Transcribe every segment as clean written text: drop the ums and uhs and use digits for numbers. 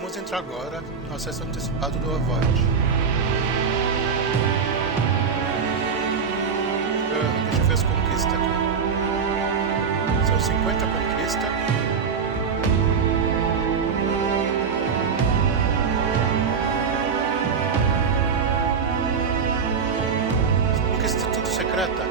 Vamos entrar agora no acesso antecipado do Avowed. Deixa eu ver as conquistas aqui. São 50 conquistas. As conquistas tudo secreta.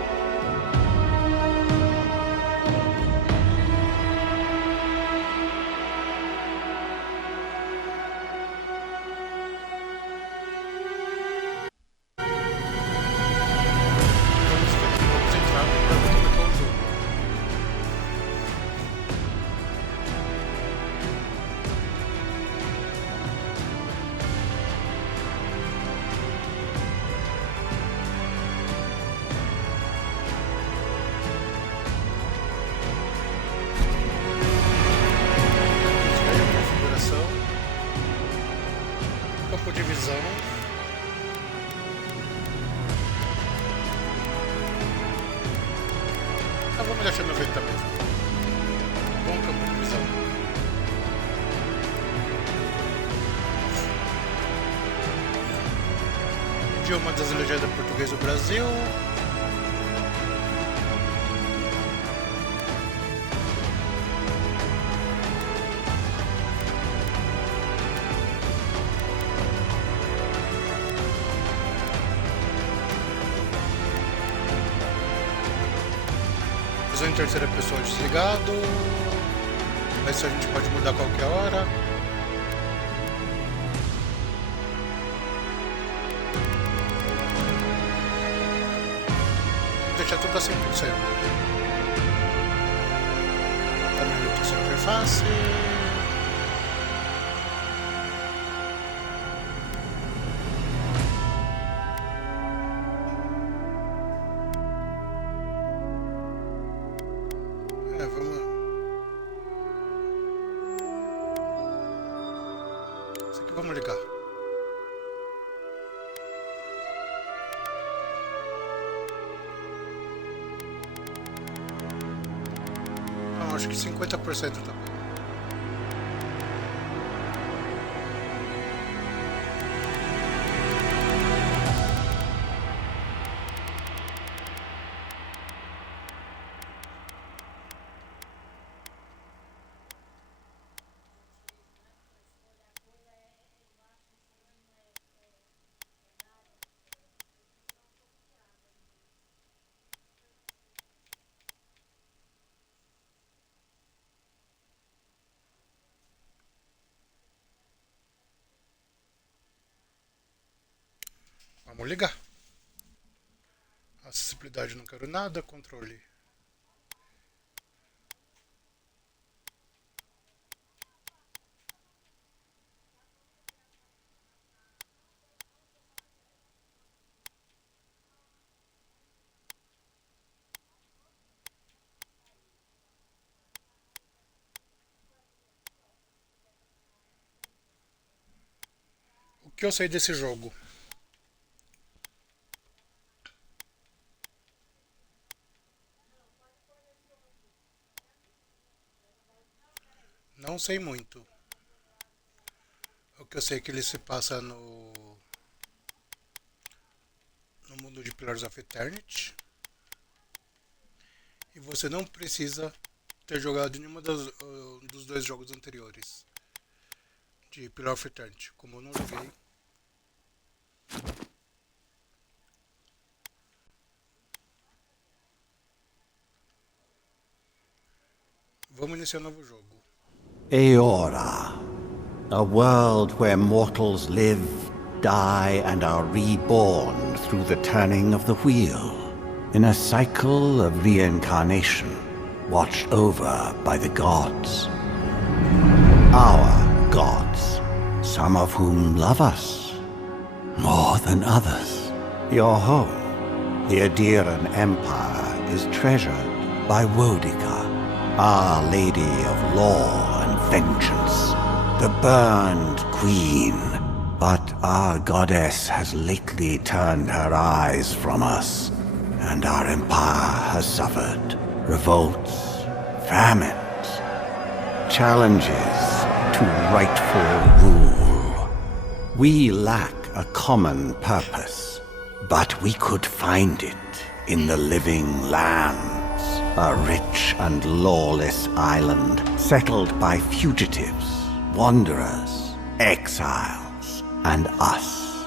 Campo de visão. Vamos deixar 90 mesmo. Bom campo de visão. Idioma das legendas português do Brasil. Visão em terceira pessoa desligado. Mas isso a gente pode mudar a qualquer hora. Vou deixar tudo a 100%. Também não tem interface. Vamos. Isso aqui vamos ligar. Não, acho que 50% tá bom. Vamos ligar. Acessibilidade não quero nada, controle. O que eu sei desse jogo? Não sei muito. O que eu sei é que ele se passa no mundo de Pillars of Eternity. E você não precisa ter jogado nenhuma dos dois jogos anteriores de Pillars of Eternity. Como eu não joguei. Vamos iniciar um novo jogo. Eora, a world where mortals live, die, and are reborn through the turning of the wheel, in a cycle of reincarnation, watched over by the gods. Our gods, some of whom love us more than others. Your home, the Adiran Empire, is treasured by Wodica, Our Lady of Law and Vengeance, the Burned Queen. But our goddess has lately turned her eyes from us, and our empire has suffered revolts, famines, challenges to rightful rule. We lack a common purpose, but we could find it in the living lands, a rich and lawless island settled by fugitives, wanderers, exiles, and us.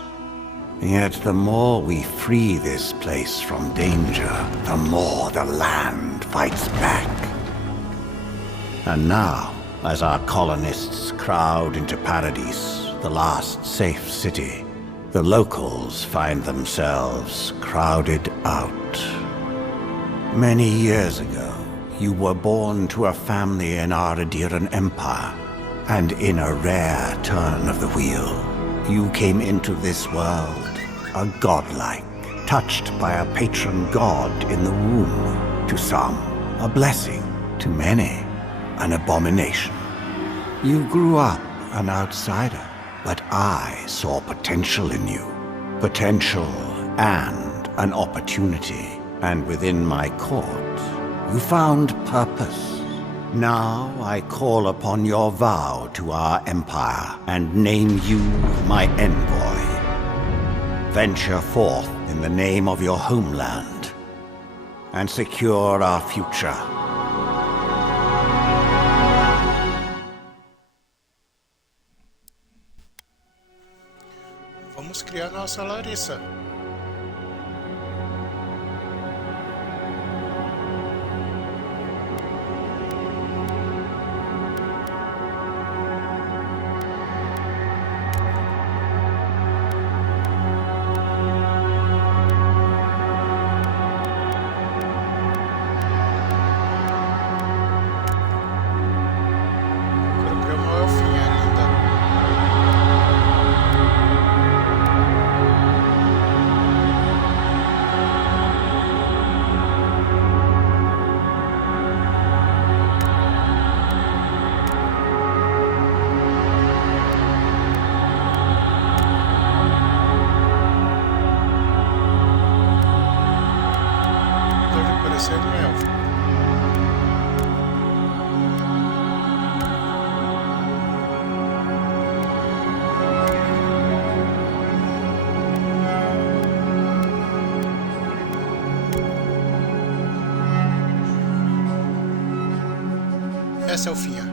Yet the more we free this place from danger, the more the land fights back. And now, as our colonists crowd into Paradise, the last safe city, the locals find themselves crowded out. Many years ago, you were born to a family in our Adiran Empire, and in a rare turn of the wheel, you came into this world a godlike, touched by a patron god in the womb. To some, a blessing. To many, an abomination. You grew up an outsider, but I saw potential in you. Potential and an opportunity. And within my court, you found purpose. Now I call upon your vow to our empire and name you my envoy. Venture forth in the name of your homeland and secure our future. Vamos criar nossa Larissa. Quero criar uma elfinha linda. Deve parecer um elfo. Essa elfinha.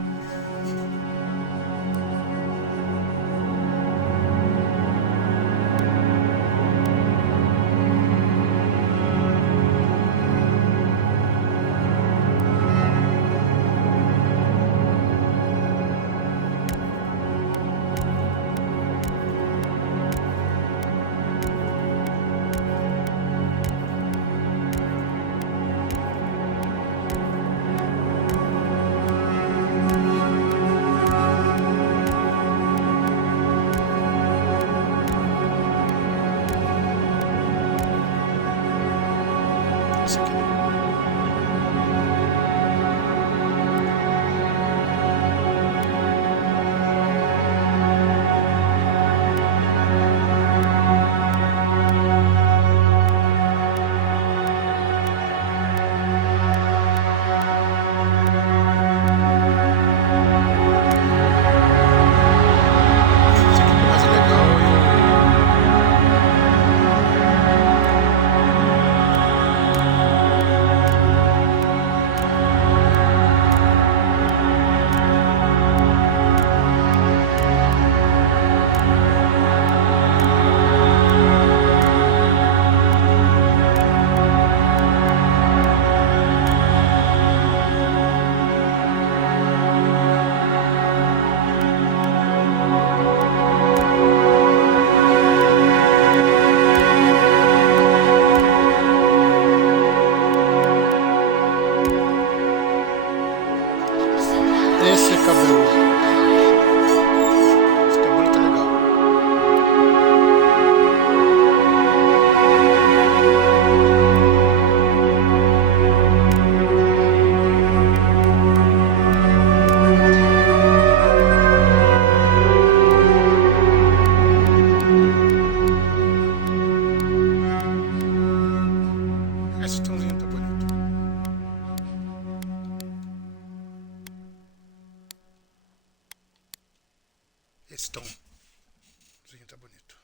Esse tomzinho tá bonito.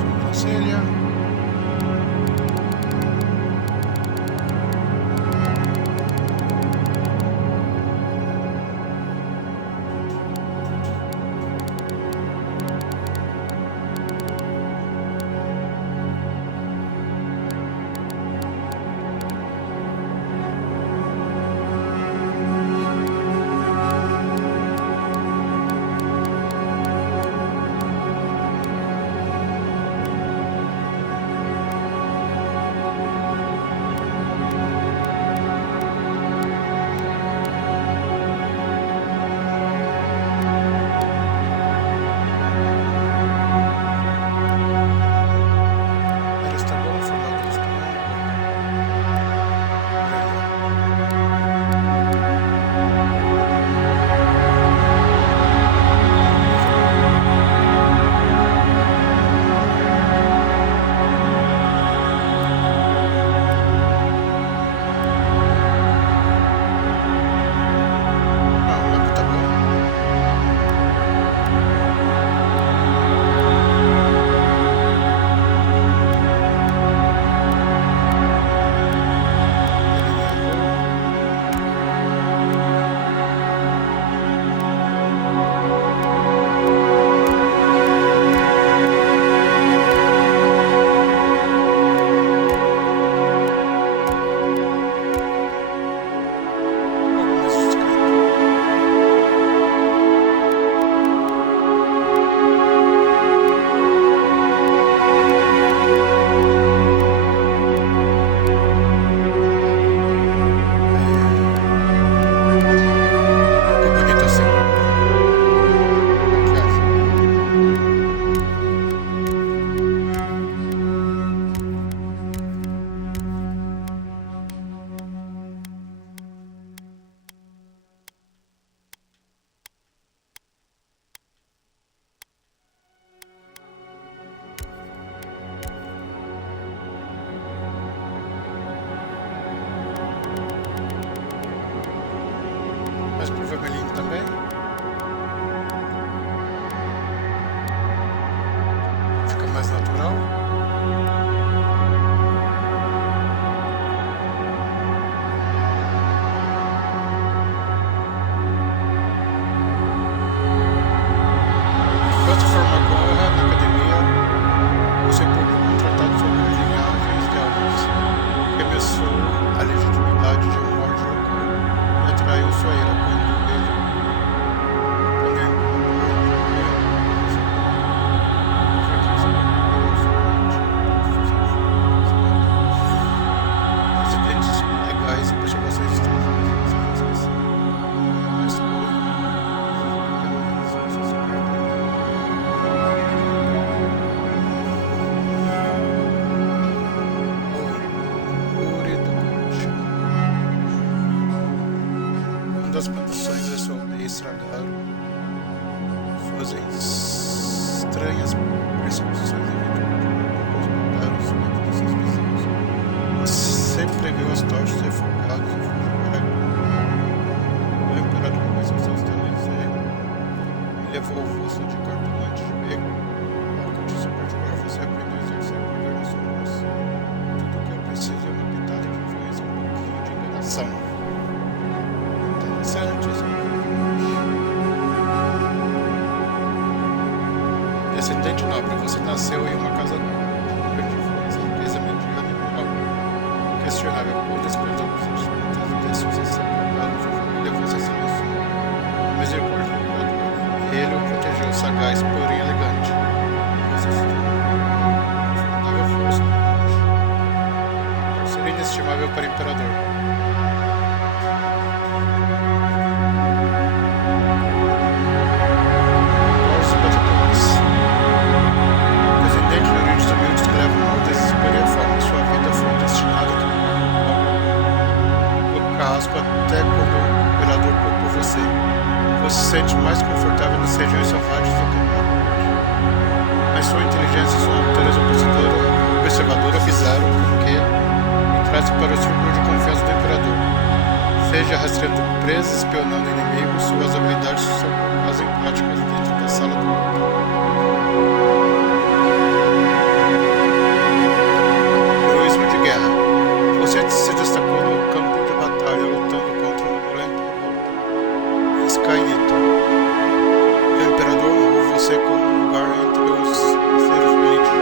Sobrancelha. Eles tá bom, o formato deles tá bom. O lápis tá bom. Algumas escritas. Ficou bonito assim. Que acha? Mais pro vermelhinho também. Fica mais natural. Enquanto forma agora na academia, você publica um tratado sobre linhagens de aves, que ameaçou a legitimidade de um lorde local e atraiu sua ira quando ele acidentes legais e perturbações estrangeiras. Mas quando as plantações da sua aldeia estragaram, suas estranhas perseguições os montaram sobre dos seus vizinhos. Sempre viu as tochas refogados e fugiu para o imperador com seus revolvo-se de cartomante de beco. Algo que disso particular você aprendeu a exercer poder na sua moça. Tudo o que eu preciso é uma pitada de influência, um pouquinho de enganação. Interessante, descendente nobre, você nasceu em uma casa grande influência, riqueza mediana e moral. Questionável, por desprezar os instrumentos de sucessão para sua família, você selecionou. Misericórdia do Criador, e ele o protegeu, sagaz, porém elegante. Você se tornou uma formidável força no combate. Um parceiro inestimável para o imperador. Descendente de origens humildes que levam ao desespero e a fome, sua vida foi destinada no carrasco até quando o imperador poupou você. Você se sente mais confortável nas regiões selvagens do que no norte. Mas sua inteligência e sua natureza observadora fizeram com que entrasse para o círculo de confiança do imperador. Seja rastreando presas, espionando inimigos, suas habilidades são colocadas em prática dentro da sala do mundo. Heroísmo de guerra. Você se destacou no campo de batalha, lutando contra o violento Skyneto. O imperador honrou você com um lugar entre os seres de elite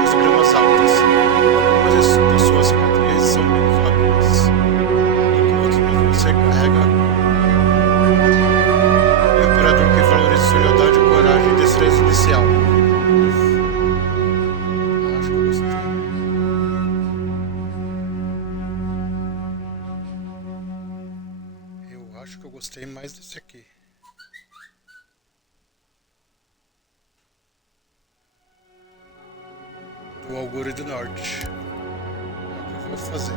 das gramas altas. Algumas das suas cicatrizes são menos óbvias do que outras, mas você carrega o imperador que valoriza sua lealdade, coragem e destreza inicial. Acho que eu gostei. Eu acho que eu gostei mais desse aqui. Do Augúrio do Norte. É o que eu vou fazer.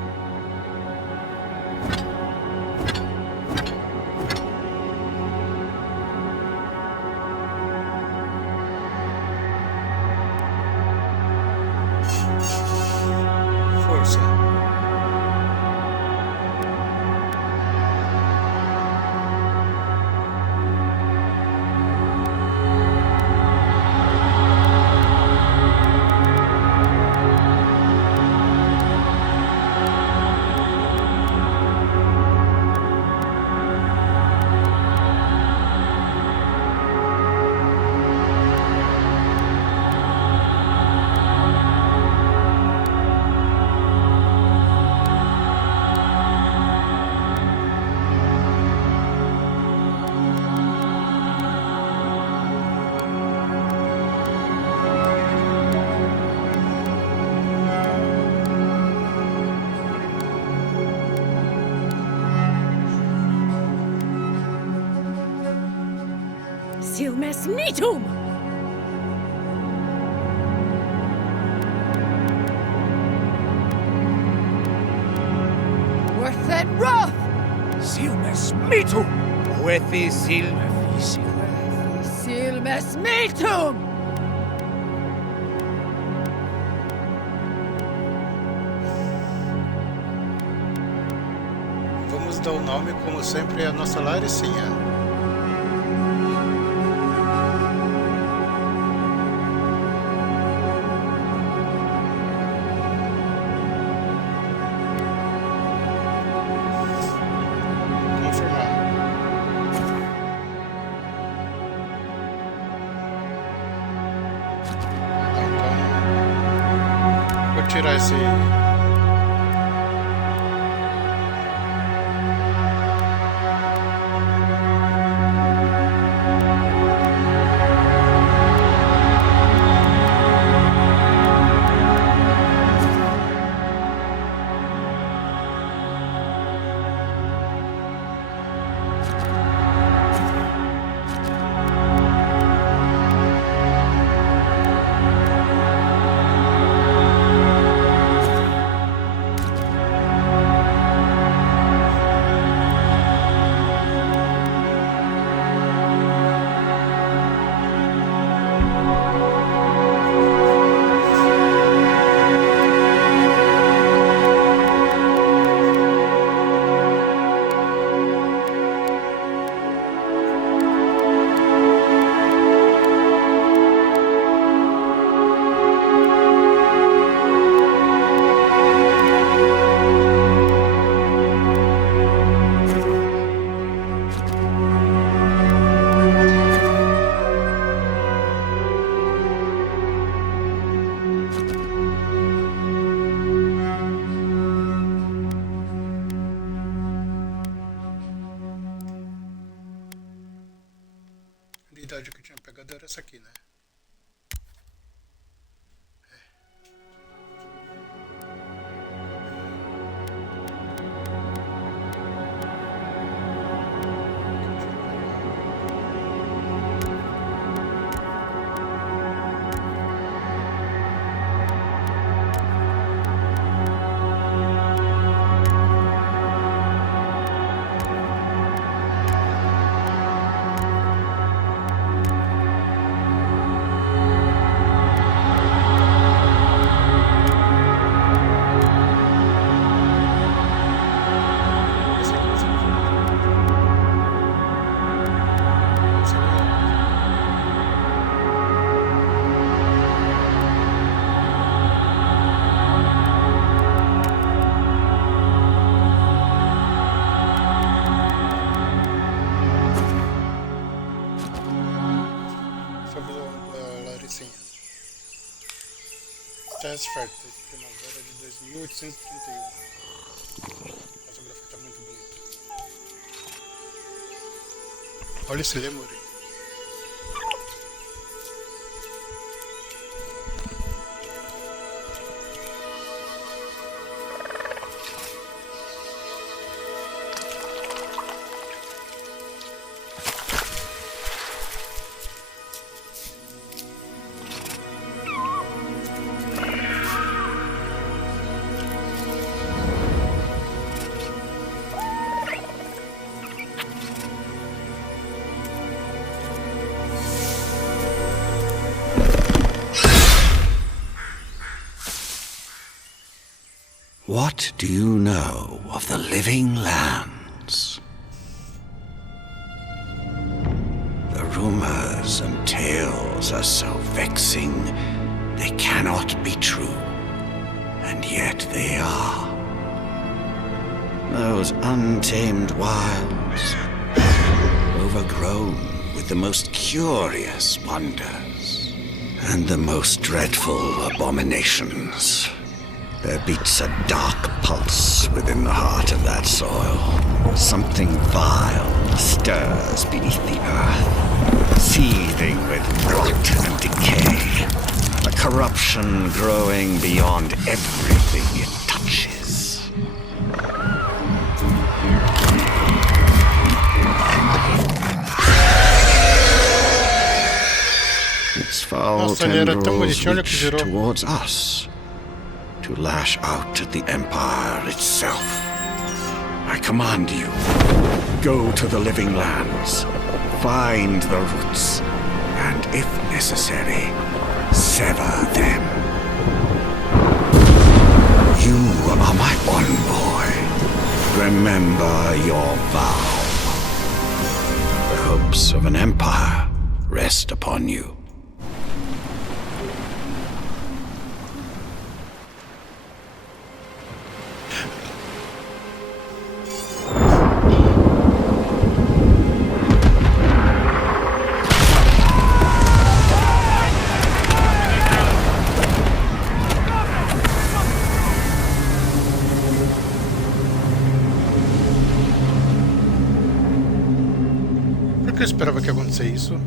Força. Silmes meetum! Worth and rough! Silmes mitu! Poethi silme Silmes meetum! Vamos dar o nome, como sempre, a nossa Laricinha. Tirar esse cidade que eu tinha pegado era essa aqui, né? Parte, primavera de 2831. A fotografia está muito bonita. Olha esse lemur aí. What do you know of the living lands? The rumors and tales are so vexing, they cannot be true, and yet they are. Those untamed wilds, overgrown with the most curious wonders and the most dreadful abominations. There beats a dark pulse within the heart of that soil. Something vile stirs beneath the earth, seething with rot and decay. A corruption growing beyond everything it touches. Its foul tendrils reach towards us, to lash out at the Empire itself. I command you, go to the living lands, find the roots, and if necessary, sever them. You are my envoy. Remember your vow. The hopes of an empire rest upon you. Por que eu esperava que acontecesse isso?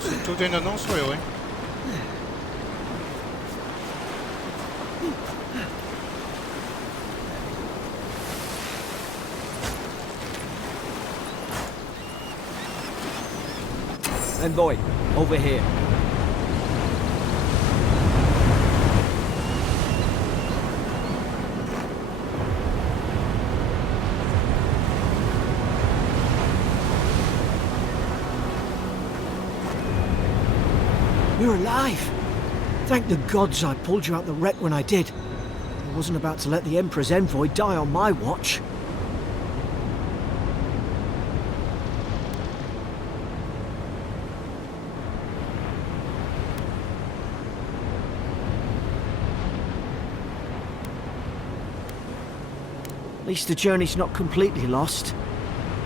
Isso tudo ainda não sou eu, hein? Envoy, over here. You're alive! Thank the gods I pulled you out the wreck when I did. I wasn't about to let the Emperor's envoy die on my watch. At least the journey's not completely lost.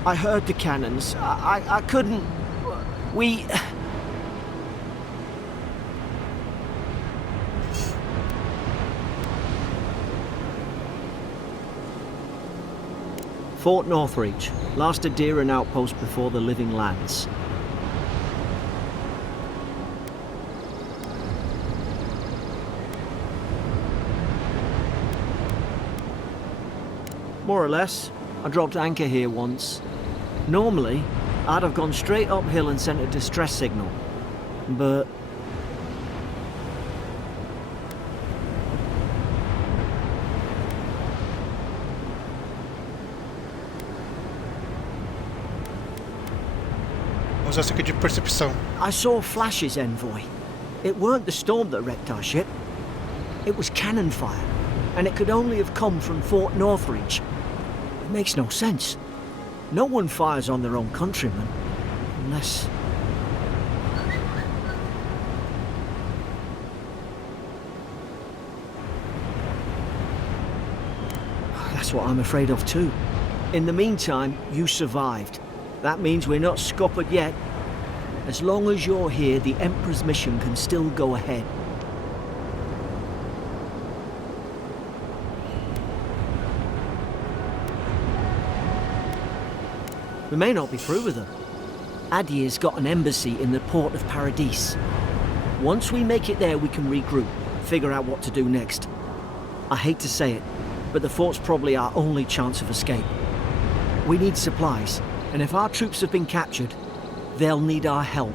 I heard the cannons. I couldn't... We... Fort Northreach, last Adira outpost before the Living Lands. More or less. I dropped anchor here once. Normally, I'd have gone straight uphill and sent a distress signal. But... Vamos essa aqui de percepção. I saw flashes, envoy. It weren't the storm that wrecked our ship. It was cannon fire, and it could only have come from Fort Northreach. It makes no sense. No one fires on their own countrymen, unless... That's what I'm afraid of too. In the meantime, you survived. That means we're not scuppered yet. As long as you're here, the Emperor's mission can still go ahead. We may not be through with them. Adir's got an embassy in the port of Paradis. Once we make it there, we can regroup, figure out what to do next. I hate to say it, but the fort's probably our only chance of escape. We need supplies, and if our troops have been captured, they'll need our help.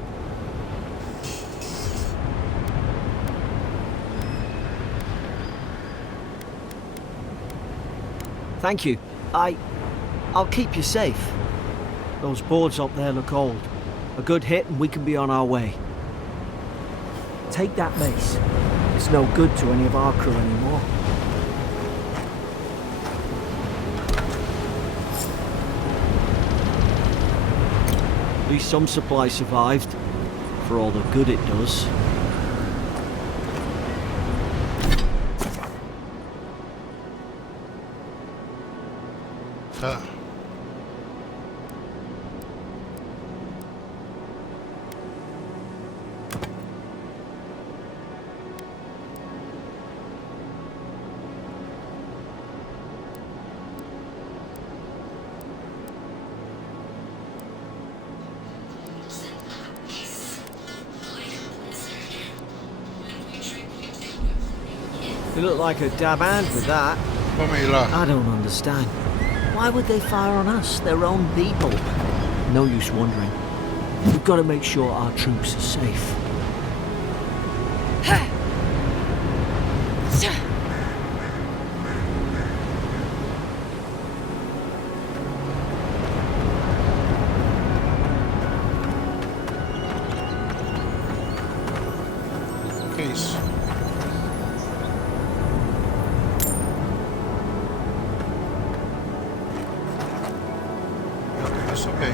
Thank you. I'll keep you safe. Those boards up there look old. A good hit and we can be on our way. Take that mace. It's no good to any of our crew anymore. At least some supply survived, for all the good it does. Tá. You look like a dab hand with that. Vamos ir lá. I don't understand. Why would they fire on us, their own people? No use wondering. We've got to make sure our troops are safe. Que é isso? Começou bem.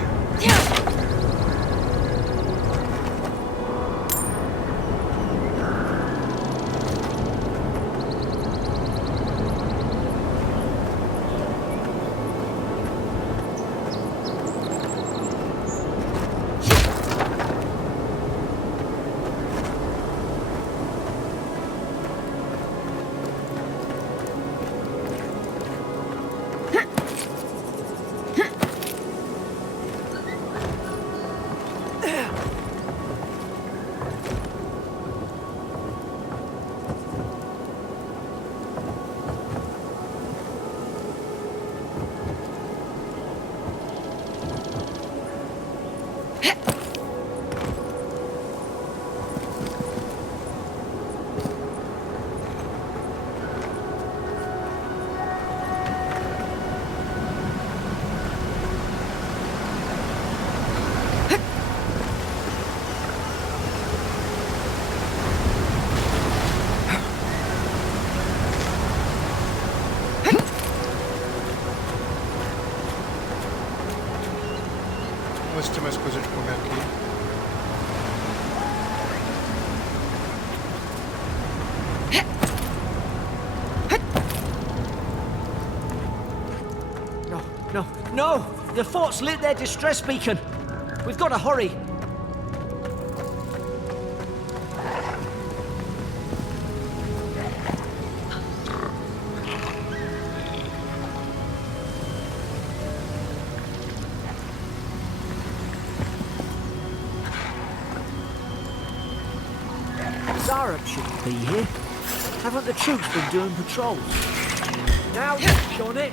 Vamos ver se tem mais coisa de comer aqui. No, no! The fort's lit their distress beacon! We've got to hurry! Zarab shouldn't be here. Haven't the troops been doing patrols? Now, on it!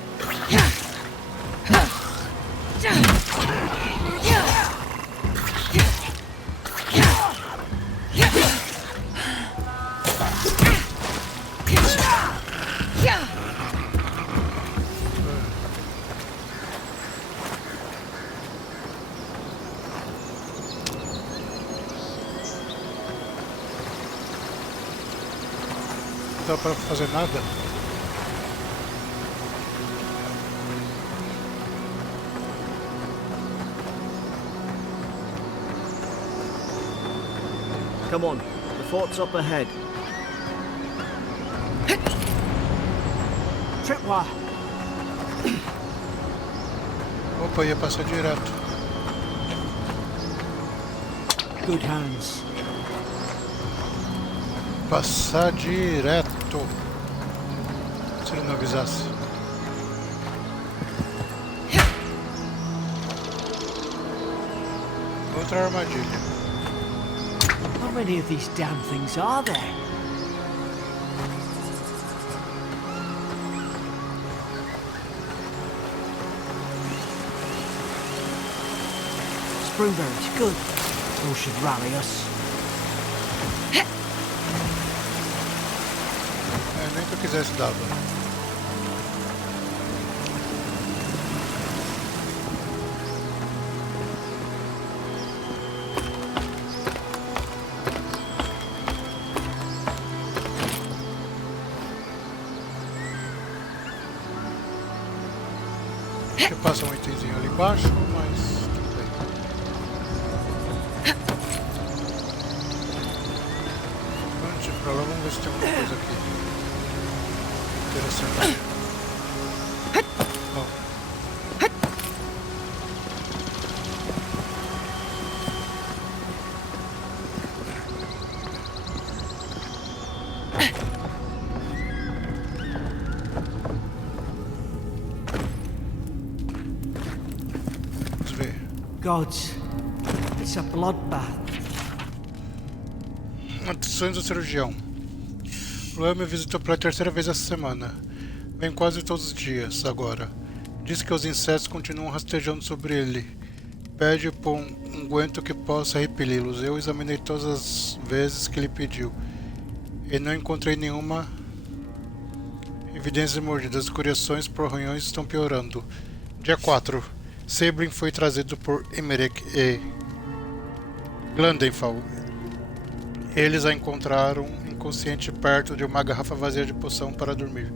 Não dá pra fazer nada. Come on, the fort's up ahead. Tripwire! Opa, ia passar direto. Good hands. Passar direto. Se ele não avisasse. Outra armadilha. How many of these damn things are there? Springberries, good. Those should rally us. Nem que eu quisesse dava. Acho que passa um itemzinho ali embaixo, mas tudo bem. Antes de ir pra lá, vamos ver se tem alguma coisa aqui. Interessante. Bom. Vamos ver. Gods, it's a bloodbath. Anotações do cirurgião. Luan me visitou pela terceira vez essa semana. Vem quase todos os dias, agora. Diz que os insetos continuam rastejando sobre ele. Pede por um unguento que possa repeli-los. Eu examinei todas as vezes que ele pediu. E não encontrei nenhuma evidência de mordidas. As curações por arranhões estão piorando. Dia 4. Sablin foi trazido por Emmerich e Glandenfall. Eles a encontraram inconsciente perto de uma garrafa vazia de poção para dormir.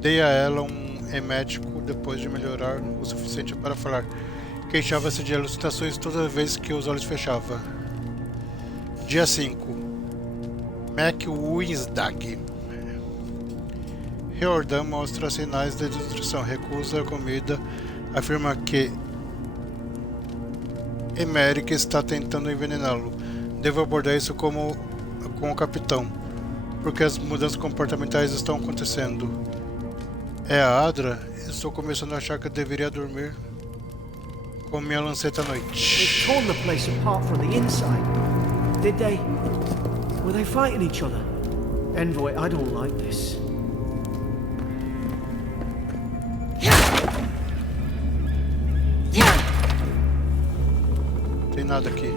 Dei a ela um emético depois de melhorar o suficiente para falar. Queixava-se de alucinações toda vez que os olhos fechava. Dia 5. Mac Winsdag. Riordan mostra sinais de desnutrição, recusa a comida, afirma que Emmerich está tentando envenená-lo. Devo abordar isso com o capitão, porque as mudanças comportamentais estão acontecendo. É a Adra? Estou começando a achar que eu deveria dormir com minha lanceta à noite. They've torn the place apart from the inside. Did they? Were they fighting each other? Envoy, I don't like this. Não tem nada aqui.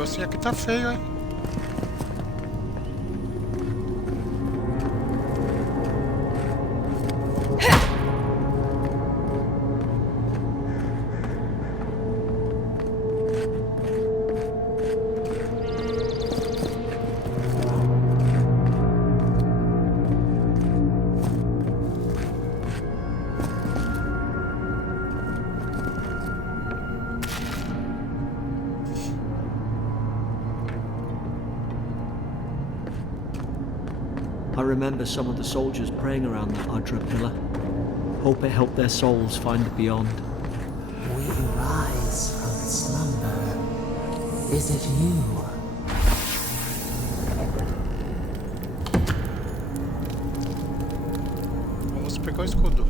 negocinho aqui tá feio, hein? I remember some of the soldiers praying around that Udra pillar. Hope it helped their souls find the beyond. We rise from slumber. Is it you? Vamos pegar o escudo.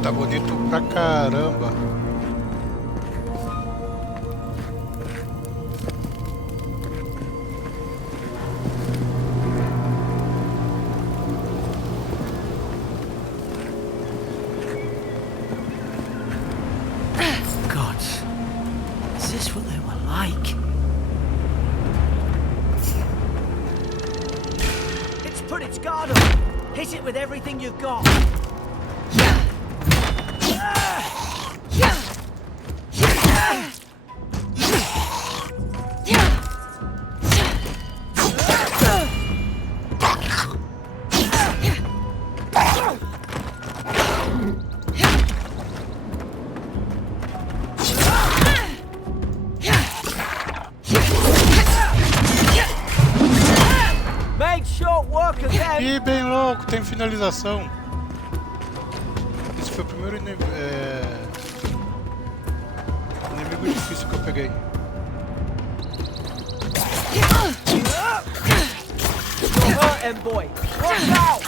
Tá bonito pra caramba. God, is this what they were like? It's put its guard up. Hit it with everything you've got. Made short work of them. Ih, bem louco, tem finalização. Esse foi o primeiro inimigo difícil que eu peguei. You're hurting, boy. Watch out!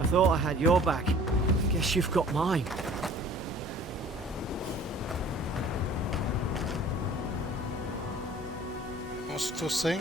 I thought I had your back. Guess you've got mine. Nossa, tô sem.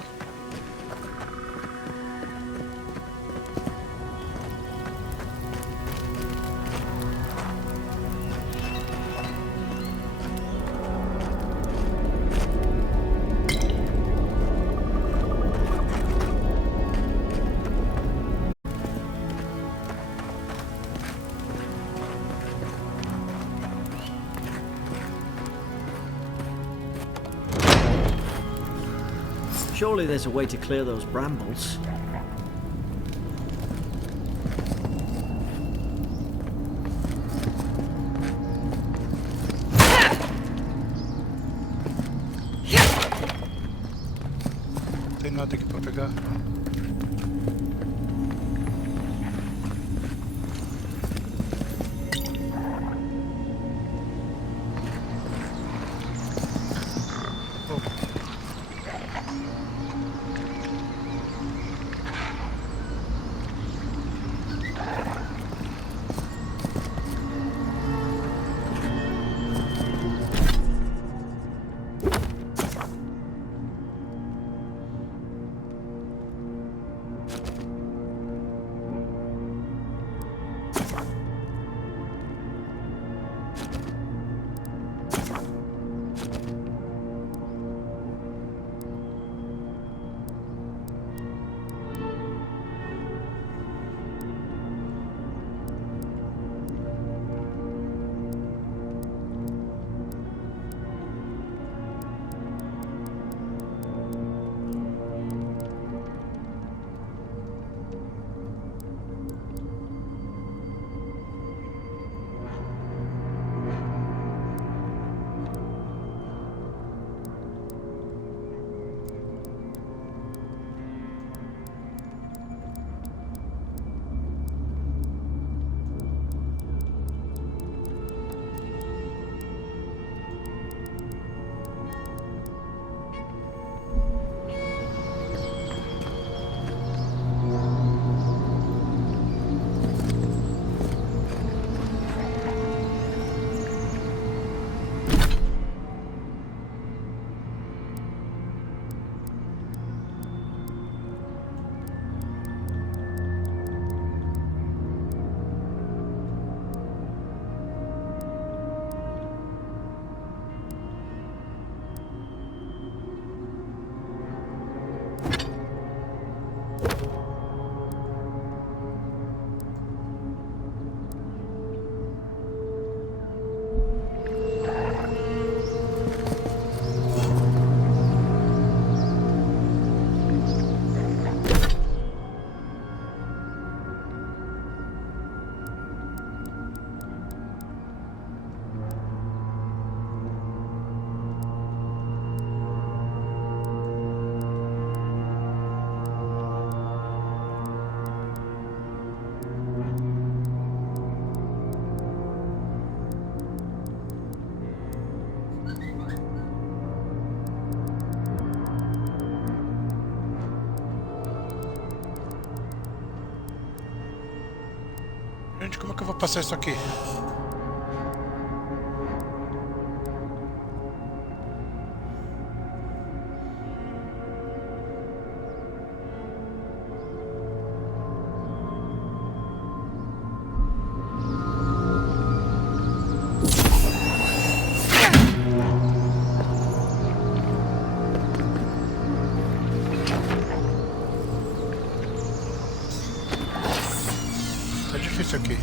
Surely there's a way to clear those brambles. Não tem nada aqui pra pegar. Gente, como é que eu vou passar isso aqui? Tá difícil aqui.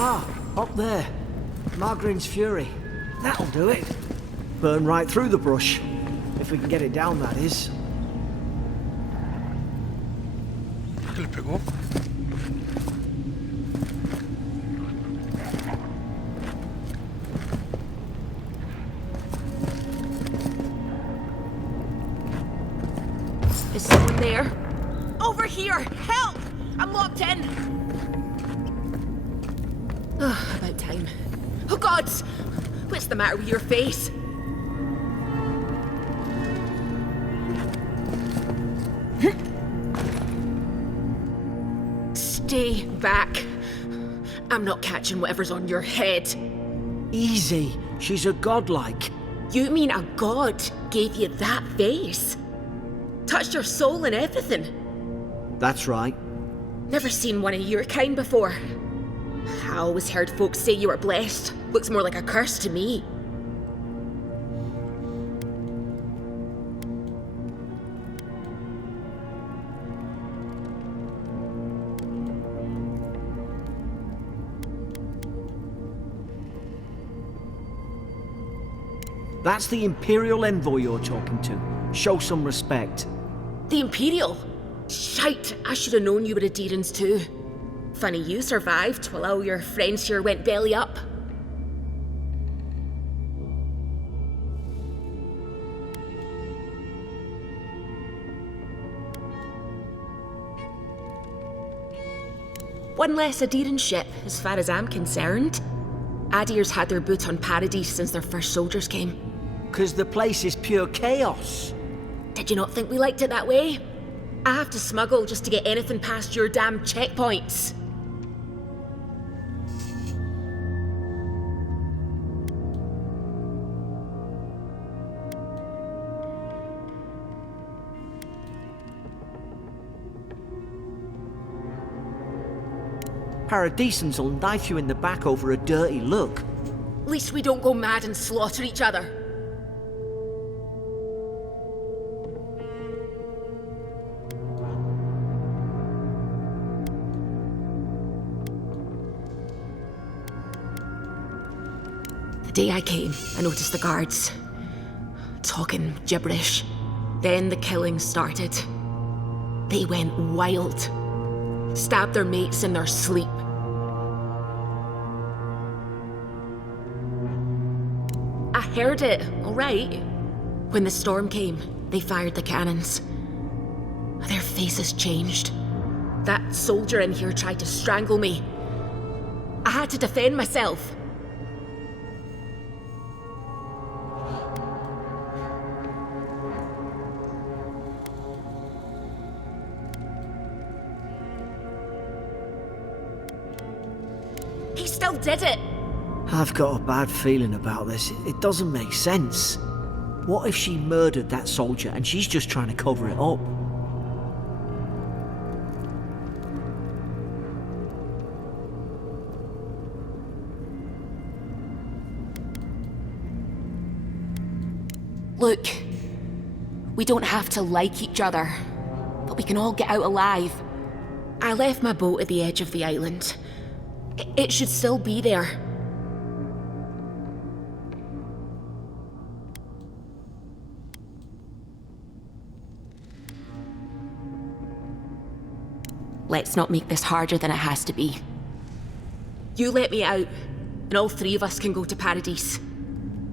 Ah, up there. Margarine's Fury. That'll do it. Burn right through the brush. If we can get it down, that is. O que ele pegou? Is someone there? Over here! Help! I'm locked in! About time. Oh, gods! What's the matter with your face? Stay back. I'm not catching whatever's on your head. Easy. She's a godlike. You mean a god gave you that face? Touched your soul and everything? That's right. Never seen one of your kind before. I always heard folks say you were blessed. Looks more like a curse to me. That's the Imperial envoy you're talking to. Show some respect. The Imperial? Shite, I should have known you were Adherents too. Funny you survived while all your friends here went belly up. One less Adherent ship, as far as I'm concerned. Adir's had their boot on Paradise since their first soldiers came. 'Cause the place is pure chaos. Did you not think we liked it that way? I have to smuggle just to get anything past your damn checkpoints. Paradisans will knife you in the back over a dirty look. At least we don't go mad and slaughter each other. The day I came, I noticed the guards talking gibberish. Then the killing started. They went wild. Stabbed their mates in their sleep. I heard it, all right. When the storm came, they fired the cannons. Their faces changed. That soldier in here tried to strangle me. I had to defend myself. He still did it. I've got a bad feeling about this. It doesn't make sense. What if she murdered that soldier and she's just trying to cover it up? Look, we don't have to like each other, but we can all get out alive. I left my boat at the edge of the island. It should still be there. Let's not make this harder than it has to be. You let me out, and all three of us can go to Paradise.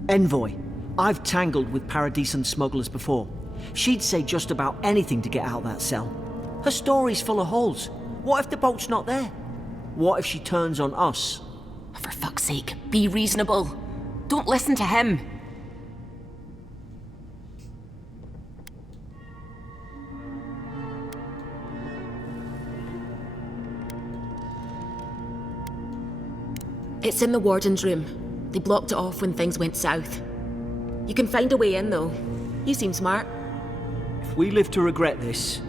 Envoy, I've tangled with Paradisan smugglers before. She'd say just about anything to get out that cell. Her story's full of holes. What if the boat's not there? What if she turns on us? For fuck's sake, be reasonable. Don't listen to him. It's in the warden's room. They blocked it off when things went south. You can find a way in, though. You seem smart. If we live to regret this...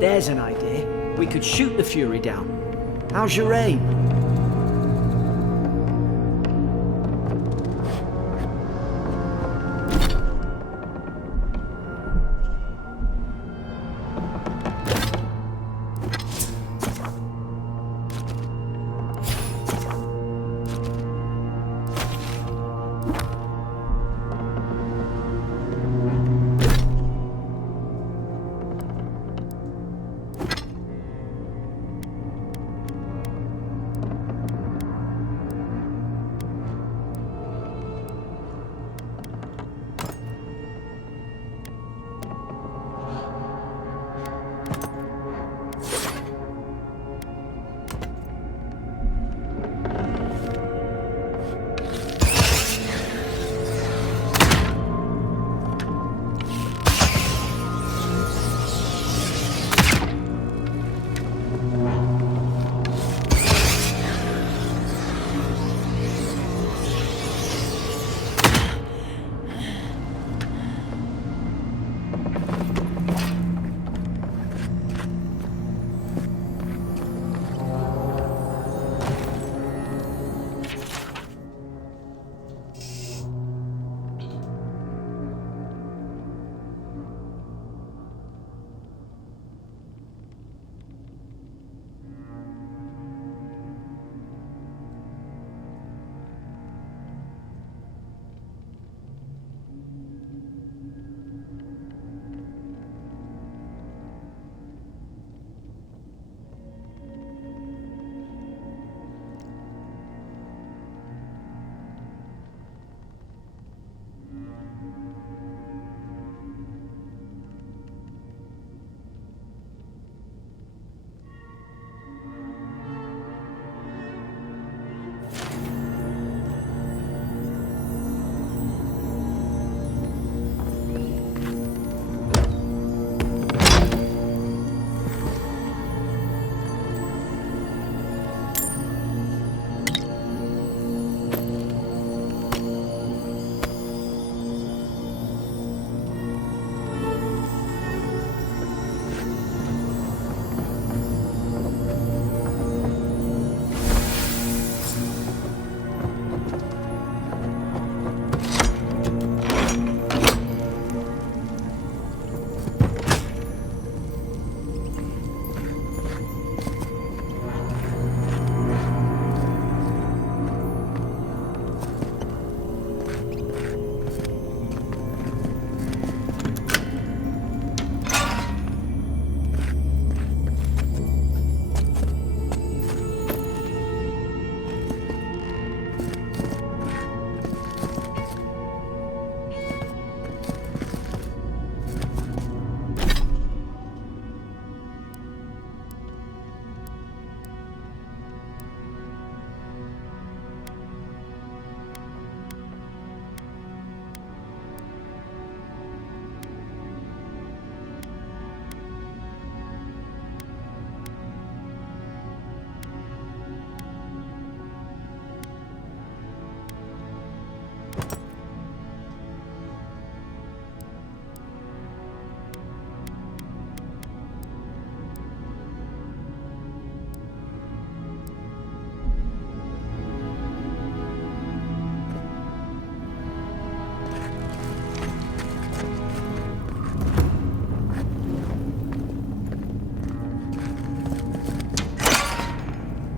There's an idea. We could shoot the Fury down. How's your aim?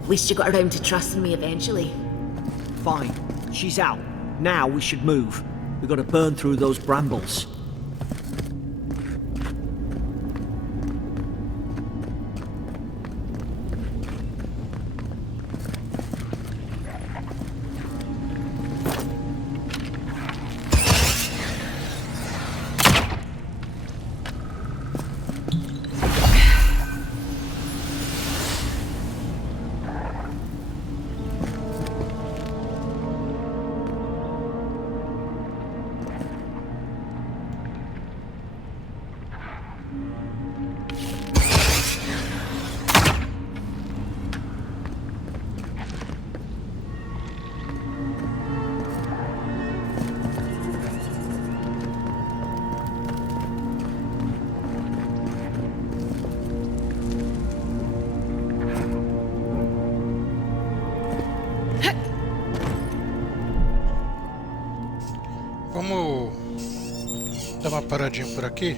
Least you got around to trusting me eventually. Fine. She's out. Now we should move. We've got to burn through those brambles. Vamos dar uma paradinha por aqui.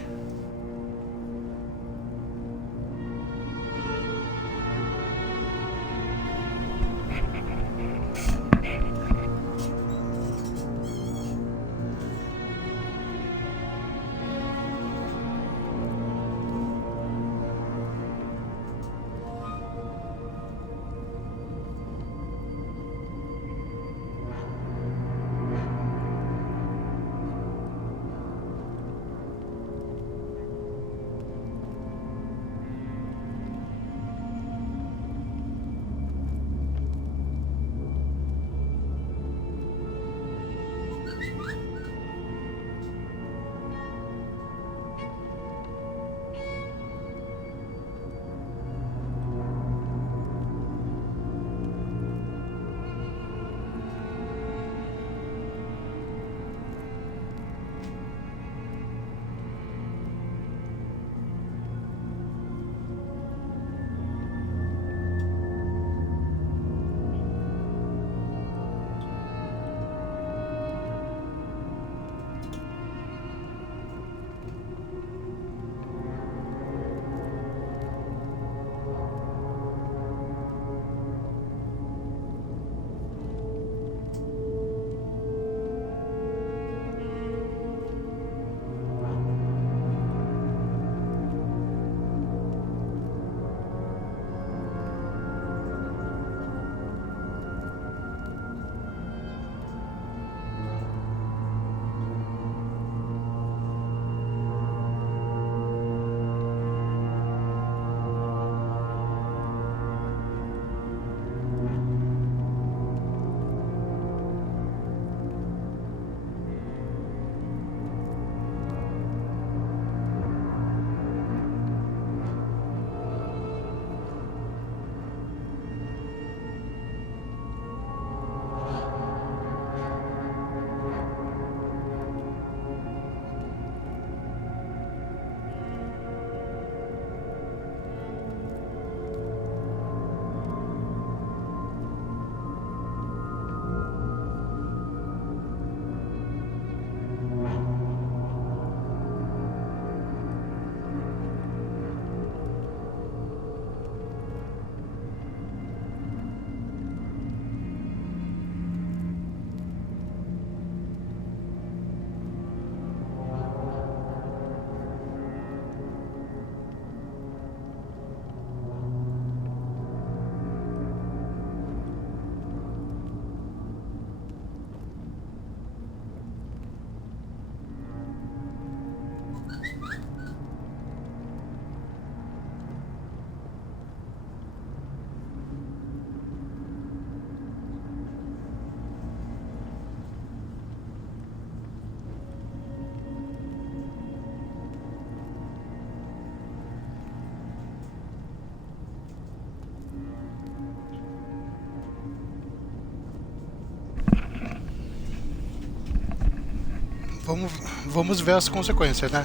Vamos ver as consequências, né?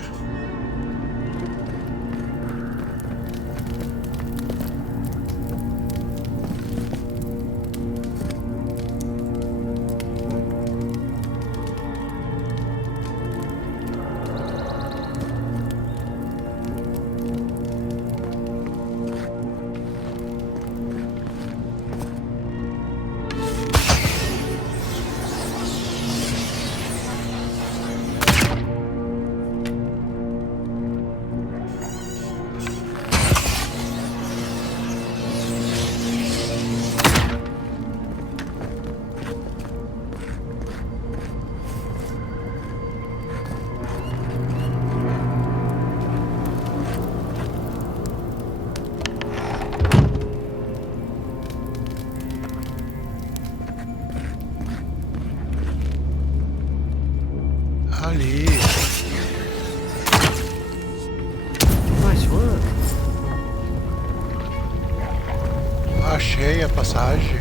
Errei a passagem.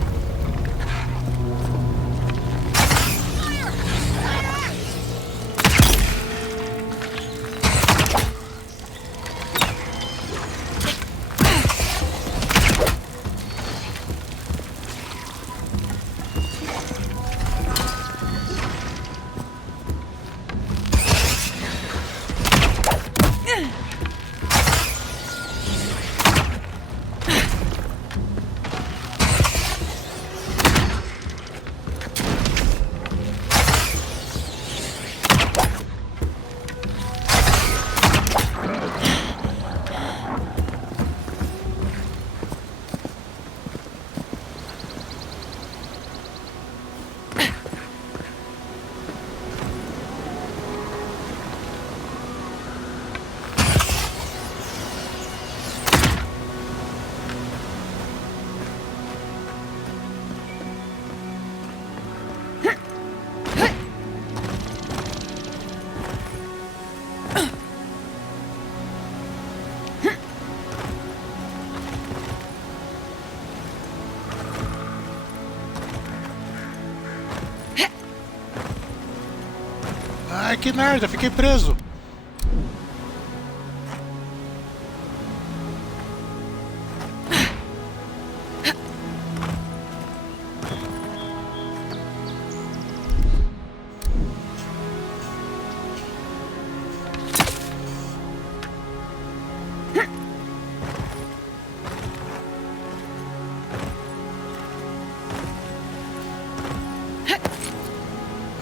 Ai, que merda, fiquei preso.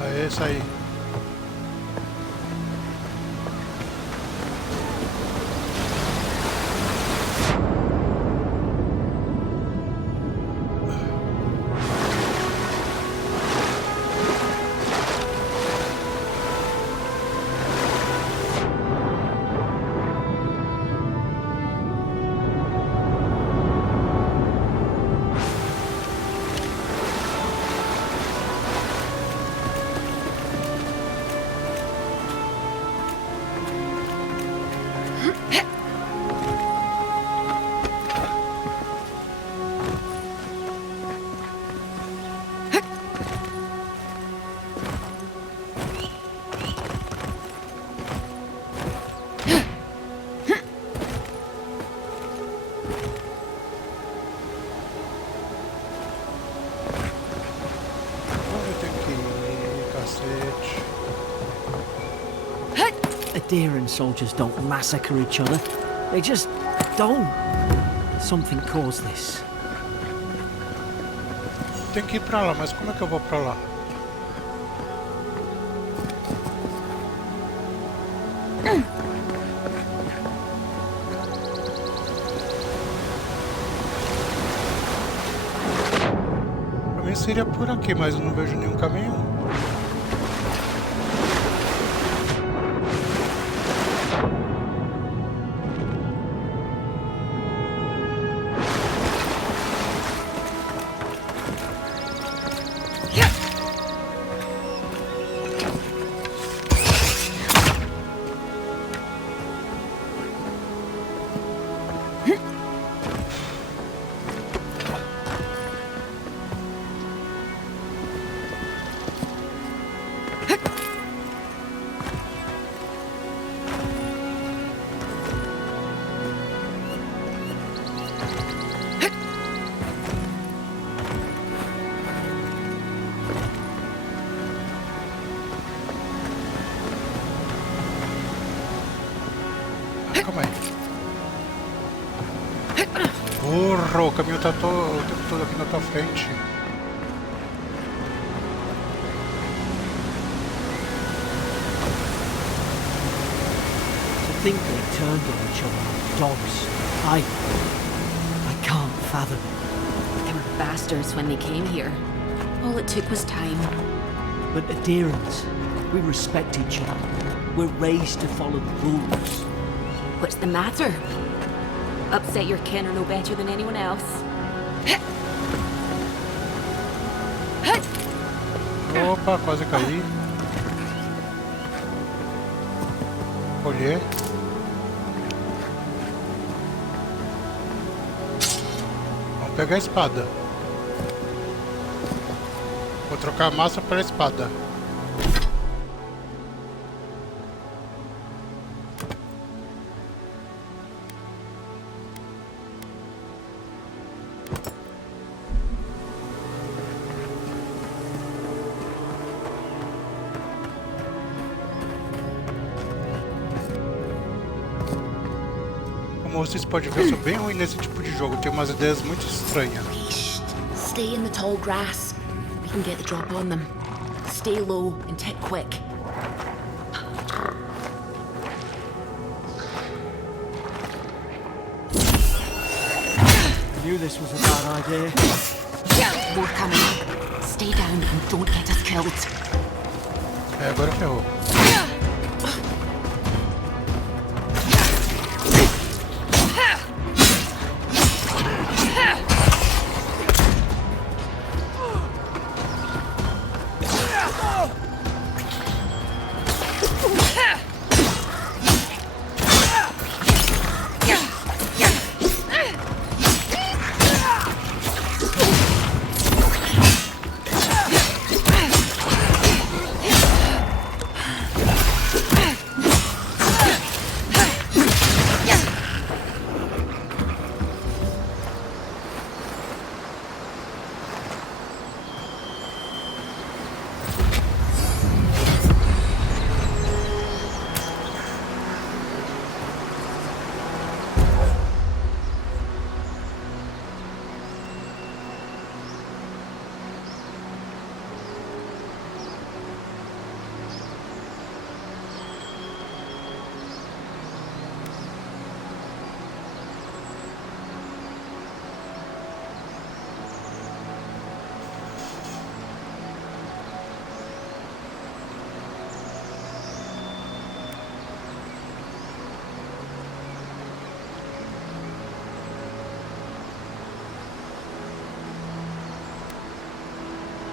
Aê, saí. Adherent soldiers don't massacre each other. They just don't. Something caused this. Tem que ir pra lá, mas como é que eu vou pra lá? Pra mim seria por aqui, mas eu não vejo nenhum caminho. Calma aí. Burro, o caminho tá o tempo todo aqui na tua frente. To think they turned on each other like dogs. I can't fathom it. They were bastards when they came here. All it took was time. But adherents, we respect each other. We're raised to follow the rules. What's the matter? Upset your kin are no better than anyone else. Opa, quase caí. Colher. Vamos pegar a espada. Vou trocar a massa pela espada. Como vocês podem ver, eu sou bem ruim nesse tipo de jogo. Eu tenho umas ideias muito estranhas. Stay in the tall grass. We can get the drop on them. Stay low and hit quick. I knew this was a bad idea. More coming. Stay down and don't get us killed. Agora ferrou.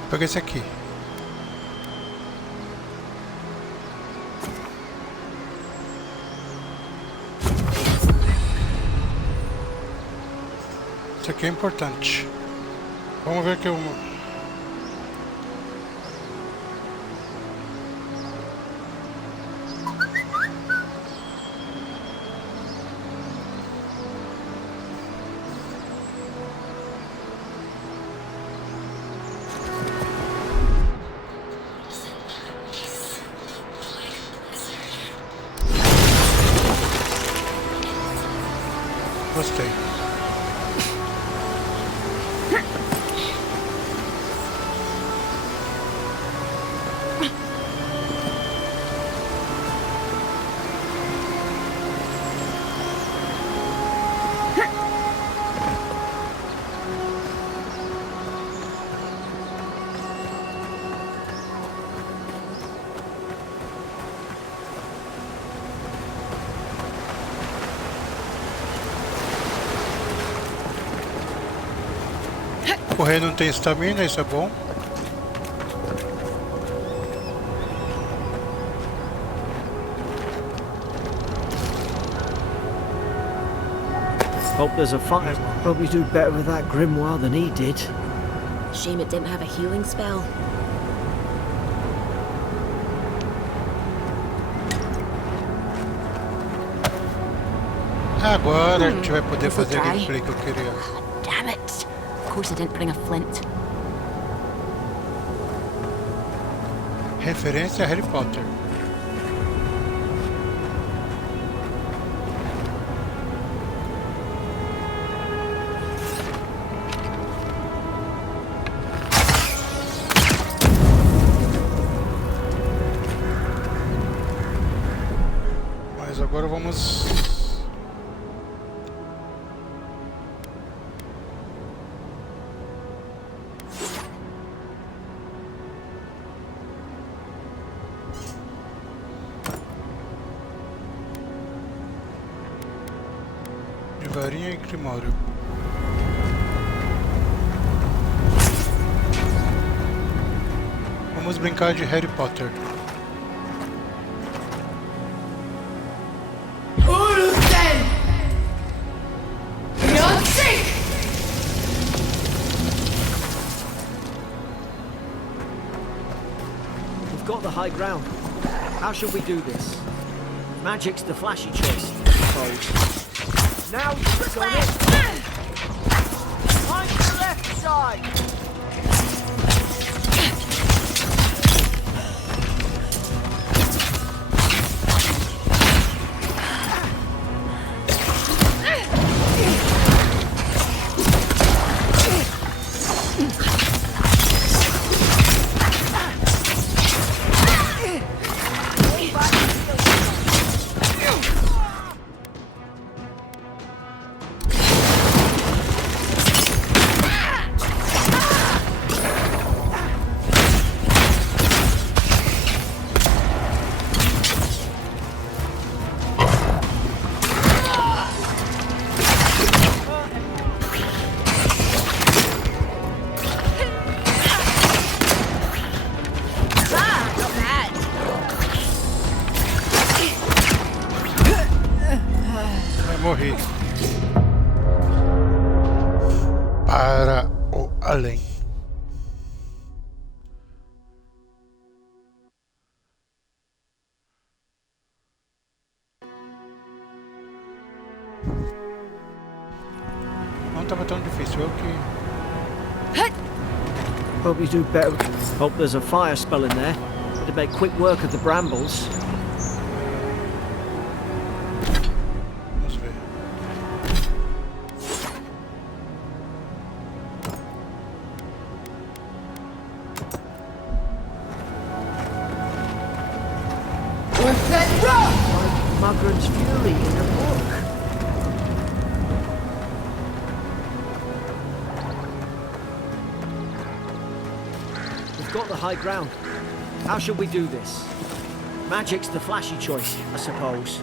Vou pegar esse aqui. Isso aqui é importante. Vamos ver que eu... Gostei. Correr não tem estamina, isso é bom. Hope there's a fire. Probably do better with that grimoire than he did. Shame it didn't have a healing spell. Agora a gente vai poder fazer a gameplay que eu queria. Damn it! Of course I didn't bring a flint. Referência a Harry Potter. Mas agora vamos... Varinha e Grimório. Vamos brincar de Harry Potter. the high ground. How should we do this? Magic's the flashy choice, I suppose. Now you've got it! Line to the left side! Morri para o além. Não estava tão difícil, eu que... Hope you do better. Hope there's a fire spell in there. It'd make quick work of the brambles. Vamos ver. Like Magran's Fury in the book. We've got the high ground. How should we do this? Magic's the flashy choice, I suppose.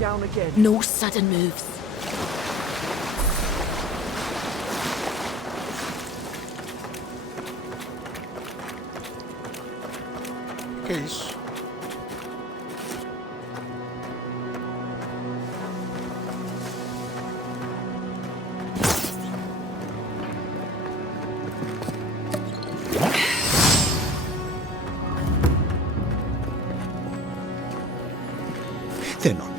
Down again. No sudden moves. Que é isso? They're not.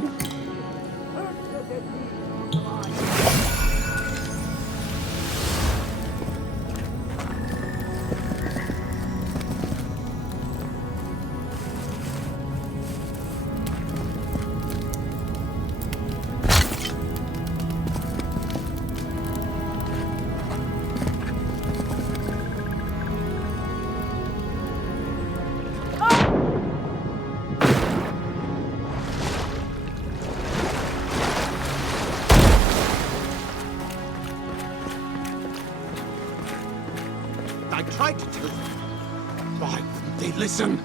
listen.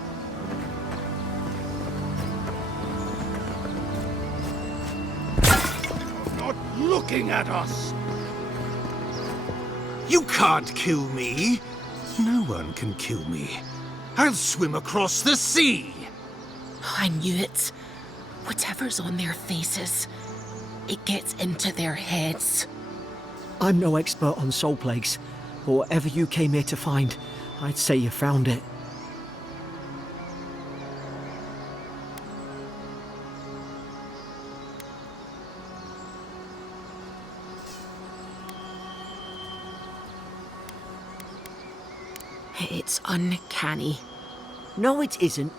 Not looking at us. You can't kill me. No one can kill me. I'll swim across the sea. I knew it. Whatever's on their faces, it gets into their heads. I'm no expert on soul plagues, but whatever you came here to find, I'd say you found it. It's uncanny. No, it isn't.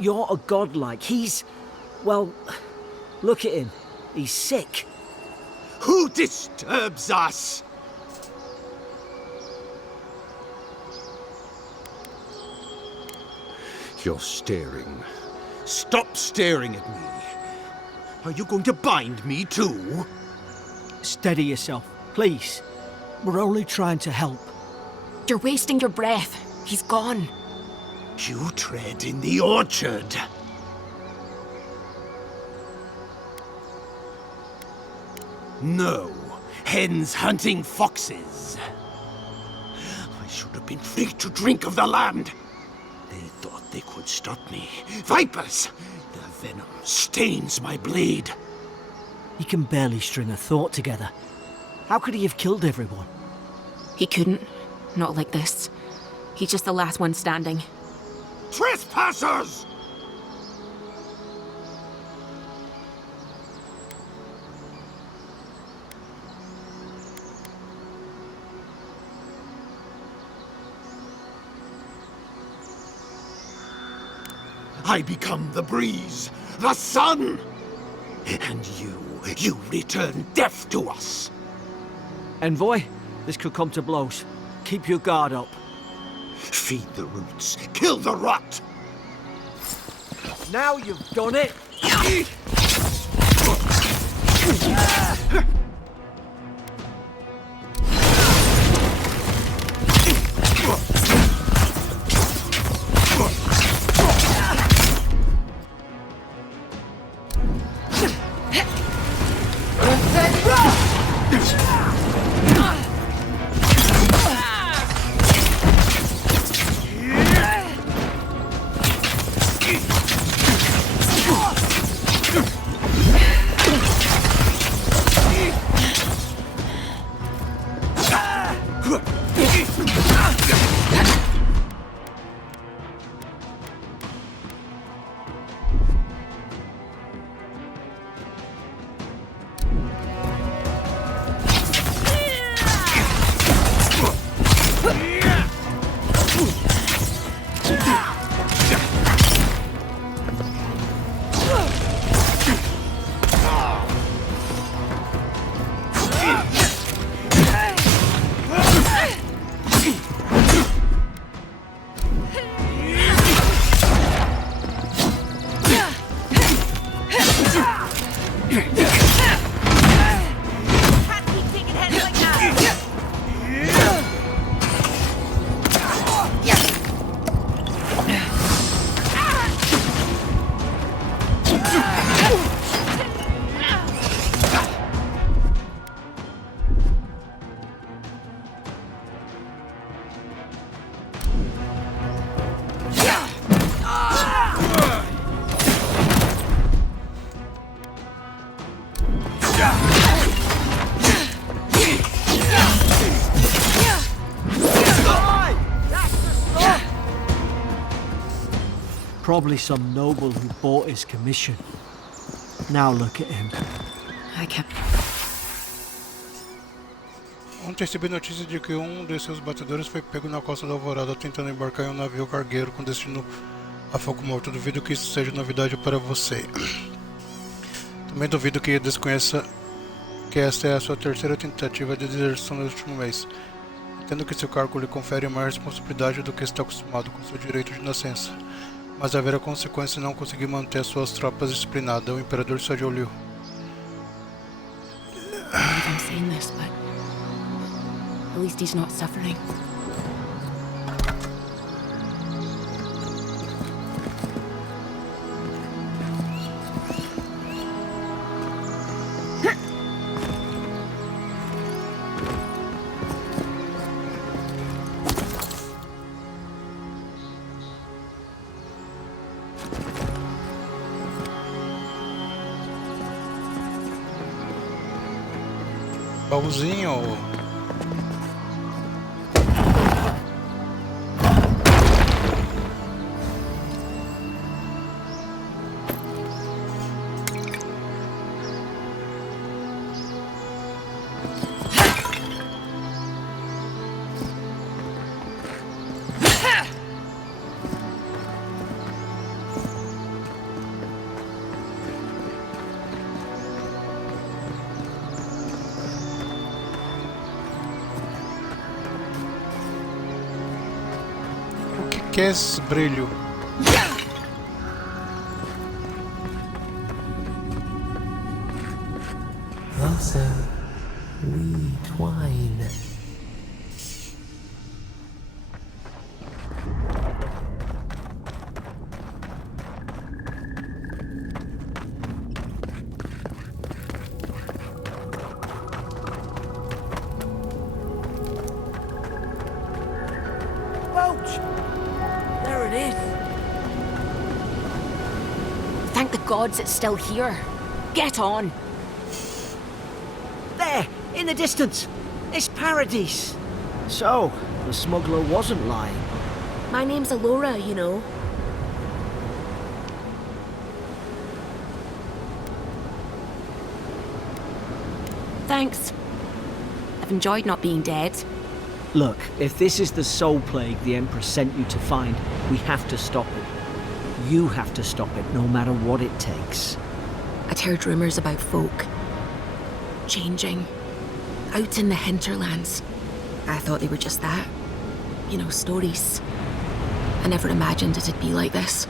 You're a godlike. He's... well, look at him. He's sick. Who disturbs us? You're staring. Stop staring at me. Are you going to bind me too? Steady yourself, please. We're only trying to help. You're wasting your breath. He's gone. You tread in the orchard. No, hens hunting foxes. I should have been free to drink of the land. They thought they could stop me. Vipers! The venom stains my blade. He can barely string a thought together. How could he have killed everyone? He couldn't. Not like this. He's just the last one standing. Trespassers! I become the breeze, the sun! And you return death to us! Envoy, this could come to blows. Keep your guard up. Feed the roots, kill the rot! Now you've done it! Probably some noble who bought his commission. Now look at him. I can't. Ontem recebi notícia de que de seus batedores foi pego na costa da Alvorada tentando embarcar em um navio cargueiro com destino a fogo morto. Duvido que isso seja novidade para você. Também duvido que desconheça que esta é a sua terceira tentativa de deserção no último mês. Entendo que seu cargo lhe confere maior responsabilidade do que está acostumado com seu direito de nascença. Mas haverá consequência se não conseguir manter suas tropas disciplinadas. O imperador está de olho. I'm saying this, but at least he's not suffering. Baúzinho. Que é esse brilho? Also, we twine. Boat! There it is. Thank the gods it's still here. Get on. There, in the distance. It's Paradise. So, the smuggler wasn't lying. My name's Alora, you know. Thanks. I've enjoyed not being dead. Look, if this is the soul plague the Emperor sent you to find, we have to stop it. You have to stop it, no matter what it takes. I'd heard rumours about folk changing out in the hinterlands. I thought they were just that. You know, stories. I never imagined it'd be like this.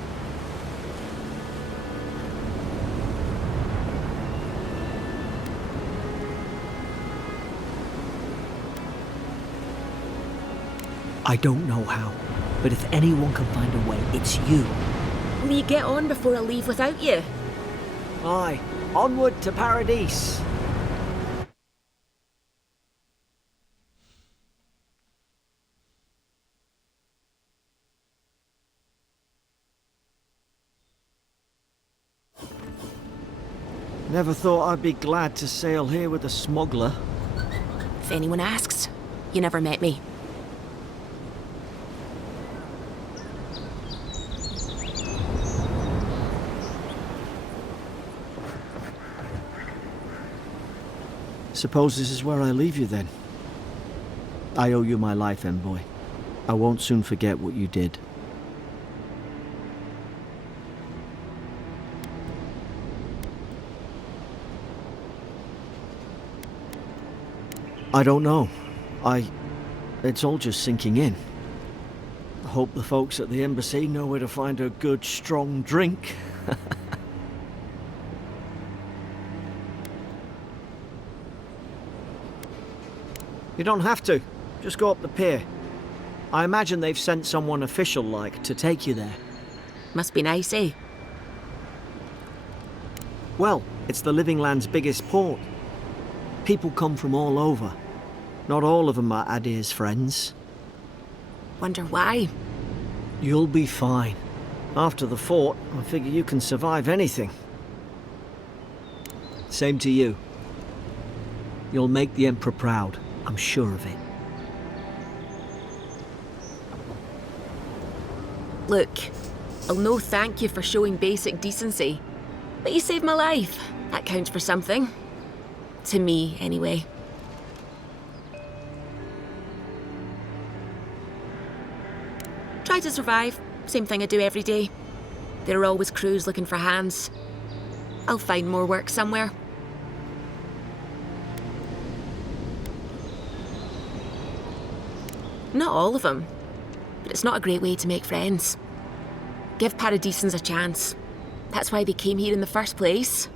I don't know how, but if anyone can find a way, it's you. Will you get on before I leave without you? Aye, onward to Paradise. Never thought I'd be glad to sail here with a smuggler. If anyone asks, you never met me. Suppose this is where I leave you then. I owe you my life, envoy. I won't soon forget what you did. I don't know. It's all just sinking in. I hope the folks at the embassy know where to find a good, strong drink. You don't have to. Just go up the pier. I imagine they've sent someone official-like to take you there. Must be nice, eh? Well, it's the Living Land's biggest port. People come from all over. Not all of them are Adir's friends. Wonder why? You'll be fine. After the fort, I figure you can survive anything. Same to you. You'll make the Emperor proud. I'm sure of it. Look, I'll no thank you for showing basic decency. But you saved my life. That counts for something. To me, anyway. Try to survive. Same thing I do every day. There are always crews looking for hands. I'll find more work somewhere. Not all of them, but it's not a great way to make friends. Give Paradisans a chance. That's why they came here in the first place.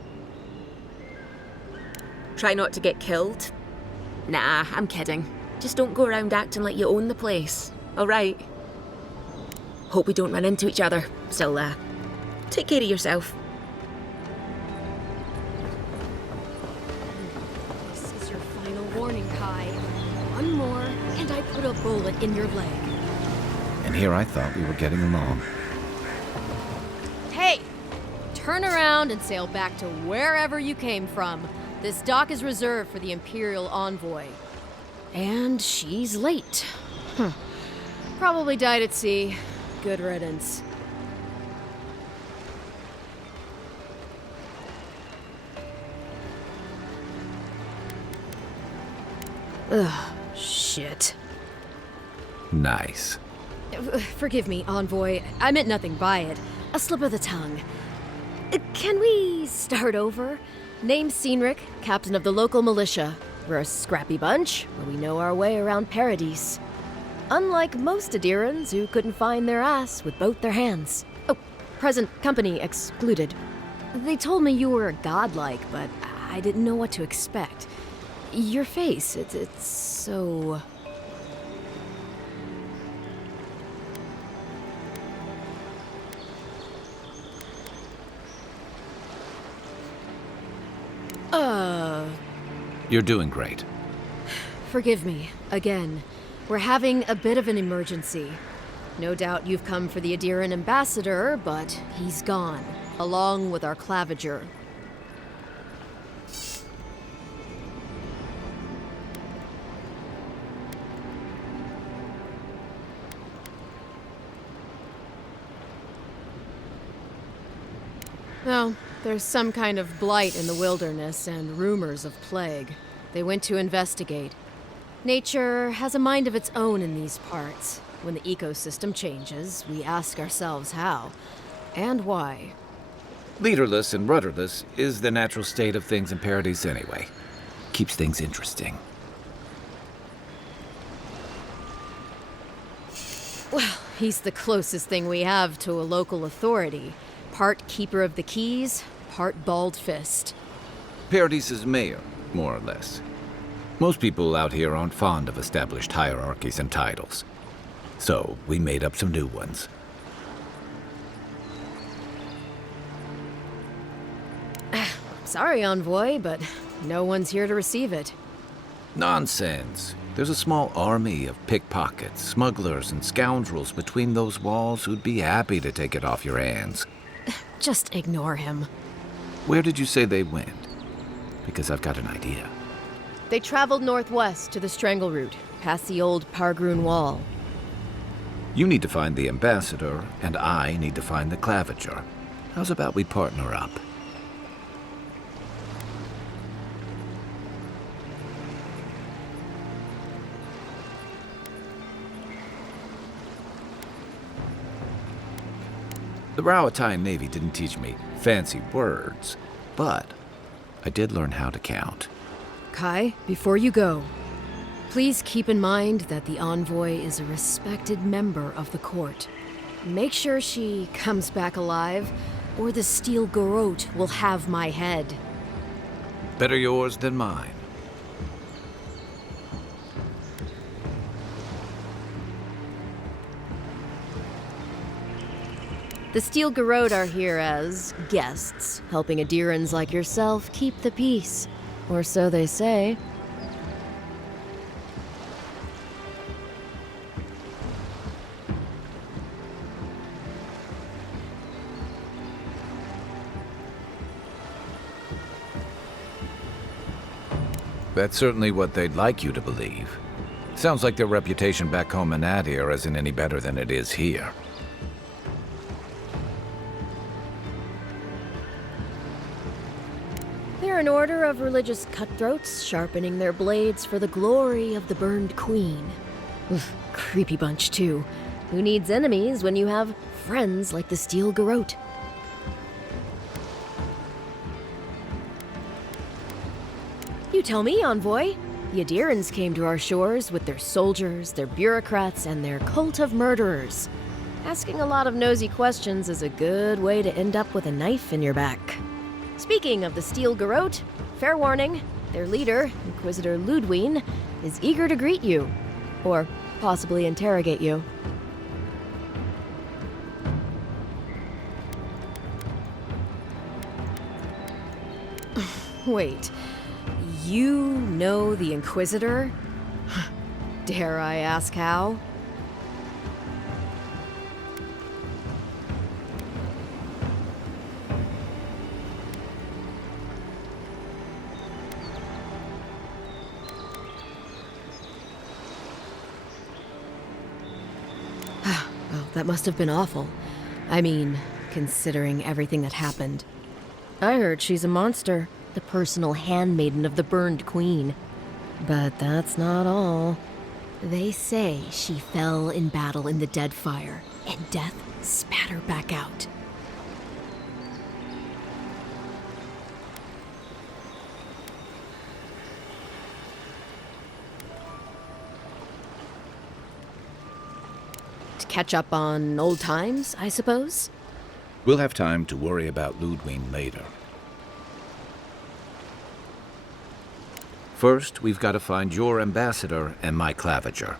Try not to get killed. Nah, I'm kidding. Just don't go around acting like you own the place, alright? Hope we don't run into each other. Still, take care of yourself. This is your final warning, Kai. One more, and I put a bullet in your leg. And here I thought we were getting along. Hey! Turn around and sail back to wherever you came from. This dock is reserved for the Imperial Envoy. And she's late. Probably died at sea. Good riddance. Ugh, shit. Nice. Forgive me, Envoy. I meant nothing by it. A slip of the tongue. Can we start over? Name's Cynric, captain of the local militia. We're a scrappy bunch, but we know our way around Paradise. Unlike most Adirans who couldn't find their ass with both their hands. Oh, present company excluded. They told me you were godlike, but I didn't know what to expect. Your face, it's so... You're doing great. Forgive me, again. We're having a bit of an emergency. No doubt you've come for the Adiran ambassador, but he's gone, along with our claviger. Well, there's some kind of blight in the wilderness and rumors of plague. They went to investigate. Nature has a mind of its own in these parts. When the ecosystem changes, we ask ourselves how and why. Leaderless and rudderless is the natural state of things in Paradise anyway. Keeps things interesting. Well, he's the closest thing we have to a local authority. Part keeper of the keys, part bald fist. Paradise's mayor, more or less. Most people out here aren't fond of established hierarchies and titles. So, we made up some new ones. Sorry, Envoy, but no one's here to receive it. Nonsense. There's a small army of pickpockets, smugglers, and scoundrels between those walls who'd be happy to take it off your hands. Just ignore him. Where did you say they went? Because I've got an idea. They traveled northwest to the Strangle Route, past the old Pargroon Wall. You need to find the ambassador, and I need to find the claviger. How's about we partner up? The Rawatine Navy didn't teach me fancy words, but I did learn how to count. Kai, before you go, please keep in mind that the Envoy is a respected member of the court. Make sure she comes back alive, or the Steel Garrote will have my head. Better yours than mine. The Steel Garrote are here as guests, helping Adirans like yourself keep the peace. Or so they say. That's certainly what they'd like you to believe. Sounds like their reputation back home in Adir isn't any better than it is here. They're an order of religious cutthroats, sharpening their blades for the glory of the burned queen. Oof, creepy bunch, too. Who needs enemies when you have friends like the Steel Garrote? You tell me, Envoy. The Adirans came to our shores with their soldiers, their bureaucrats, and their cult of murderers. Asking a lot of nosy questions is a good way to end up with a knife in your back. Speaking of the Steel Garrote, fair warning, their leader, Inquisitor Ludwine, is eager to greet you. Or possibly interrogate you. Wait, you know the Inquisitor? Dare I ask how? That must have been awful. I mean, considering everything that happened. I heard she's a monster, the personal handmaiden of the burned queen. But that's not all. They say she fell in battle in the dead fire, and death spat her back out. To catch up on old times, I suppose? We'll have time to worry about Ludwig later. First, we've got to find your ambassador and my claviger.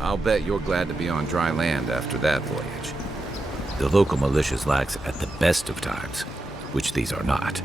I'll bet you're glad to be on dry land after that voyage. The local militia's lax at the best of times, which these are not.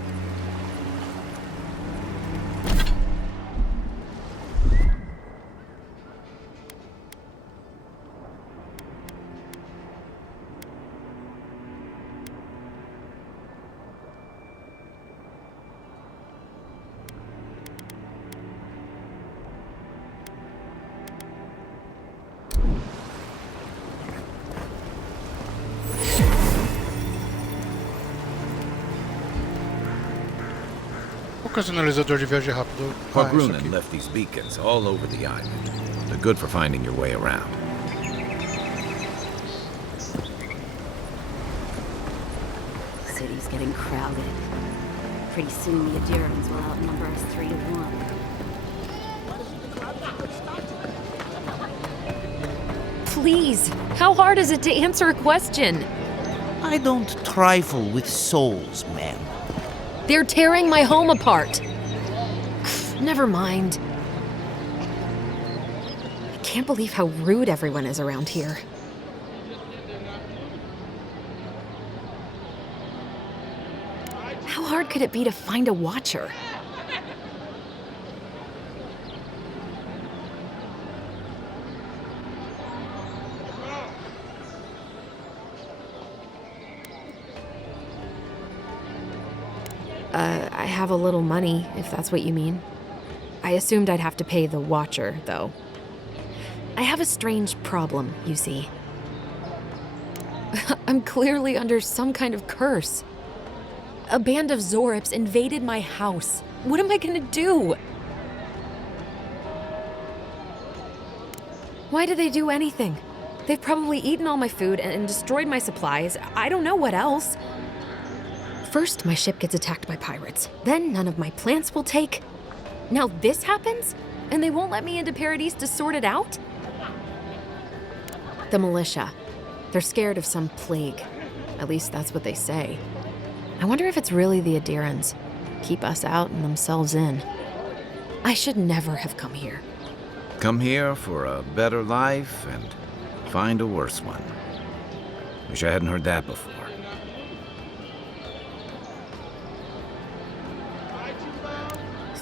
Qual que é o sinalizador de viagem rápido? Ah, isso Grunen aqui. left these beacons all over the island. They're good for finding your way around. City's getting crowded. Pretty soon the Adirans will outnumber us 3-1. Please, how hard is it to answer a question? I don't trifle with souls, ma'am. They're tearing my home apart. Never mind. I can't believe how rude everyone is around here. How hard could it be to find a watcher? I have a little money, if that's what you mean. I assumed I'd have to pay the watcher, though. I have a strange problem, you see. I'm clearly under some kind of curse. A band of Zorips invaded my house. What am I gonna do? Why did they do anything? They've probably eaten all my food and destroyed my supplies. I don't know what else. First, my ship gets attacked by pirates. Then none of my plants will take. Now this happens? And they won't let me into Paradise to sort it out? The militia. They're scared of some plague. At least that's what they say. I wonder if it's really the Adirans. Keep us out and themselves in. I should never have come here. Come here for a better life and find a worse one. Wish I hadn't heard that before.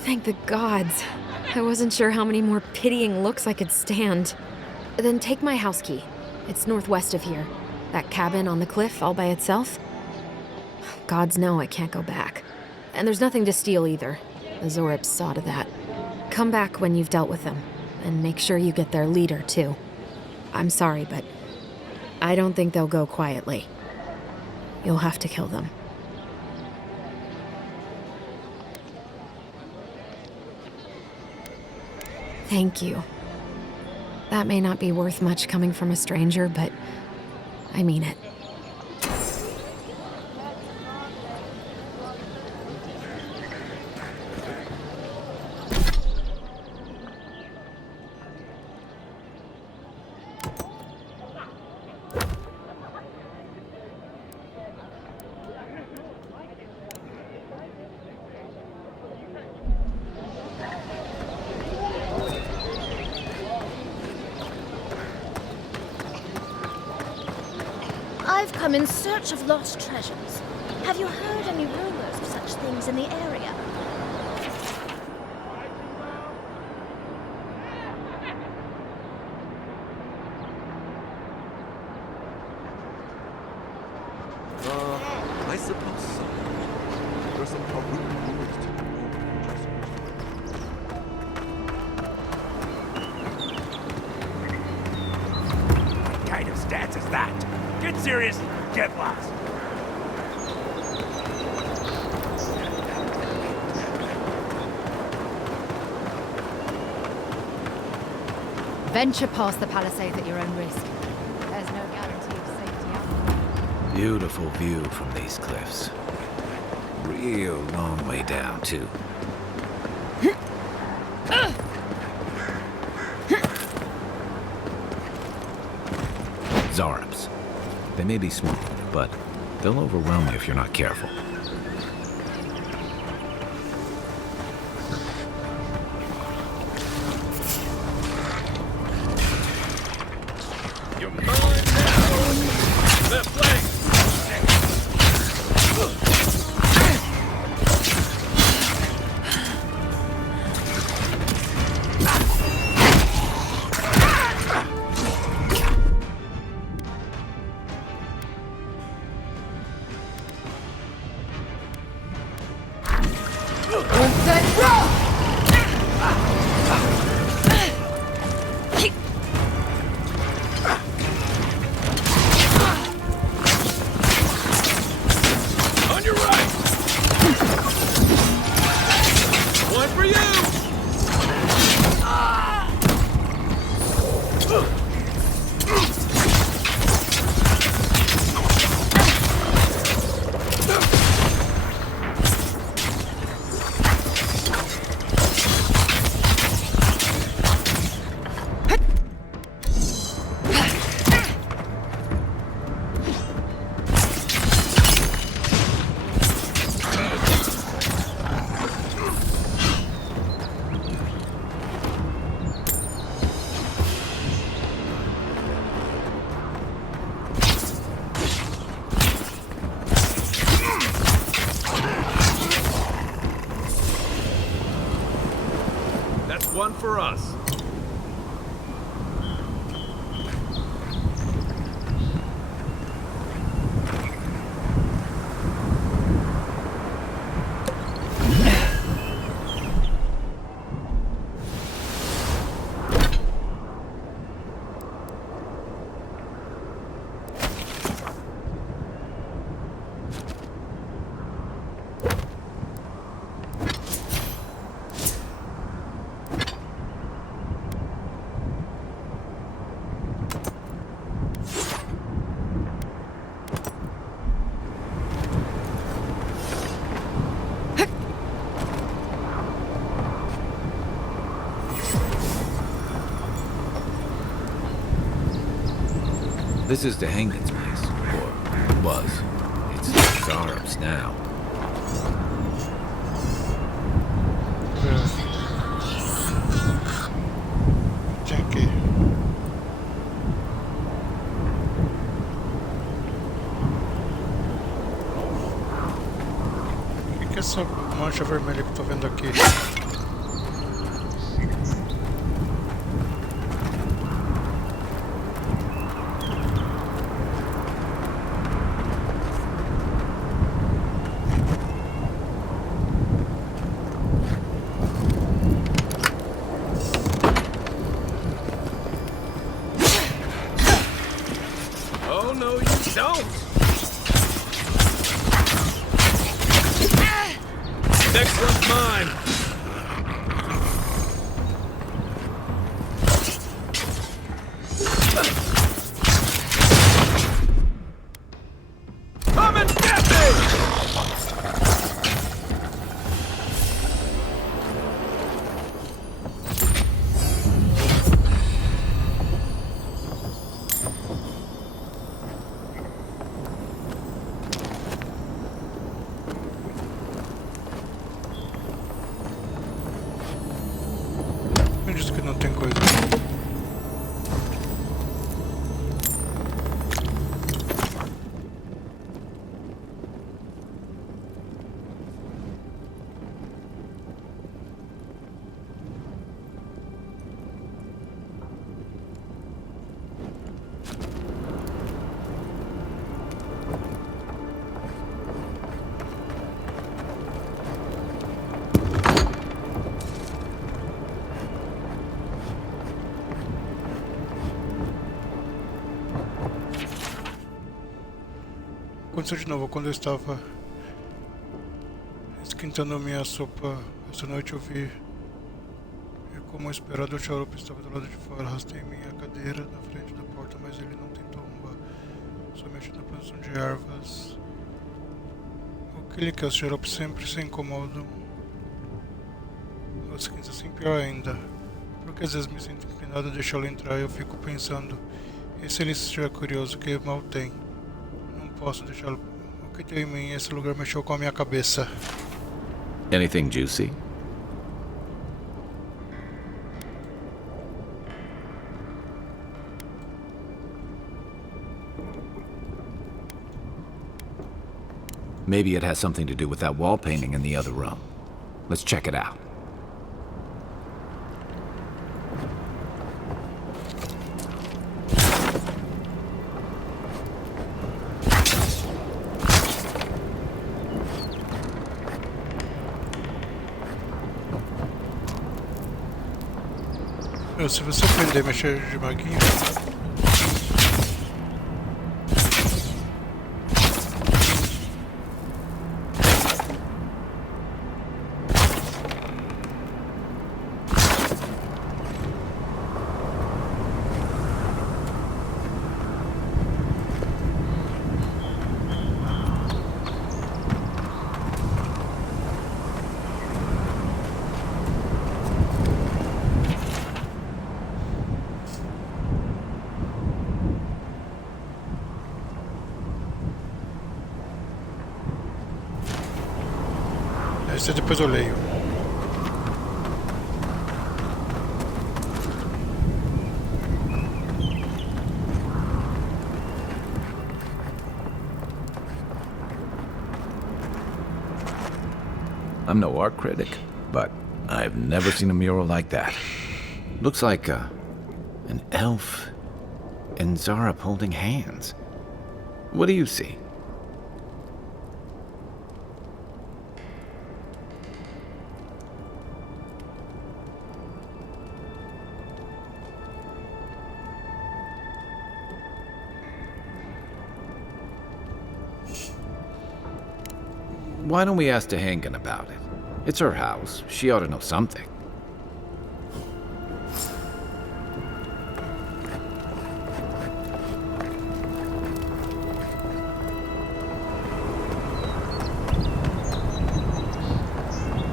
Thank the gods. I wasn't sure how many more pitying looks I could stand. Then take my house key. It's northwest of here. That cabin on the cliff all by itself. Gods know I can't go back. And there's nothing to steal either. The Zorips saw to that. Come back when you've dealt with them. And make sure you get their leader, too. I'm sorry, but I don't think they'll go quietly. You'll have to kill them. Thank you. That may not be worth much coming from a stranger, but I mean it. I've come in search of lost treasures. Have you heard any rumors of such things in the area? I suppose so. There's some rumors to What kind of stance is that? Get serious, get lost. Venture past the palisades at your own risk. There's no guarantee of safety out there. Beautiful view from these cliffs. Real long way down, too. Zarps. They may be small, but they'll overwhelm you if you're not careful. You're mine now! Left flank! On your right! One for you! That's one for us. This is the Hangman's place, or was. It's Zarps now. Jackie. O que é essa mancha vermelha que eu tô vendo aqui? Oh, no, you don't! Next one's mine! Come and get me! Me diz que não tem coisa. Aconteceu de novo quando eu estava esquentando minha sopa. Essa noite eu vi. E como esperado, o xarope estava do lado de fora. Arrastei minha cadeira na frente da porta, mas ele não tentou arrombar. Somente na posição de ervas. O que ele quer? Os xaropes sempre se incomodam. Os quintos assim pior ainda. Porque às vezes me sinto inclinado a deixá-lo entrar e eu fico pensando. E se ele estiver curioso, que mal tem? Não posso deixá-lo. O que tem em mim? Esse lugar mexeu com a minha cabeça. Anything juicy? Maybe it has something to do with that wall painting in the other room. Let's check it out. Se você aprender a mexer de maguinho. Esse depois eu leio. I'm no art critic, but I've never seen a mural like that. Looks like an elf and Zarep holding hands. What do you see? Why don't we ask Tehangan about it? It's her house. She ought to know something.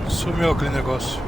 Sumiu aquele negócio.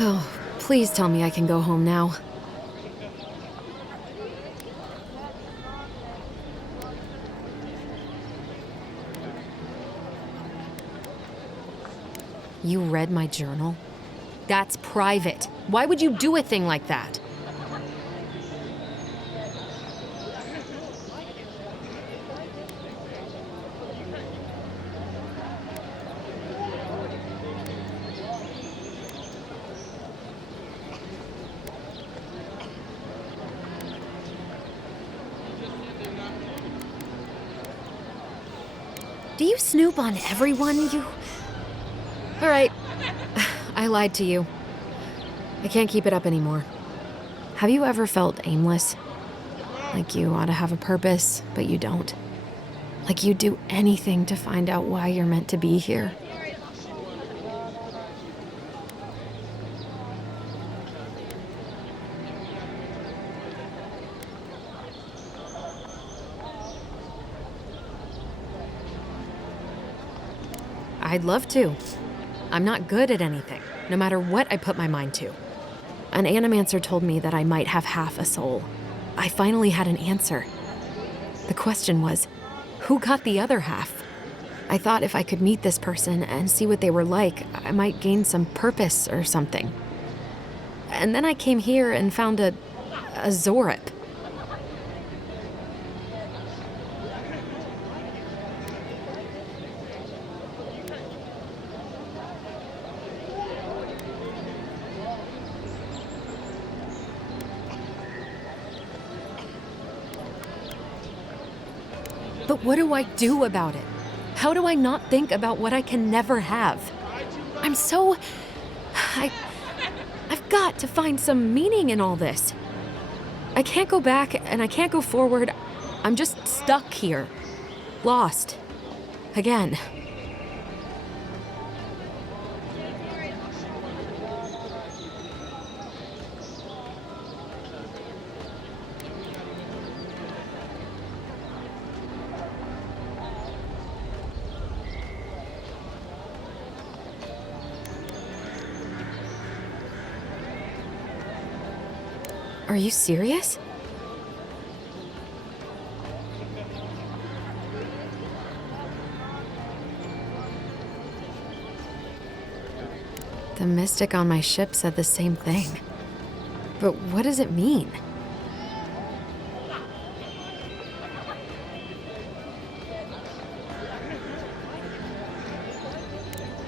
Oh, please tell me I can go home now. You read my journal? That's private. Why would you do a thing like that? Do you snoop on everyone, you... All right. I lied to you. I can't keep it up anymore. Have you ever felt aimless? Like you ought to have a purpose, but you don't? Like you'd do anything to find out why you're meant to be here. I'd love to. I'm not good at anything, no matter what I put my mind to. An animancer told me that I might have half a soul. I finally had an answer. The question was, who got the other half? I thought if I could meet this person and see what they were like, I might gain some purpose or something. And then I came here and found a Zorip. But what do I do about it? How do I not think about what I can never have? I've got to find some meaning in all this. I can't go back and I can't go forward. I'm just stuck here. Lost. Again. Are you serious? The mystic on my ship said the same thing. But what does it mean?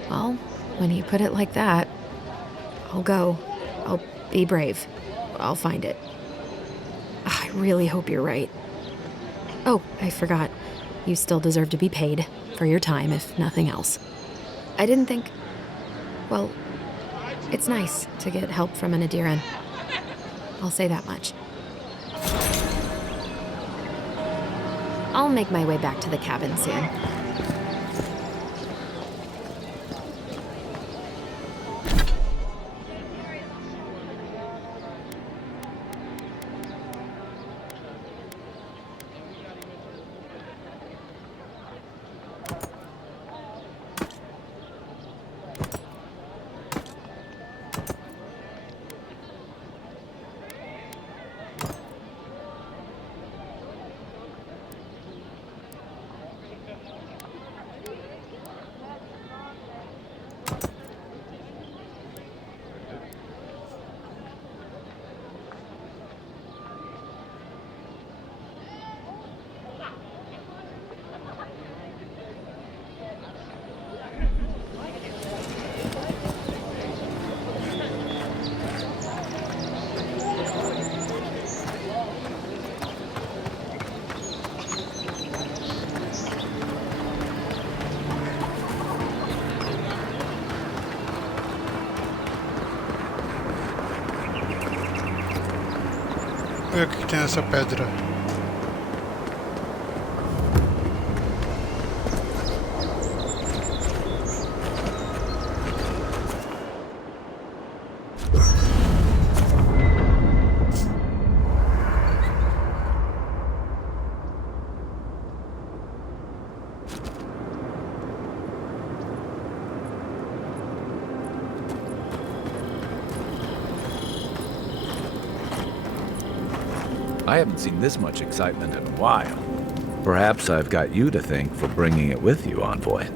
Well, when you put it like that, I'll go. I'll be brave. I'll find it. I really hope you're right. Oh, I forgot. You still deserve to be paid for your time, if nothing else. I didn't think... Well, it's nice to get help from an Adiran. I'll say that much. I'll make my way back to the cabin soon. Olha o que tem essa pedra. I haven't seen this much excitement in a while. Perhaps I've got you to thank for bringing it with you, Envoy.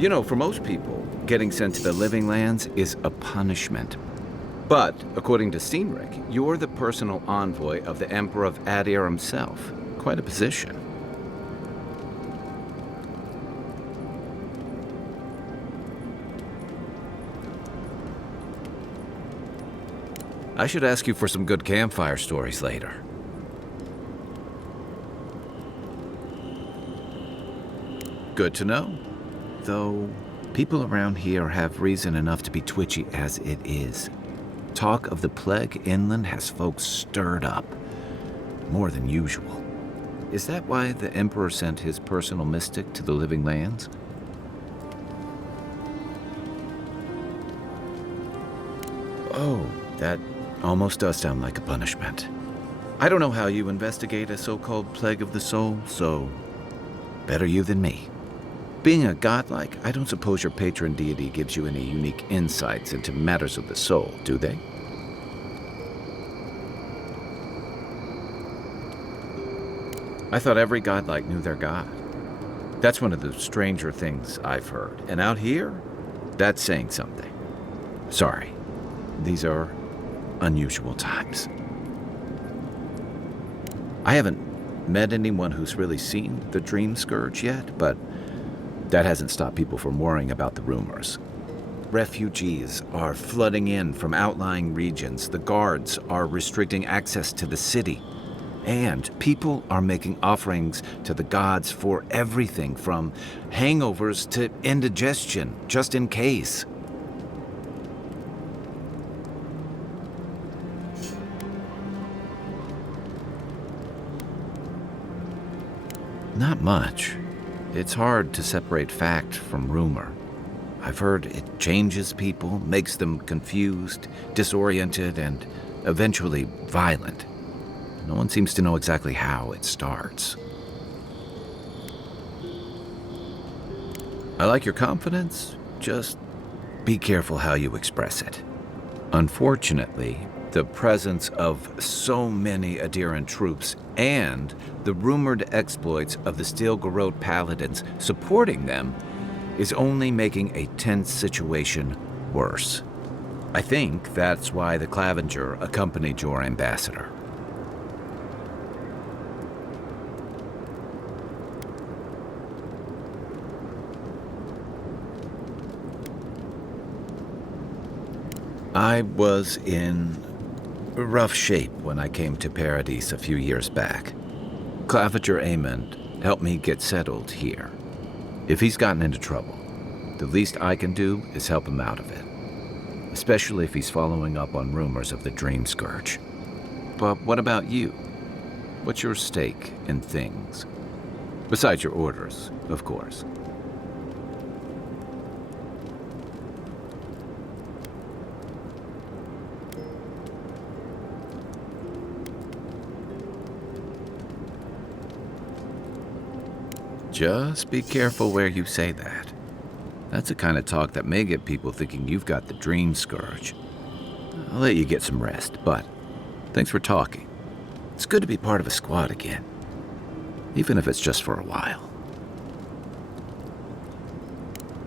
You know, for most people, getting sent to the Living Lands is a punishment. But, according to Cynric, you're the personal envoy of the Emperor of Adir himself. Quite a position. I should ask you for some good campfire stories later. Good to know. Though, people around here have reason enough to be twitchy as it is. Talk of the plague inland has folks stirred up. More than usual. Is that why the Emperor sent his personal mystic to the Living Lands? Oh, that almost does sound like a punishment. I don't know how you investigate a so-called plague of the soul, so better you than me. Being a godlike, I don't suppose your patron deity gives you any unique insights into matters of the soul, do they? I thought every godlike knew their god. That's one of the stranger things I've heard. And out here, that's saying something. Sorry, these are unusual times. I haven't met anyone who's really seen the Dream Scourge yet, but that hasn't stopped people from worrying about the rumors. Refugees are flooding in from outlying regions. The guards are restricting access to the city. And people are making offerings to the gods for everything from hangovers to indigestion, just in case. Not much. It's hard to separate fact from rumor. I've heard it changes people, makes them confused, disoriented, and eventually violent. No one seems to know exactly how it starts. I like your confidence, just be careful how you express it. Unfortunately, the presence of so many Adiran troops and the rumored exploits of the Stilgarrode paladins supporting them is only making a tense situation worse. I think that's why the Clavenger accompanied your ambassador. I was in rough shape when I came to Paradise a few years back. Clavenger Amond helped me get settled here. If he's gotten into trouble, the least I can do is help him out of it. Especially if he's following up on rumors of the Dream Scourge. But what about you? What's your stake in things? Besides your orders, of course. Just be careful where you say that. That's the kind of talk that may get people thinking you've got the Dream Scourge. I'll let you get some rest, but thanks for talking. It's good to be part of a squad again, even if it's just for a while.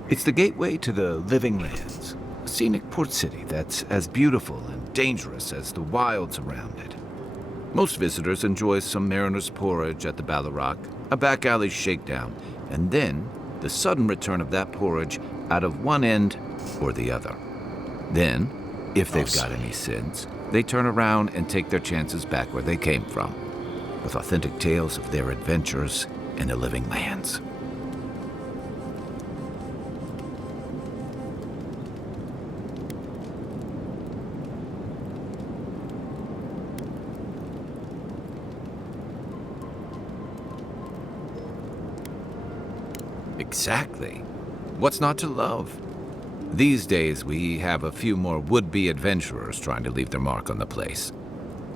It's the gateway to the Living Lands, a scenic port city that's as beautiful and dangerous as the wilds around it. Most visitors enjoy some mariner's porridge at the Ballarrock, a back alley shakedown, and then the sudden return of that porridge out of one end or the other. Then, if they've got any sense, they turn around and take their chances back where they came from, with authentic tales of their adventures in the Living Lands. Exactly. What's not to love? These days, we have a few more would-be adventurers trying to leave their mark on the place.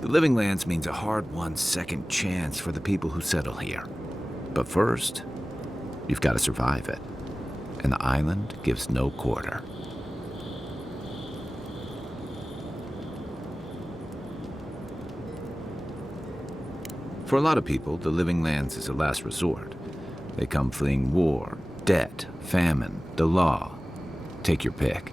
The Living Lands means a hard-won second chance for the people who settle here. But first, you've got to survive it. And the island gives no quarter. For a lot of people, the Living Lands is a last resort. They come fleeing war, debt, famine, the law. Take your pick.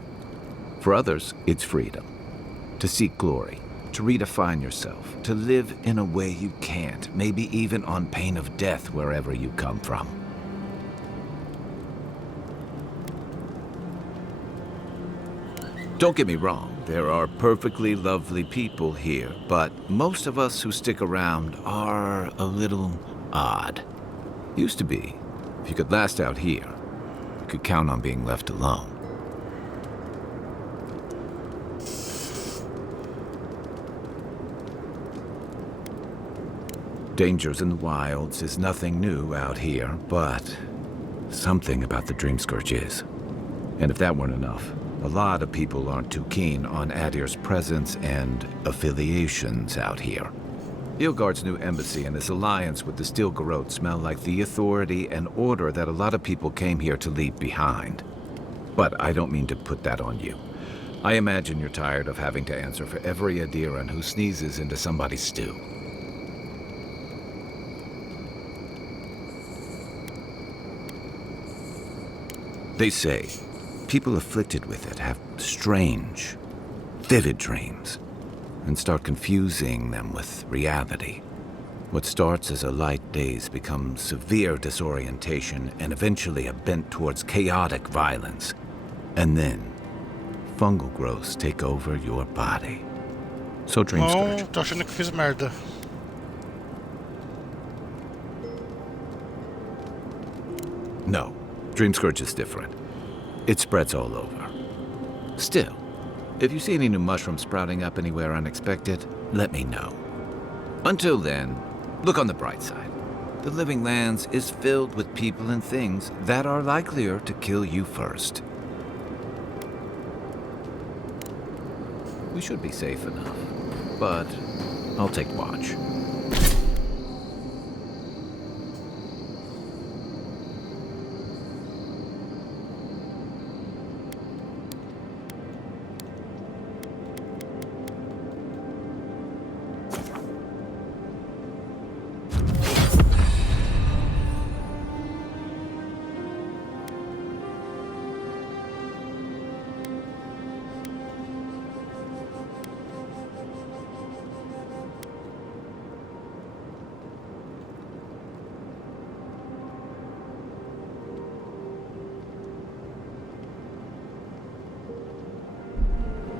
For others, it's freedom. To seek glory, to redefine yourself, to live in a way you can't, maybe even on pain of death wherever you come from. Don't get me wrong, there are perfectly lovely people here, but most of us who stick around are a little odd. Used to be. If you could last out here, you could count on being left alone. Dangers in the wilds is nothing new out here, but something about the Dreamscourge is. And if that weren't enough, a lot of people aren't too keen on Adir's presence and affiliations out here. Ilgard's new embassy and his alliance with the Steel Garrote smell like the authority and order that a lot of people came here to leave behind. But I don't mean to put that on you. I imagine you're tired of having to answer for every Adiran who sneezes into somebody's stew. They say people afflicted with it have strange, vivid dreams and start confusing them with reality. What starts as a light daze becomes severe disorientation and eventually a bent towards chaotic violence. And then, fungal growths take over your body. So Dreamscourge. Oh, tô achando que fiz merda. No, Dreamscourge is different. It spreads all over. Still, if you see any new mushrooms sprouting up anywhere unexpected, let me know. Until then, look on the bright side. The Living Lands is filled with people and things that are likelier to kill you first. We should be safe enough, but I'll take watch.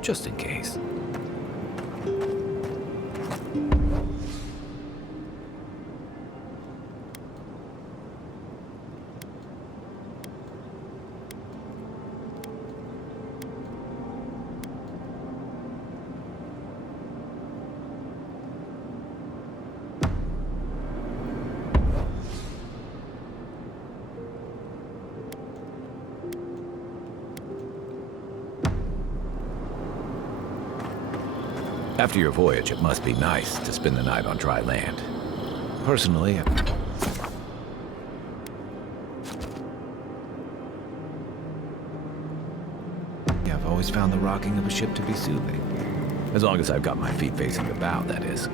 Just in case. After your voyage, it must be nice to spend the night on dry land. Personally, I've always found the rocking of a ship to be soothing. As long as I've got my feet facing the bow, that is.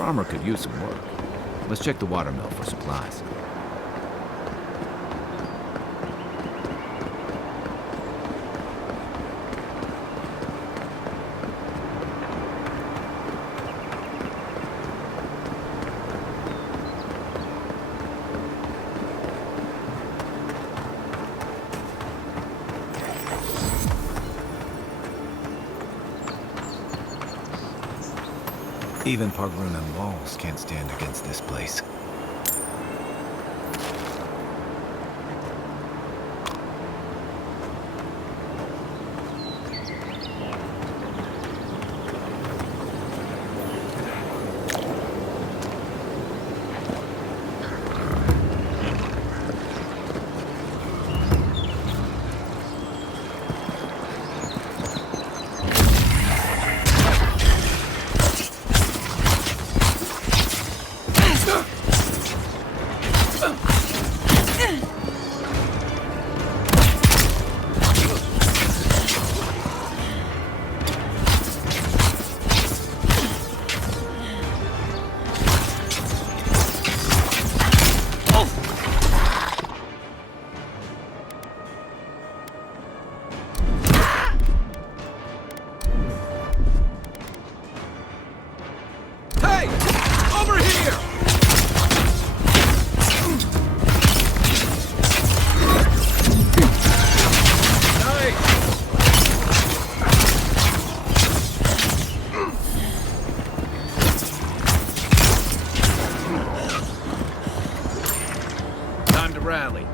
Armor could use some work. Let's check the watermill for supplies. Even Pargrunan walls can't stand against this place. Rally.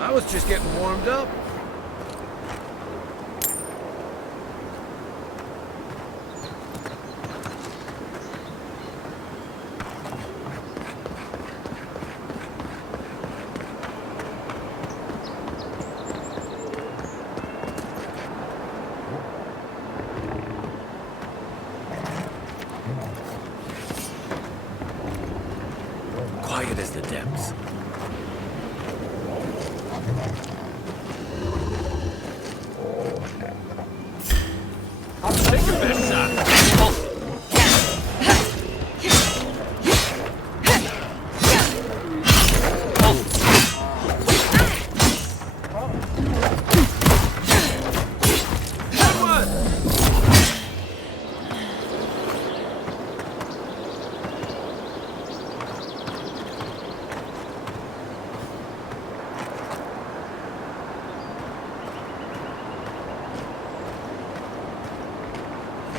I was just getting warmed up. Quiet as the depths. Take your best shot.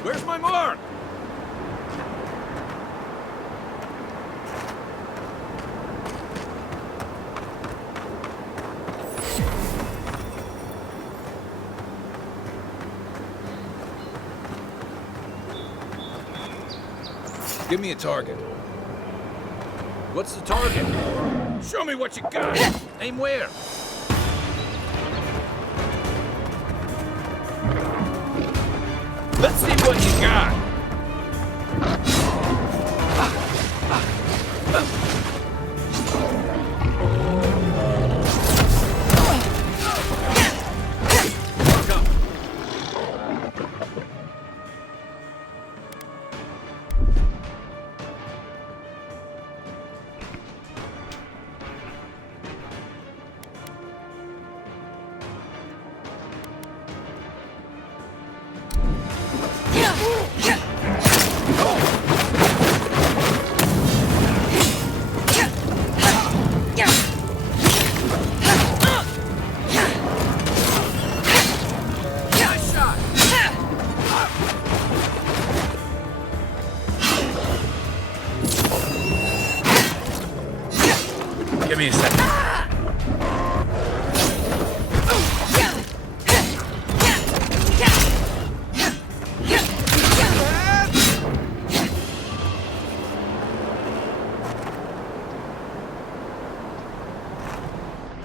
Where's my mark? Give me a target. What's the target? Show me what you got. Aim where? Let's see what you got. Give me a second.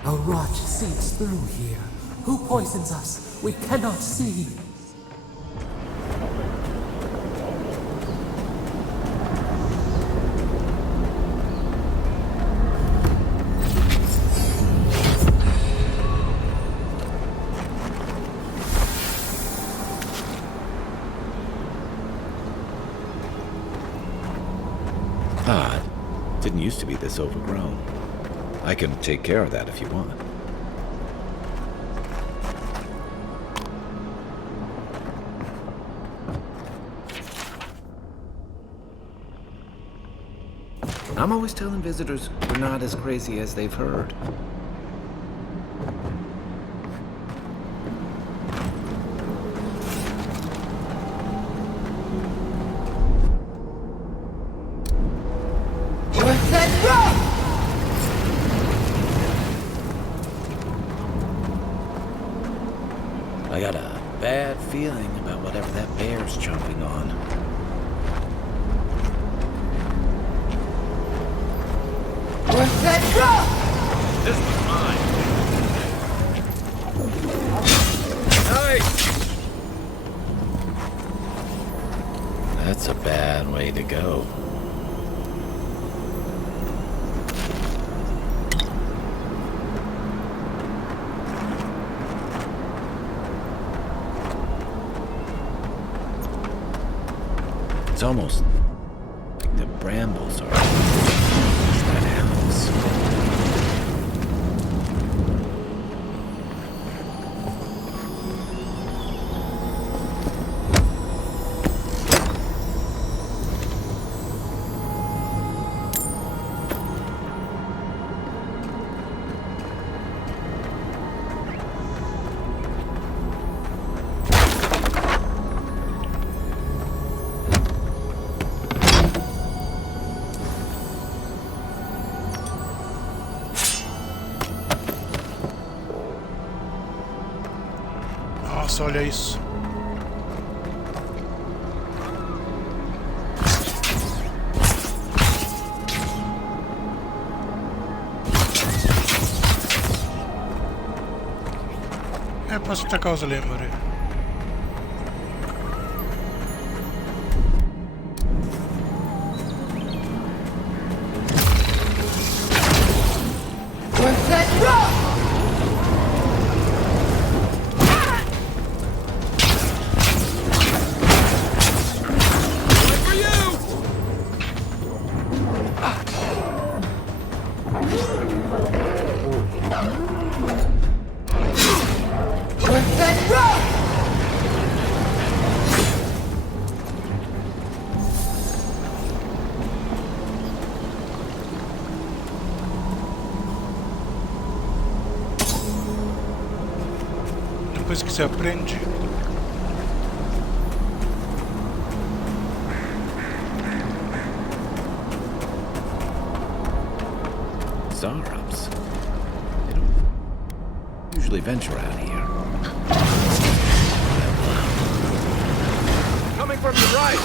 A rot seeps through here. Who poisons us? We cannot see. Odd. Didn't used to be this overgrown. I can take care of that if you want. I'm always telling visitors we're not as crazy as they've heard. I got a bad feeling about whatever that bear's chomping on. This one's mine. Nice! That's a bad way to go. It's almost like the brambles are that house. Nossa, olha isso. Posso atacar os lembra. Depois que você aprende, Zarups. They don't usually venture out here. Coming from your right!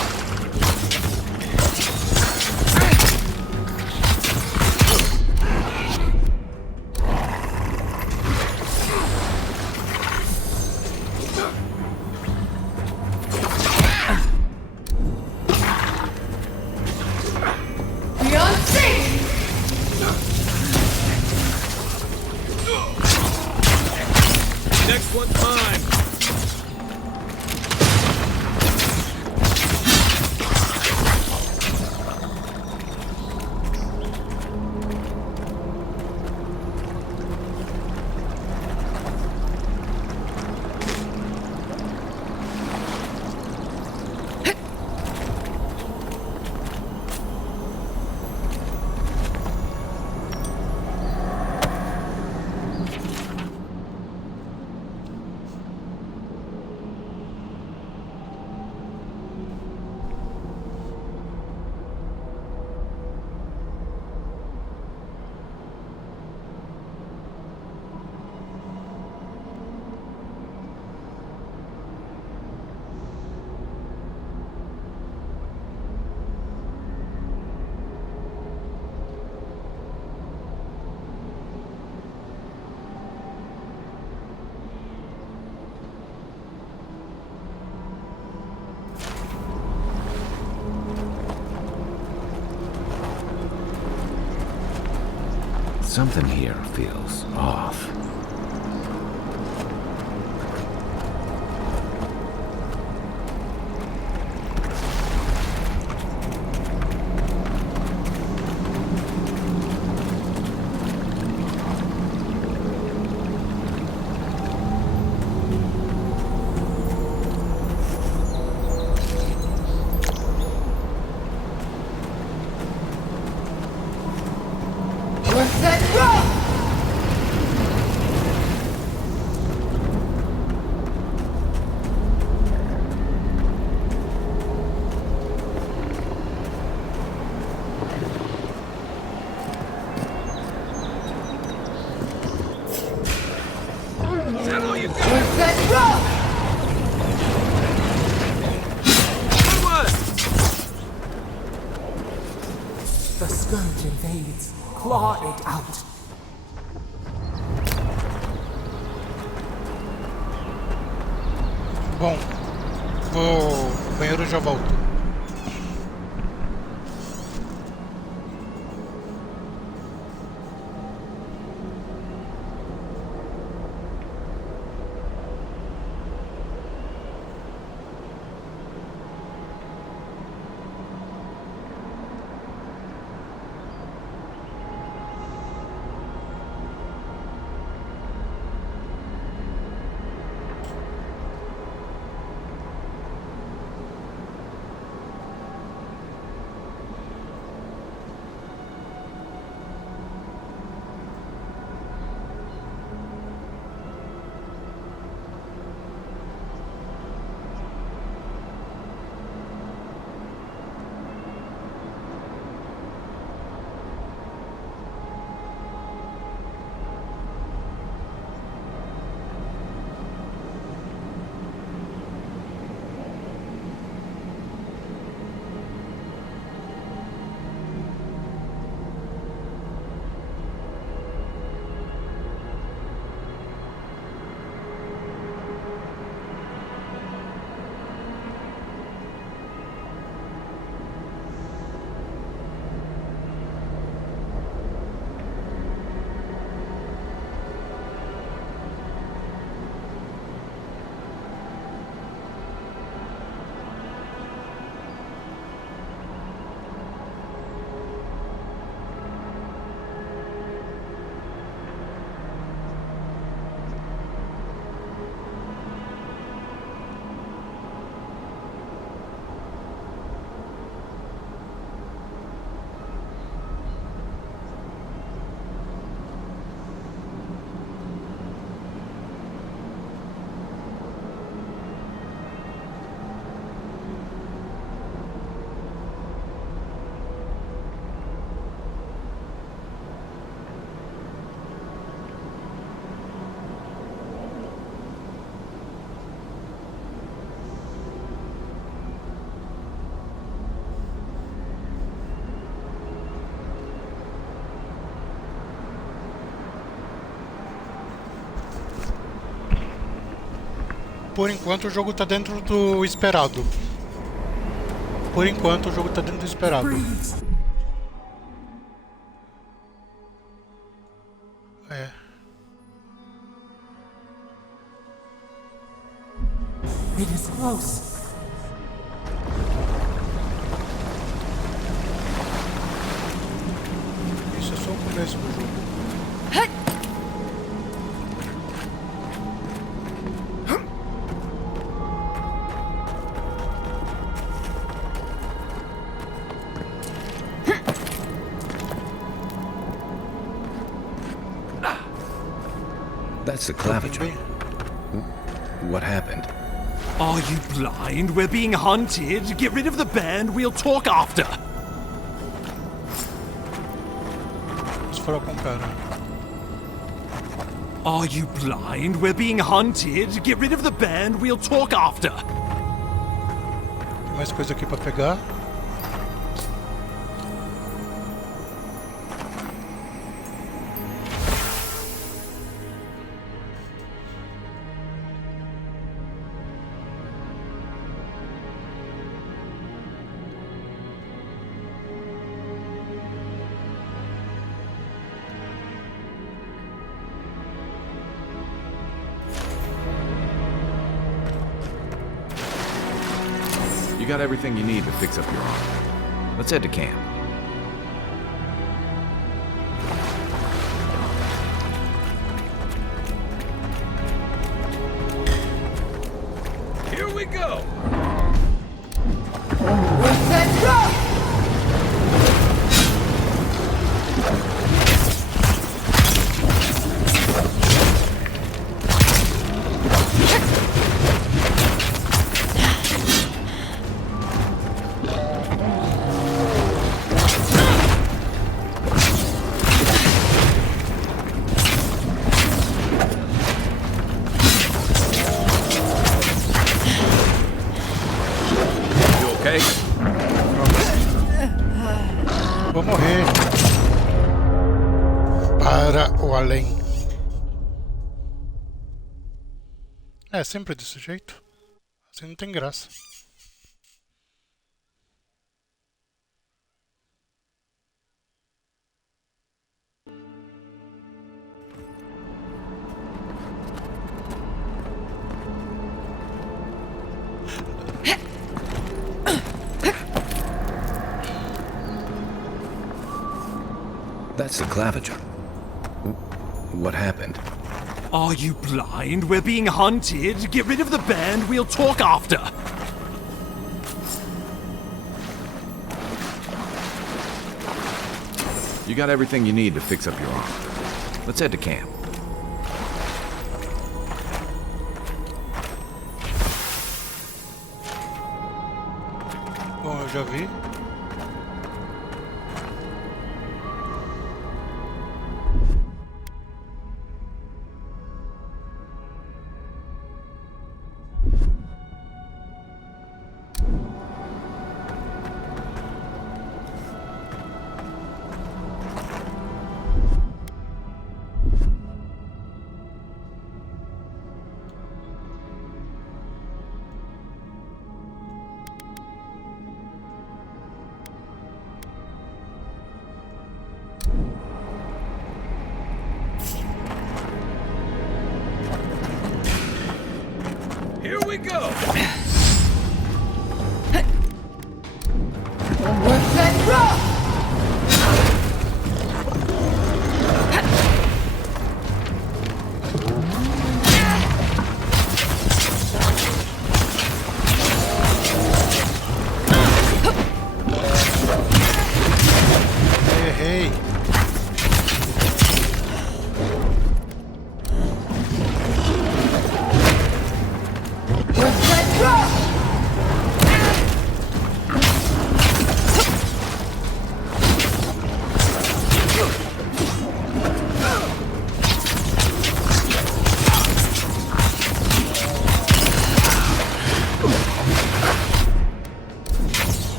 Next one's mine! Something here feels off. scourge invades. Claw it out. Bom, vou ao banheiro e já volto. Por enquanto o jogo tá dentro do esperado. Por enquanto o jogo tá dentro do esperado. É. It is close. Isso é só o começo do jogo. That's the clavicle. What happened? Are you blind? We're being hunted. Get rid of the band. We'll talk after. Vamos falar com o cara. Are you blind? We're being hunted. Get rid of the band. We'll talk after. Tem mais coisa aqui pra pegar. You got everything you need to fix up your arm. Let's head to camp. Here we go! Vou morrer. Para o além. É sempre desse jeito. Assim não tem graça. That's the claviger. What happened? Are you blind? We're being hunted. Get rid of the band. We'll talk after. You got everything you need to fix up your arm. Let's head to camp. Bom, eu já vi. Here we go! Errei.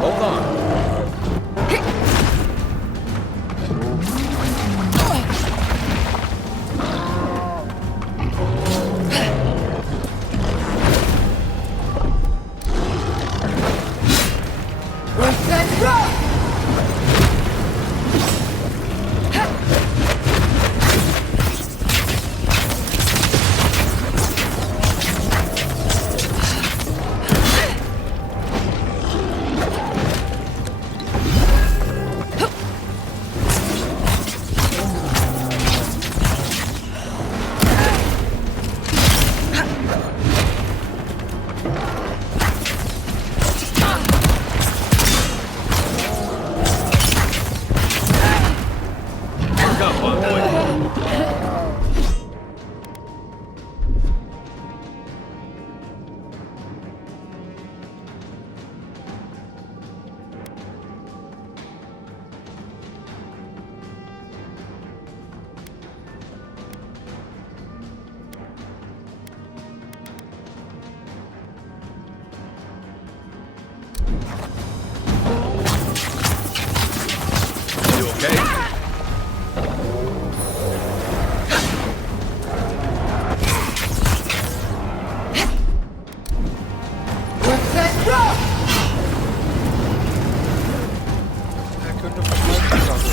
Hold on. You okay? É que eu não faço mais de jogo.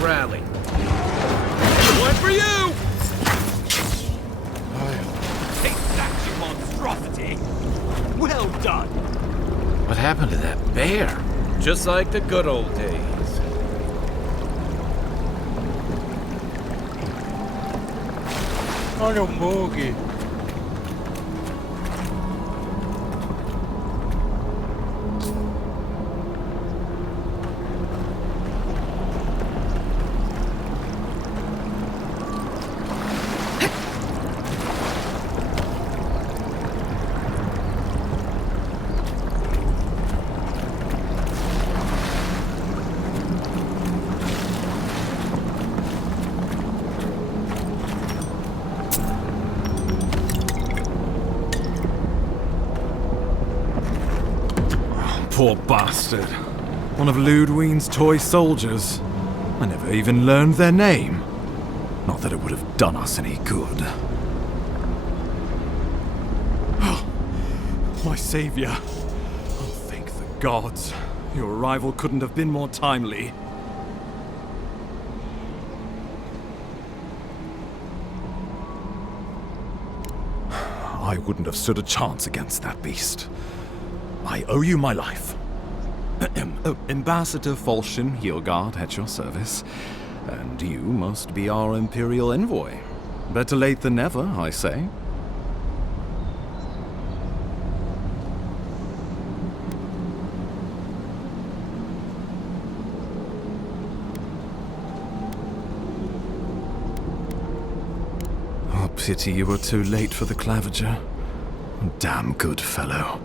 Rally. One for you! Take that, you monstrosity! Well done! What happened to that bear? Just like the good old days. Olha o Mug. poor bastard. One of Ludwine's toy soldiers. I never even learned their name. Not that it would have done us any good. Oh, my savior. Oh, thank the gods. Your arrival couldn't have been more timely. I wouldn't have stood a chance against that beast. I owe you my life. Ambassador Falchion Hiergard at your service. And you must be our Imperial envoy. Better late than never, I say. Oh, pity you were too late for the Claviger. Damn good fellow.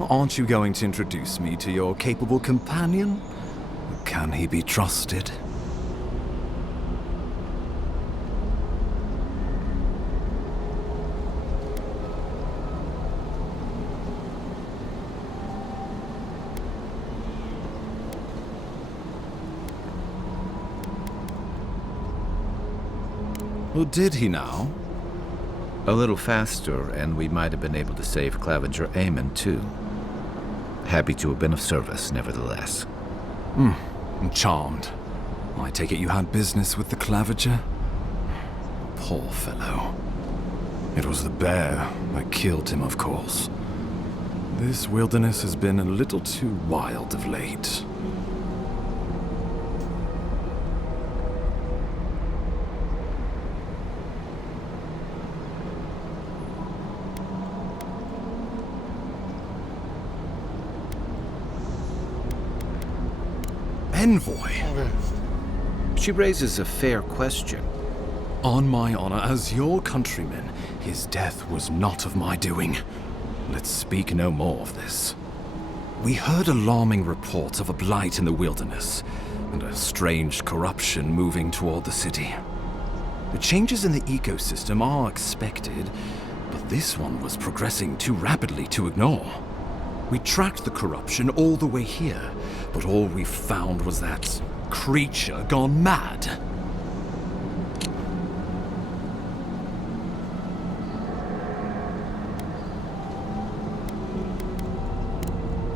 Aren't you going to introduce me to your capable companion? Can he be trusted? Or did he now? A little faster, and we might have been able to save Claviger Aemon, too. Happy to have been of service, nevertheless. I'm charmed. I take it you had business with the Claviger? Poor fellow. It was the bear that killed him, of course. This wilderness has been a little too wild of late. Envoy? She raises a fair question. On my honor, as your countryman, his death was not of my doing. Let's speak no more of this. We heard alarming reports of a blight in the wilderness, and a strange corruption moving toward the city. The changes in the ecosystem are expected, but this one was progressing too rapidly to ignore. We tracked the corruption all the way here, but all we found was that creature gone mad.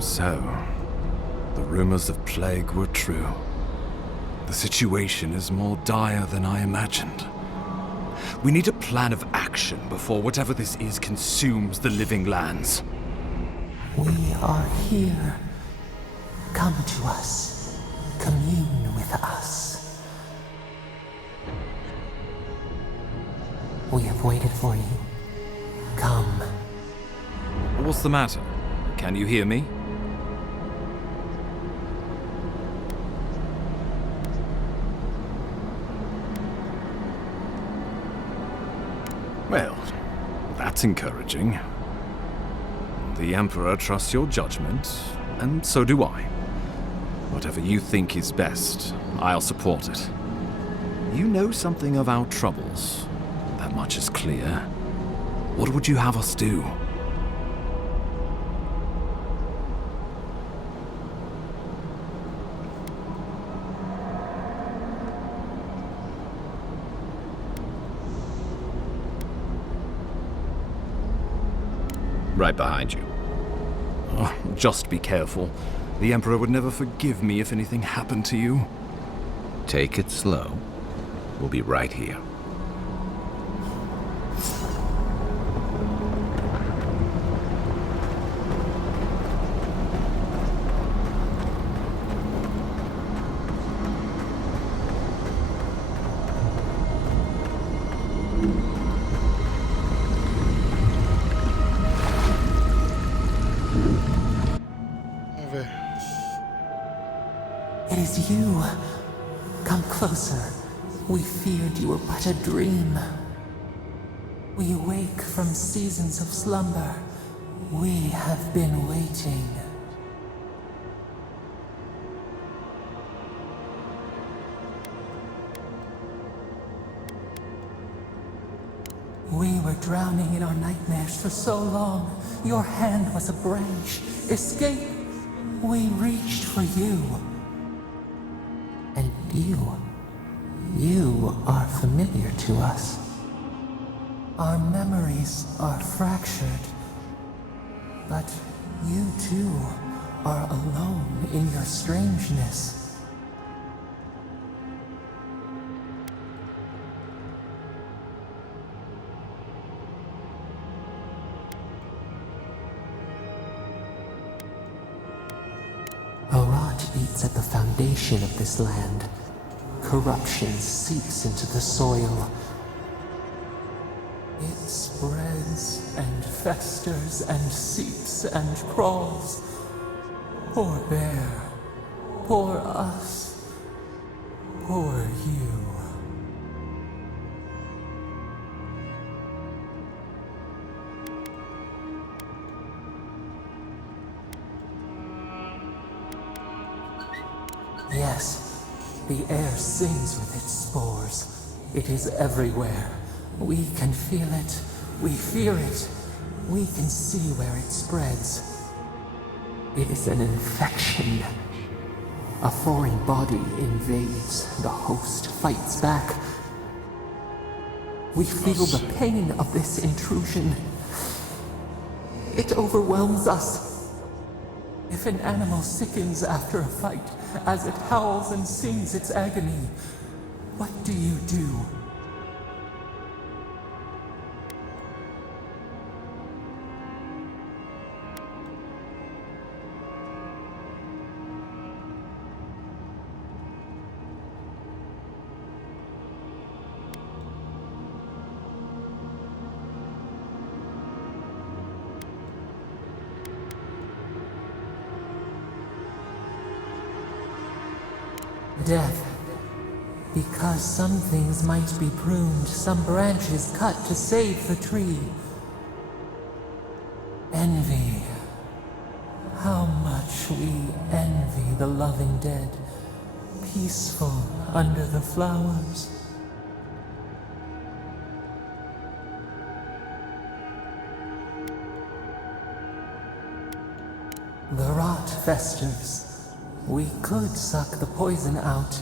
So, the rumors of plague were true. The situation is more dire than I imagined. We need a plan of action before whatever this is consumes the living lands. We are here. Come to us. Commune with us. We have waited for you. Come. What's the matter? Can you hear me? Well, that's encouraging. The Emperor trusts your judgment, and so do I. Whatever you think is best, I'll support it. You know something of our troubles. That much is clear. What would you have us do? Right behind you. Oh, just be careful. The Emperor would never forgive me if anything happened to you. Take it slow. We'll be right here. It is you. Come closer. We feared you were but a dream. We awake from seasons of slumber. We have been waiting. We were drowning in our nightmares for so long. Your hand was a branch. Escape! We reached for you. And you are familiar to us. Our memories are fractured, but you too are alone in your strangeness. A rot eats at the foundation of this land. Corruption seeps into the soil. It spreads and festers and seeps and crawls. Poor bear. Poor us. Poor you. Yes, the air sings with its spores. It is everywhere. We can feel it. We fear it. We can see where it spreads. It is an infection. A foreign body invades. The host fights back. We feel the pain of this intrusion. It overwhelms us. If an animal sickens after a fight, as it howls and sings its agony, what do you do? Death. Because some things might be pruned, some branches cut to save the tree. Envy. How much we envy the loving dead, peaceful under the flowers. The rot festers. We could suck the poison out,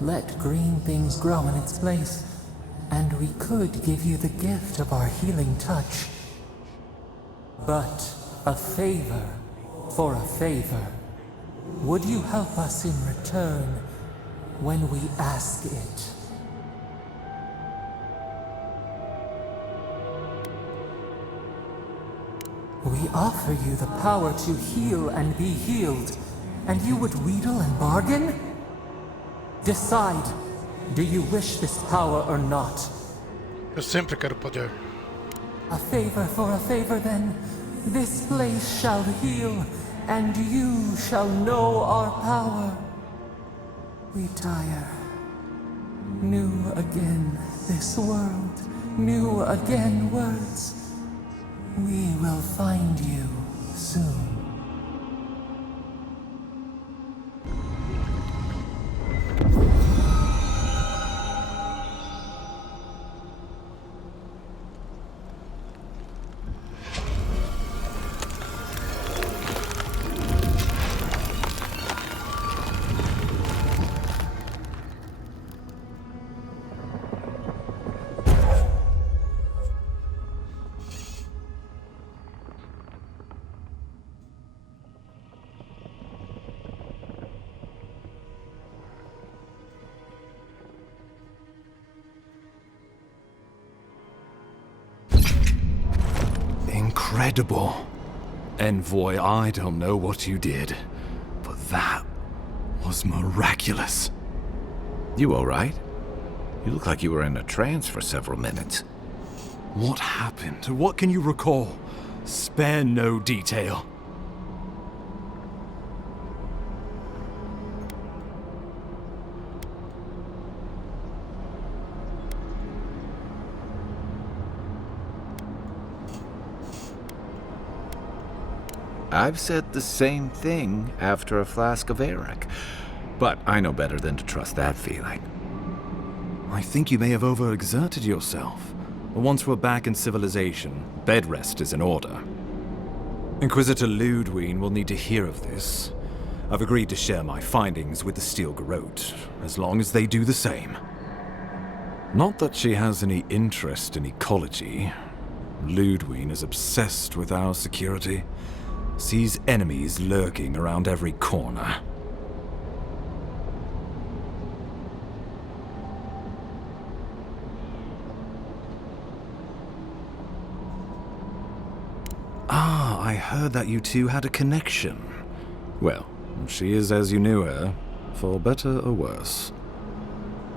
let green things grow in its place, and we could give you the gift of our healing touch. But a favor for a favor. Would you help us in return when we ask it? We offer you the power to heal and be healed. And you would wheedle and bargain? Decide. Do you wish this power or not? Eu sempre quero poder. A favor for a favor then. This place shall heal, and you shall know our power. We tire. New again this world. New again words. We will find you soon. Incredible. Envoy, I don't know what you did, but that was miraculous. You all right? You look like you were in a trance for several minutes. What happened? What can you recall? Spare no detail. I've said the same thing after a flask of Eric, but I know better than to trust that feeling. I think you may have overexerted yourself. Once we're back in civilization, bed rest is in order. Inquisitor Ludwig will need to hear of this. I've agreed to share my findings with the Steel Garrote, as long as they do the same. Not that she has any interest in ecology. Ludwig is obsessed with our security, sees enemies lurking around every corner. Ah, I heard that you two had a connection. Well, she is as you knew her, for better or worse.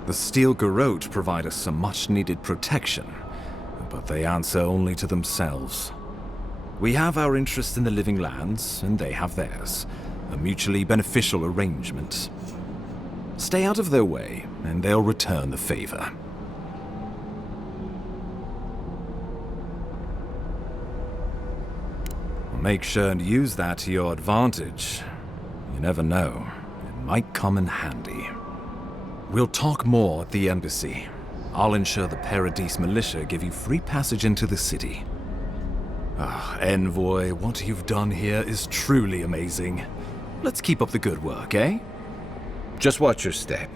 The Steel Garrote provide us some much-needed protection, but they answer only to themselves. We have our interest in the living lands, and they have theirs. A mutually beneficial arrangement. Stay out of their way, and they'll return the favor. Make sure and use that to your advantage. You never know. It might come in handy. We'll talk more at the embassy. I'll ensure the Paradise militia give you free passage into the city. Ah, Envoy, what you've done here is truly amazing. Let's keep up the good work, eh? Just watch your step.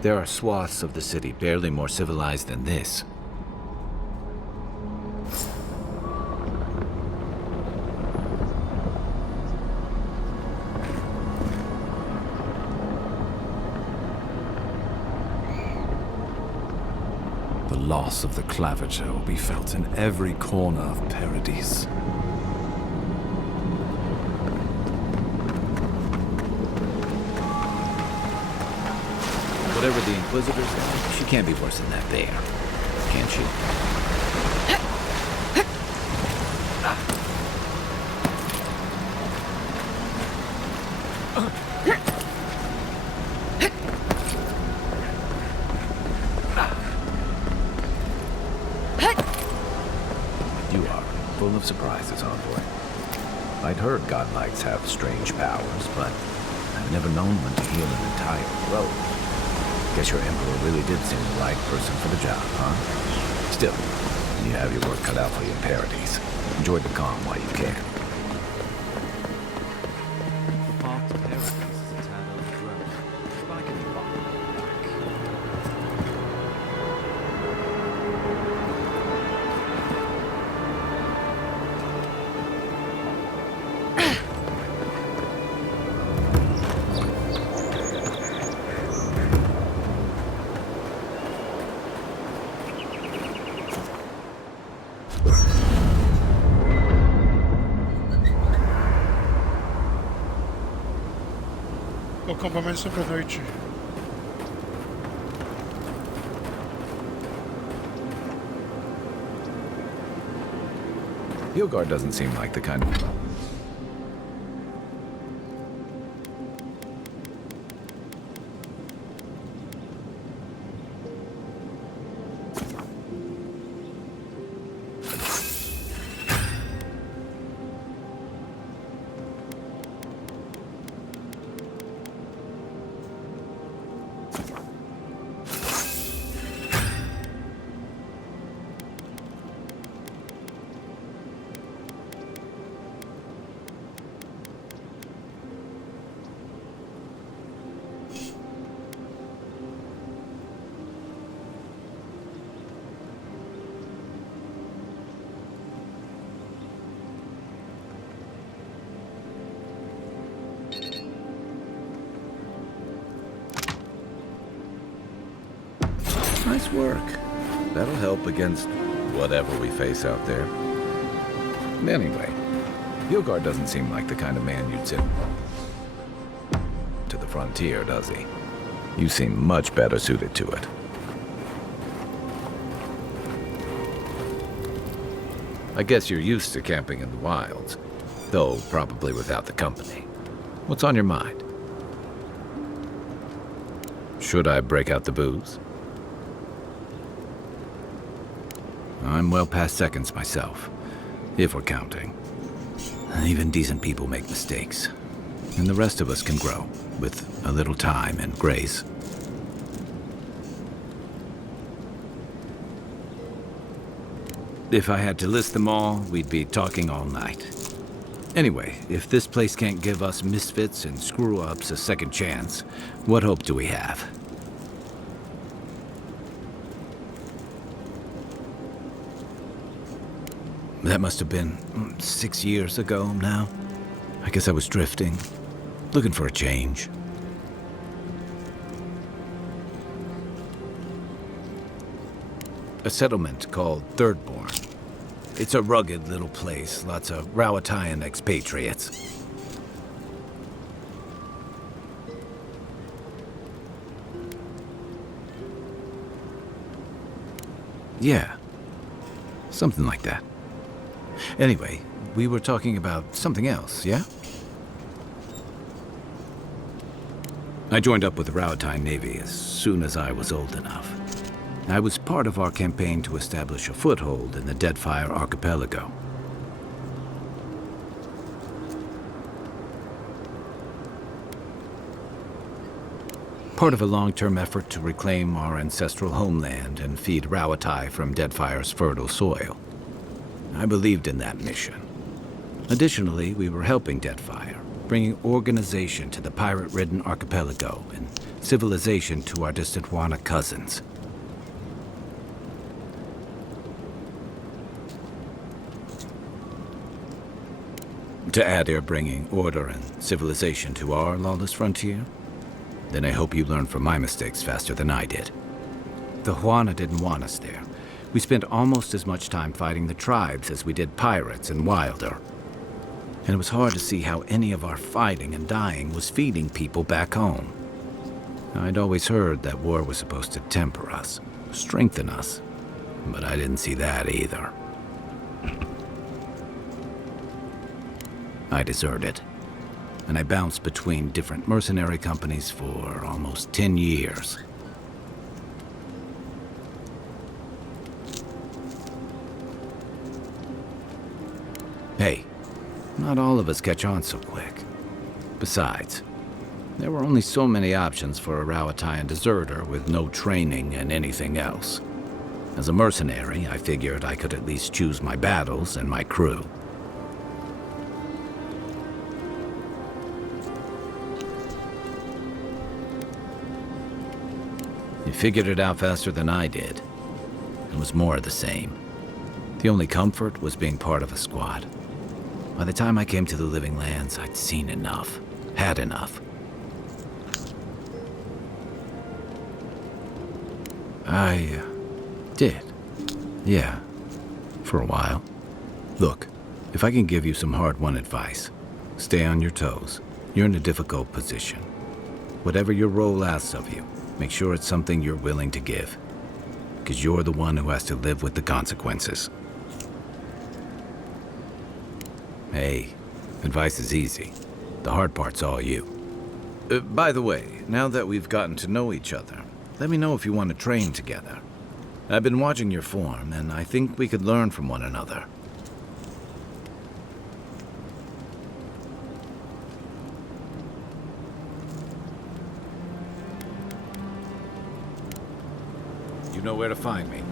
There are swaths of the city barely more civilized than this. The loss of the Claviger will be felt in every corner of Paradise. Whatever the Inquisitors are, she can't be worse than that bear. Can she? You are full of surprises, Envoy. I'd heard godlights have strange powers, but I've never known one to heal an entire grove. Guess your Emperor really did seem the right person for the job, huh? Still, you have your work cut out for you in Paradise. Enjoy the calm while you can. The path to Paradise is a tad overgrown, but I can be back. O acampamento sempre à noite. Hilgard doesn't seem like the kind of... Nice work. That'll help against whatever we face out there. Anyway, Hilgard doesn't seem like the kind of man you'd send to the frontier, does he? You seem much better suited to it. I guess you're used to camping in the wilds, though probably without the company. What's on your mind? Should I break out the booze? I'm well past seconds myself, if we're counting. Even decent people make mistakes, and the rest of us can grow, with a little time and grace. If I had to list them all, we'd be talking all night. Anyway, if this place can't give us misfits and screw-ups a second chance, what hope do we have? That must have been 6 years ago now. I guess I was drifting, looking for a change. A settlement called Thirdborn. It's a rugged little place, lots of Rowatayan expatriates. Yeah, something like that. Anyway, we were talking about something else, yeah? I joined up with the Rowatayan Navy as soon as I was old enough. I was part of our campaign to establish a foothold in the Deadfire Archipelago. Part of a long-term effort to reclaim our ancestral homeland and feed Rawatai from Deadfire's fertile soil. I believed in that mission. Additionally, we were helping Deadfire, bringing organization to the pirate-ridden archipelago and civilization to our distant Wana cousins. To add, you're bringing order and civilization to our lawless frontier? Then I hope you learn from my mistakes faster than I did. The Huana didn't want us there. We spent almost as much time fighting the tribes as we did pirates and Wilder. And it was hard to see how any of our fighting and dying was feeding people back home. I'd always heard that war was supposed to temper us, strengthen us, but I didn't see that either. I deserted, and I bounced between different mercenary companies for almost 10 years. Hey, not all of us catch on so quick. Besides, there were only so many options for a Rowatayan deserter with no training and anything else. As a mercenary, I figured I could at least choose my battles and my crew. You figured it out faster than I did. It was more of the same. The only comfort was being part of a squad. By the time I came to the Living Lands, I'd seen enough, had enough. I did. Yeah, for a while. Look, if I can give you some hard-won advice, stay on your toes. You're in a difficult position. Whatever your role asks of you, make sure it's something you're willing to give. Because you're the one who has to live with the consequences. Hey, advice is easy. The hard part's all you. By the way, now that we've gotten to know each other, let me know if you want to train together. I've been watching your form, and I think we could learn from one another. You know where to find me.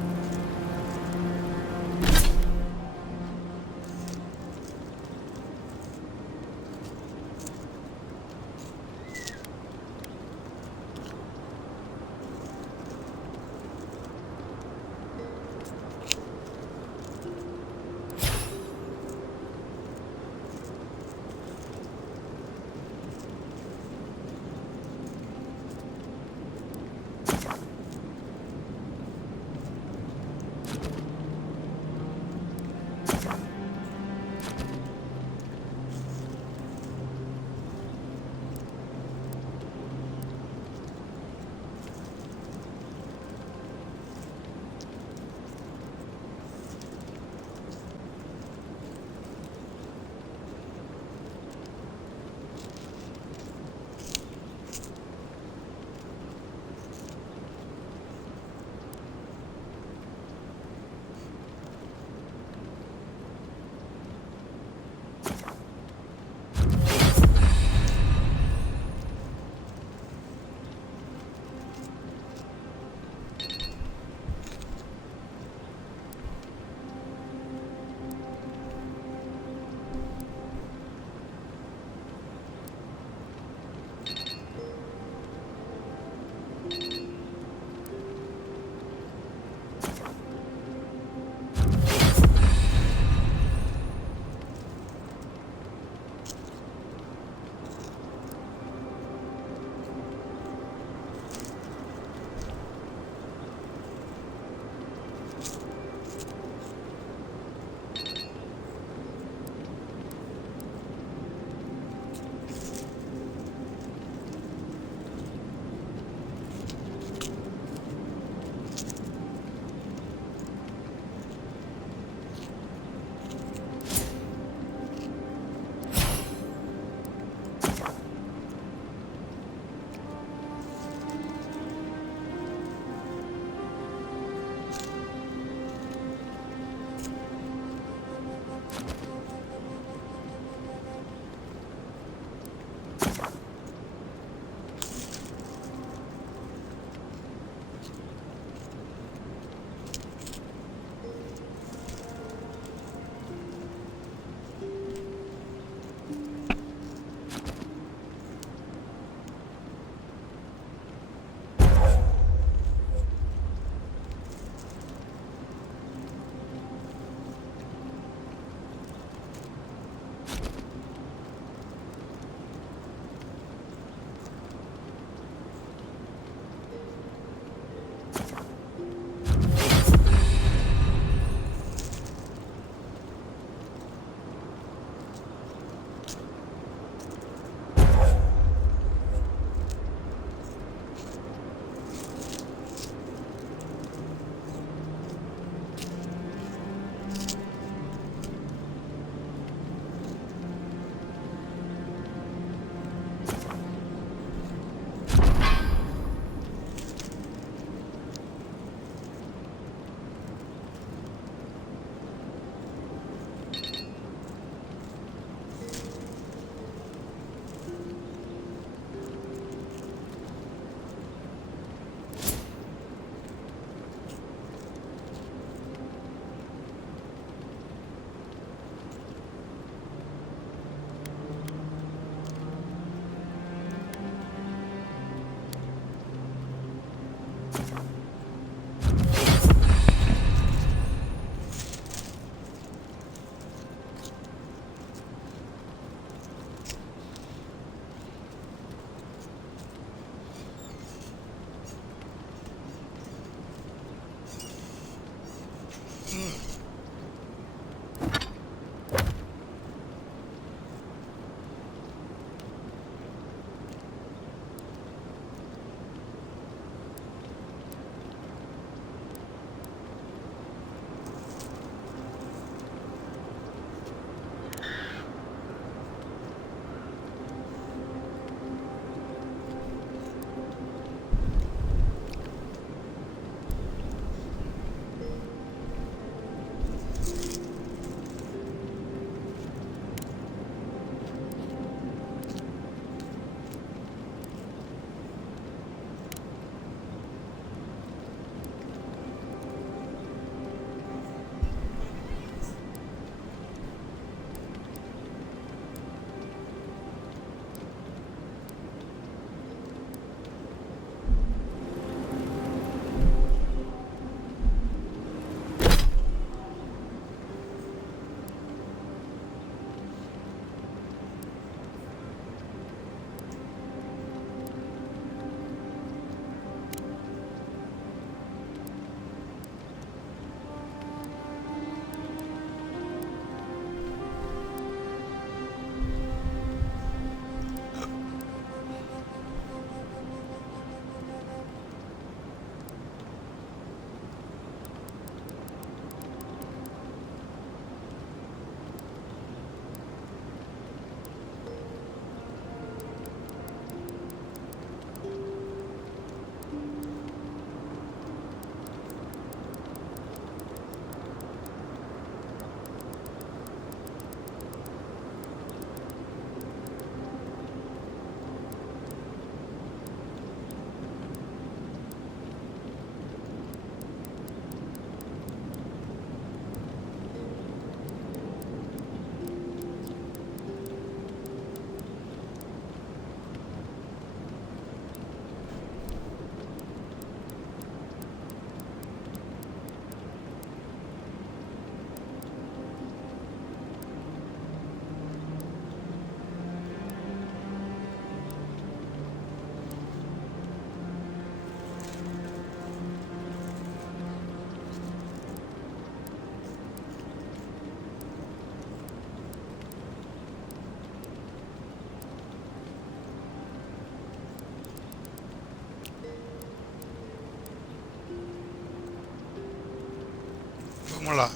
Vamos lá.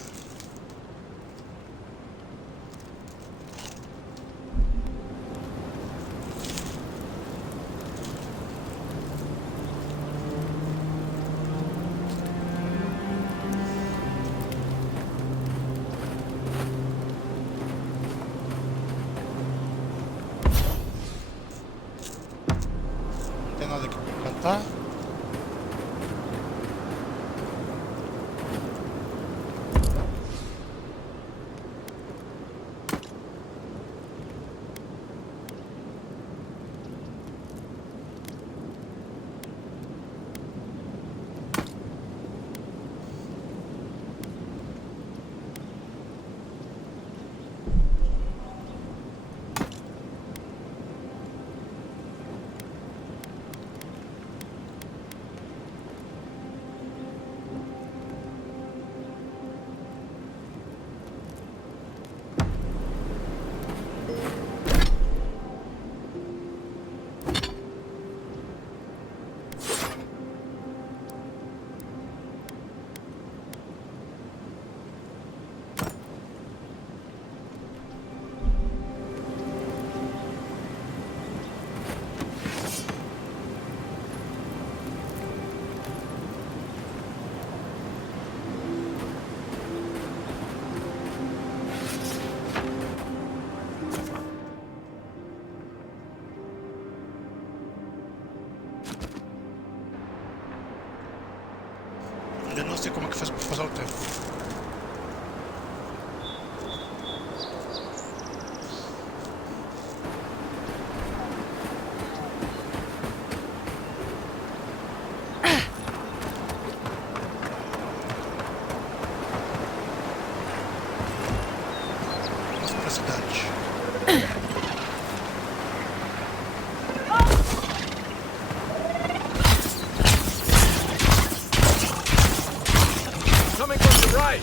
Não tem nada aqui pra cantar. Eu não sei como é que faz pra fazer o tempo. Vamos pra cidade. Coming from the right.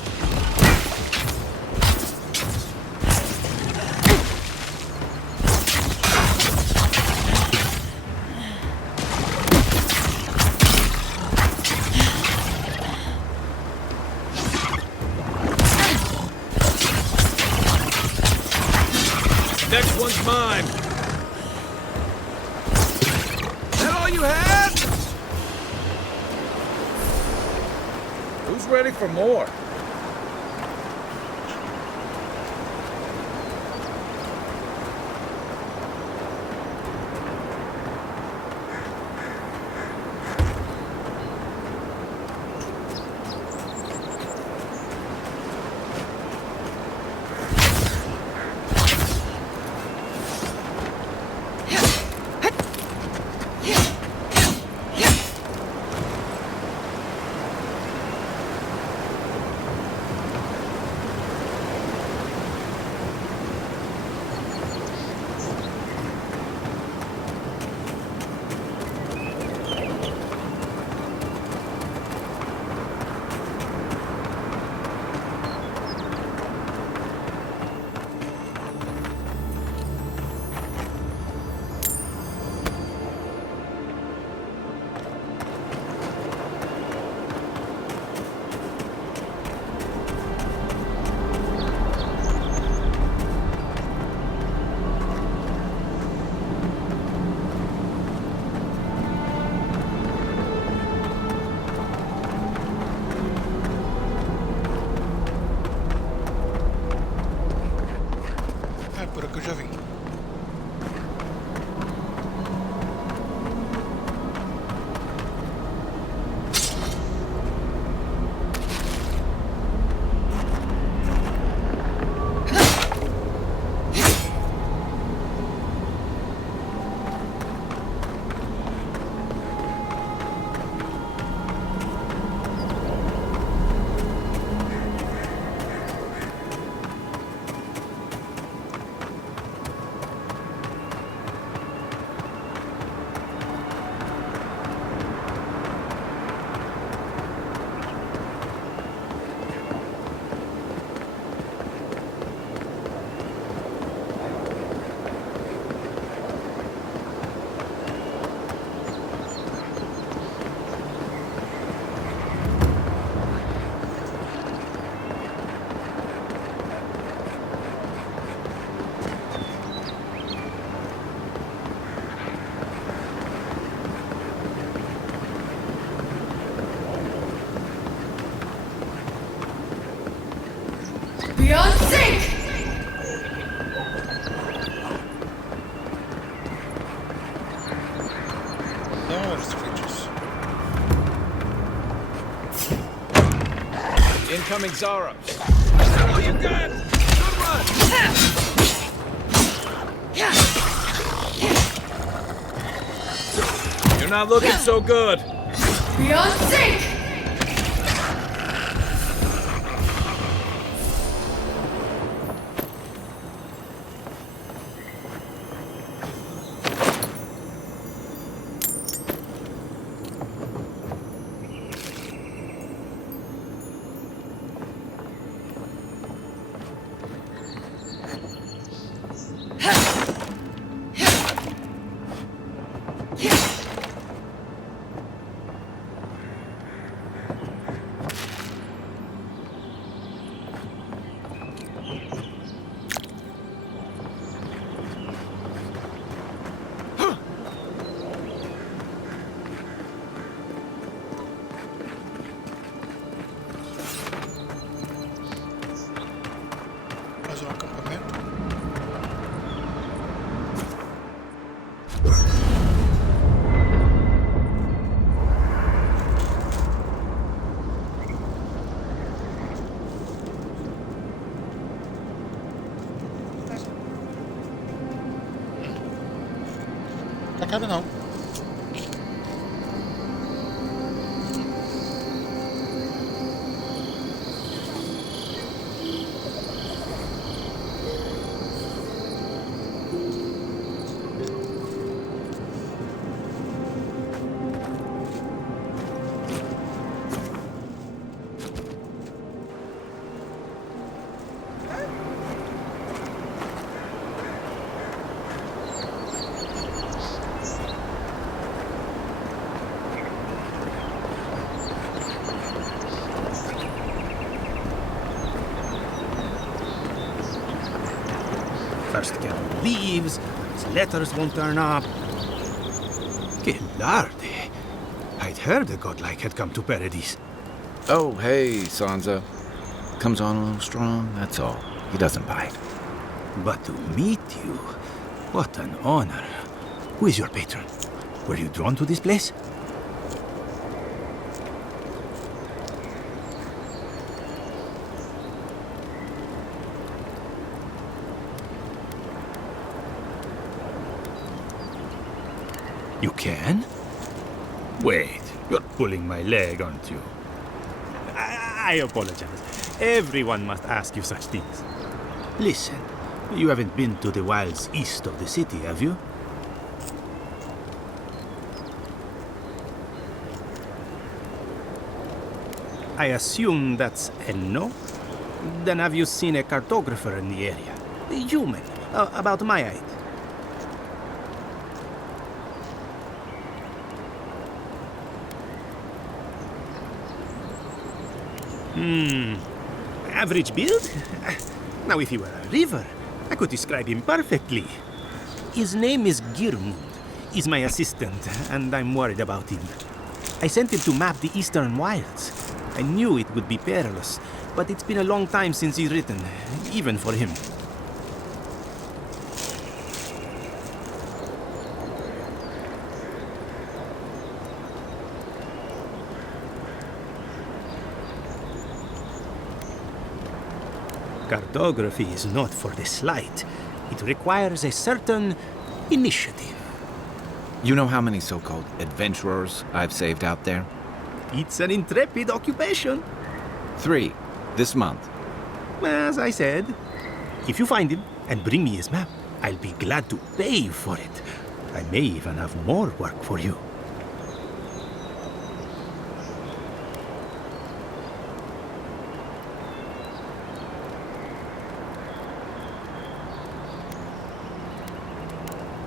Next one's mine. That all you had? Who's ready for more? Beyond sync! There's creatures. Incoming Zara. Is that all you got? Good run. You're not looking so good. Beyond sync! Mais um acampamento. Tá caro não. First Carol leaves, his letters won't turn up. Que larde. I'd heard a godlike had come to Paradise. Oh, hey, Sansa. Comes on a little strong, that's all. He doesn't bite. But to meet you, what an honor. Who is your patron? Were you drawn to this place? You can? Wait, you're pulling my leg, aren't you? I apologize. Everyone must ask you such things. Listen, you haven't been to the wilds east of the city, have you? I assume that's a no? Then have you seen a cartographer in the area? A human, about my height. Average build? Now, if he were a river, I could describe him perfectly. His name is Girmund. He's my assistant, and I'm worried about him. I sent him to map the eastern wilds. I knew it would be perilous, but it's been a long time since he's written, even for him. Cartography is not for the slight. It requires a certain initiative. You know how many so-called adventurers I've saved out there? It's an intrepid occupation. 3, this month. As I said, if you find him and bring me his map, I'll be glad to pay you for it. I may even have more work for you.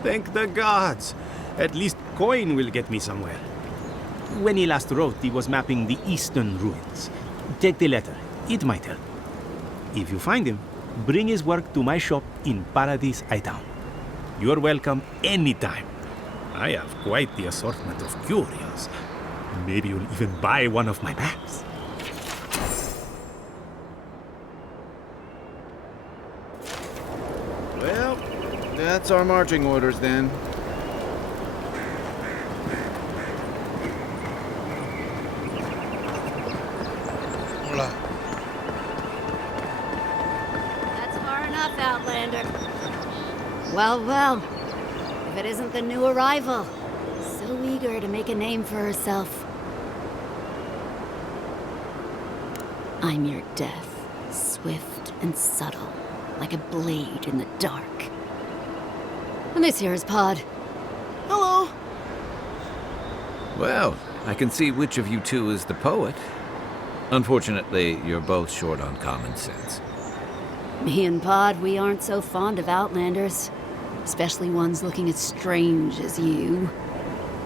Thank the gods! At least coin will get me somewhere. When he last wrote, he was mapping the eastern ruins. Take the letter. It might help. If you find him, bring his work to my shop in Paradise Town. You're welcome anytime. I have quite the assortment of curios. Maybe you'll even buy one of my maps. That's our marching orders then. Vamos lá. That's far enough, Outlander. Well, well. If it isn't the new arrival. So eager to make a name for herself. I'm your death. Swift and subtle. Like a blade in the dark. And this here is Pod. Hello. Well, I can see which of you two is the poet. Unfortunately, you're both short on common sense. Me and Pod, we aren't so fond of Outlanders. Especially ones looking as strange as you.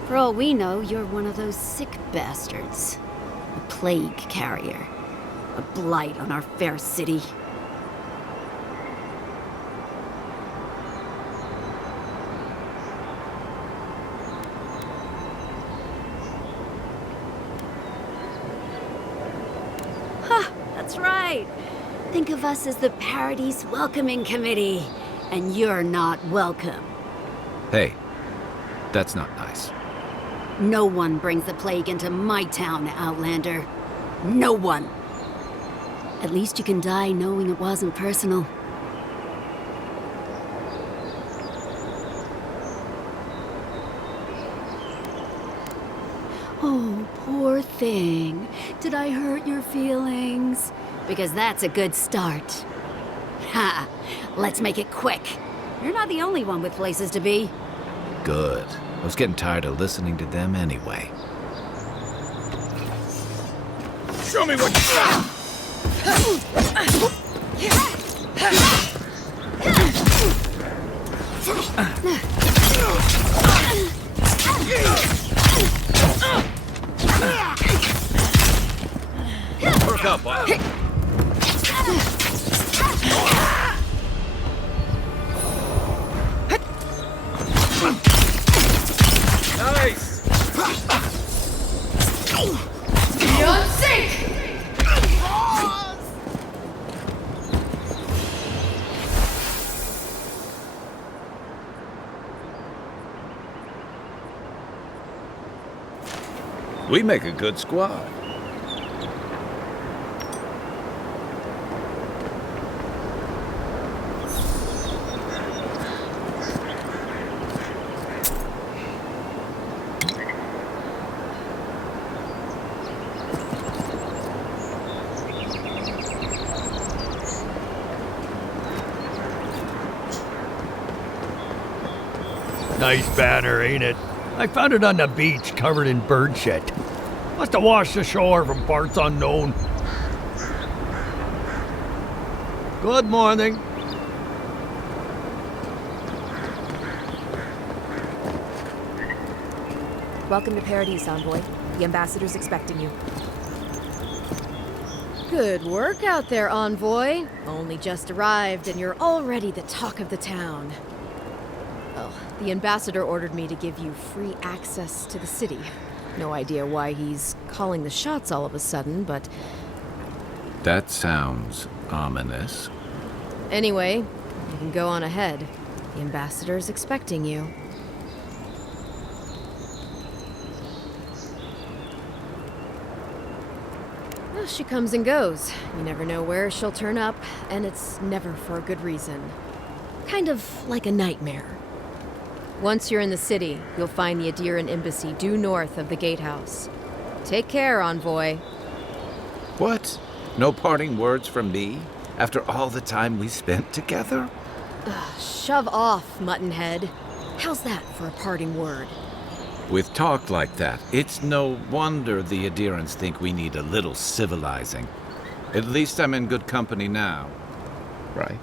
For all we know, you're one of those sick bastards. A plague carrier. A blight on our fair city. That's right. Think of us as the Paradise Welcoming Committee, and you're not welcome. Hey, that's not nice. No one brings the plague into my town, Outlander. No one. At least you can die knowing it wasn't personal. Oh, poor thing. Did I hurt your feelings? Because that's a good start. Ha! Let's make it quick. You're not the only one with places to be. Good. I was getting tired of listening to them anyway. Show me what you got! Work up, Bob. Nice! Beyond sync! We make a good squad. Nice banner, ain't it? I found it on the beach, covered in bird shit. Must have washed ashore from parts unknown. Good morning. Welcome to Paradise, Envoy. The ambassador's expecting you. Good work out there, Envoy. Only just arrived, and you're already the talk of the town. Well, the ambassador ordered me to give you free access to the city. No idea why he's calling the shots all of a sudden, but... That sounds ominous. Anyway, you can go on ahead. The ambassador's expecting you. Well, she comes and goes. You never know where she'll turn up, and it's never for a good reason. Kind of like a nightmare. Once you're in the city, you'll find the Adiran embassy due north of the gatehouse. Take care, Envoy. What? No parting words from me? After all the time we spent together? Shove off, Muttonhead. How's that for a parting word? With talk like that, it's no wonder the Adirans think we need a little civilizing. At least I'm in good company now, right?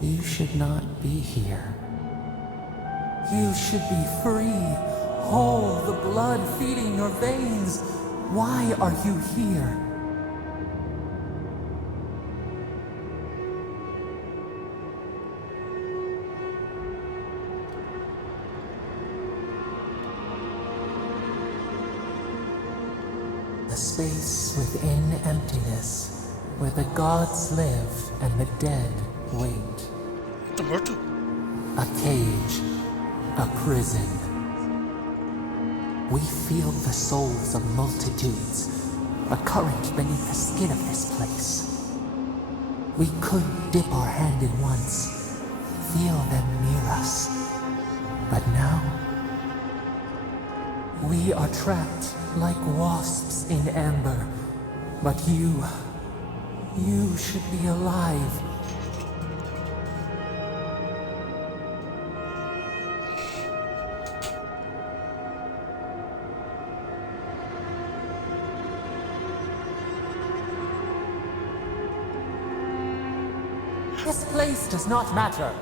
You should not be here. You should be free, whole, the blood feeding your veins. Why are you here? The space within emptiness, where the gods live and the dead wait. A cage, a prison. We feel the souls of multitudes, a current beneath the skin of this place. We could dip our hand in once, feel them near us. But now, we are trapped like wasps in amber. But you should be alive. This place does not matter.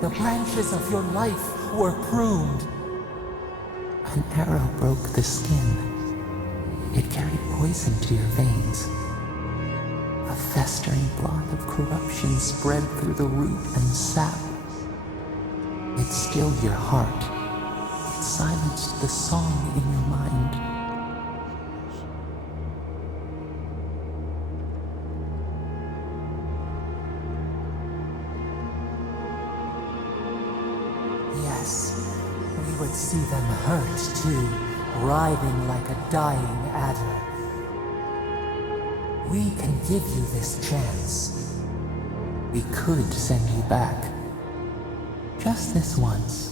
The branches of your life were pruned. An arrow broke the skin. It carried poison to your veins. A festering blot of corruption spread through the root and sap. It stilled your heart. It silenced the song in your mind. Yes, we would see them hurt too, writhing like a dying adder. We can give you this chance. We could send you back. Just this once.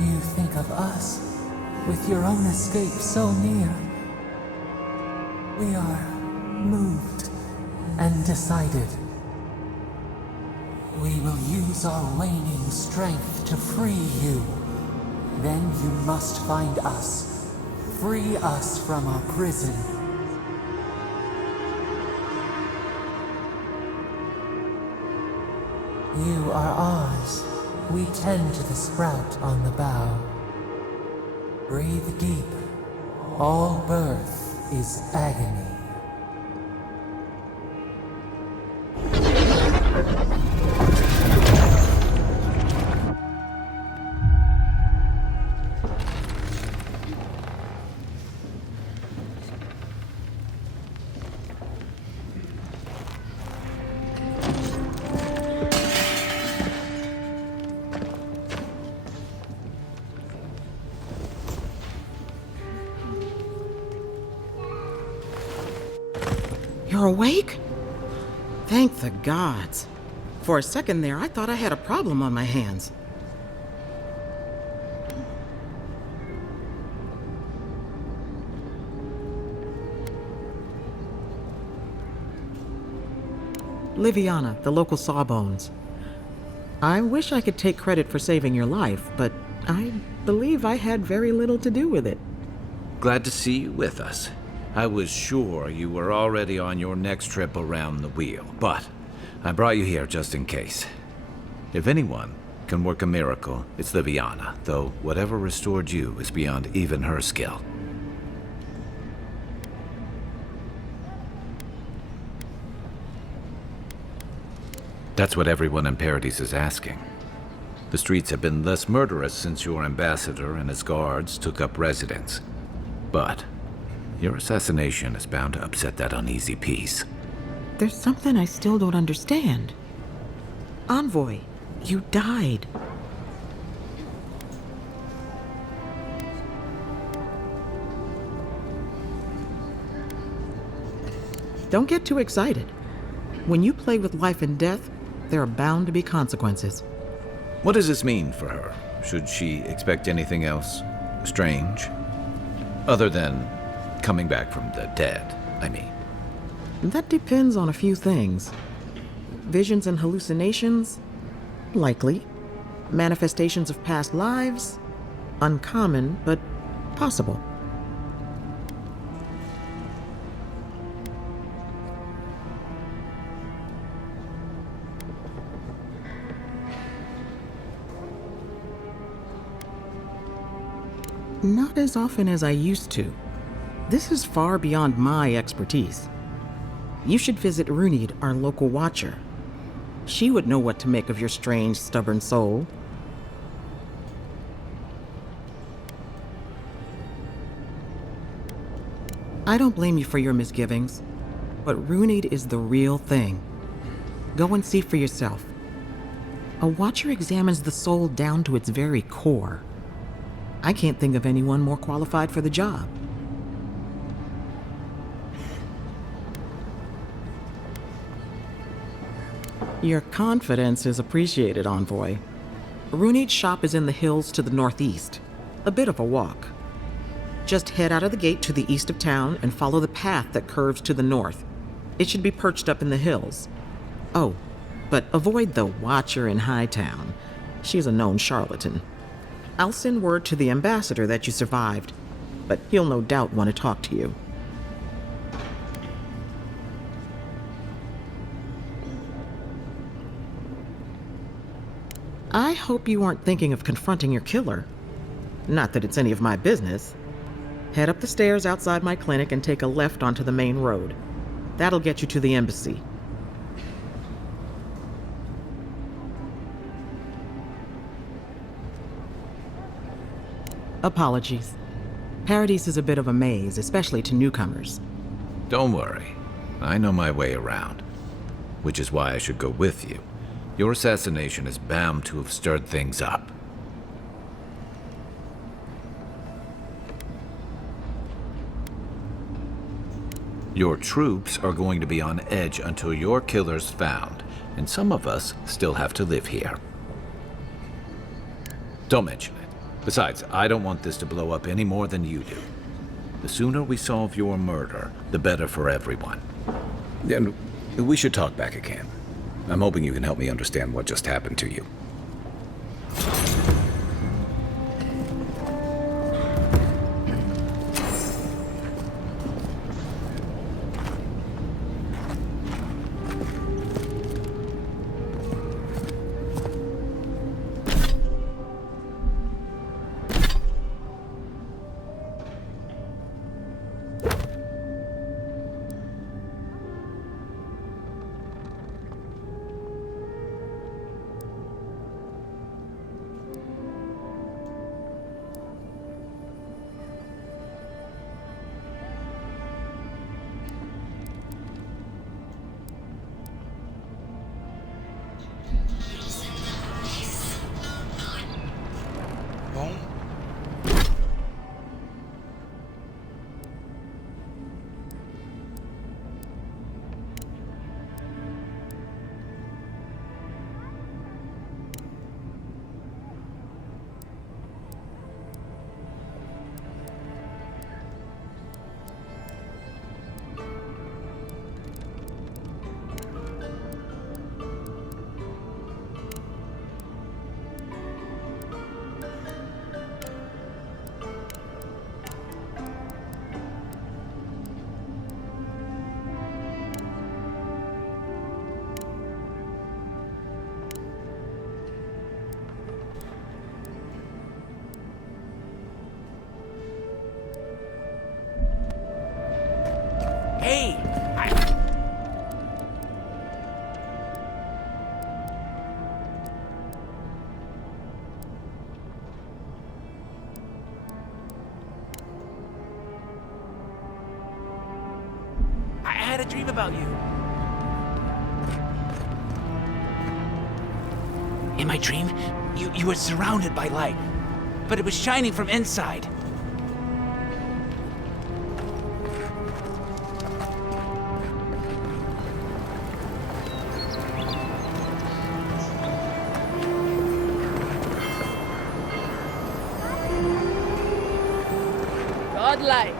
You think of us, with your own escape so near. We are moved and decided. We will use our waning strength to free you. Then you must find us. Free us from our prison. You are ours. We tend to the sprout on the bough. Breathe deep. All birth is agony. You're awake? Thank the gods. For a second there, I thought I had a problem on my hands. Liviana, the local Sawbones. I wish I could take credit for saving your life, but I believe I had very little to do with it. Glad to see you with us. I was sure you were already on your next trip around the wheel, but I brought you here just in case. If anyone can work a miracle, it's Liviana, though whatever restored you is beyond even her skill. That's what everyone in Paradise is asking. The streets have been less murderous since your ambassador and his guards took up residence. But your assassination is bound to upset that uneasy peace. There's something I still don't understand. Envoy, you died. Don't get too excited. When you play with life and death, there are bound to be consequences. What does this mean for her? Should she expect anything else strange? Other than coming back from the dead, I mean. That depends on a few things. Visions and hallucinations? Likely. Manifestations of past lives? Uncommon, but possible. Not as often as I used to. This is far beyond my expertise. You should visit Runid, our local watcher. She would know what to make of your strange, stubborn soul. I don't blame you for your misgivings, but Runid is the real thing. Go and see for yourself. A watcher examines the soul down to its very core. I can't think of anyone more qualified for the job. Your confidence is appreciated, Envoy. Runid's shop is in the hills to the northeast. A bit of a walk. Just head out of the gate to the east of town and follow the path that curves to the north. It should be perched up in the hills. Oh, but avoid the Watcher in Hightown. She's a known charlatan. I'll send word to the ambassador that you survived, but he'll no doubt want to talk to you. I hope you aren't thinking of confronting your killer. Not that it's any of my business. Head up the stairs outside my clinic and take a left onto the main road. That'll get you to the embassy. Apologies. Paradise is a bit of a maze, especially to newcomers. Don't worry. I know my way around. Which is why I should go with you. Your assassination is bound to have stirred things up. Your troops are going to be on edge until your killer's found, and some of us still have to live here. Don't mention it. Besides, I don't want this to blow up any more than you do. The sooner we solve your murder, the better for everyone. And we should talk back again. I'm hoping you can help me understand what just happened to you. Hey! I had a dream about you. In my dream, you were surrounded by light, but it was shining from inside. Godlike.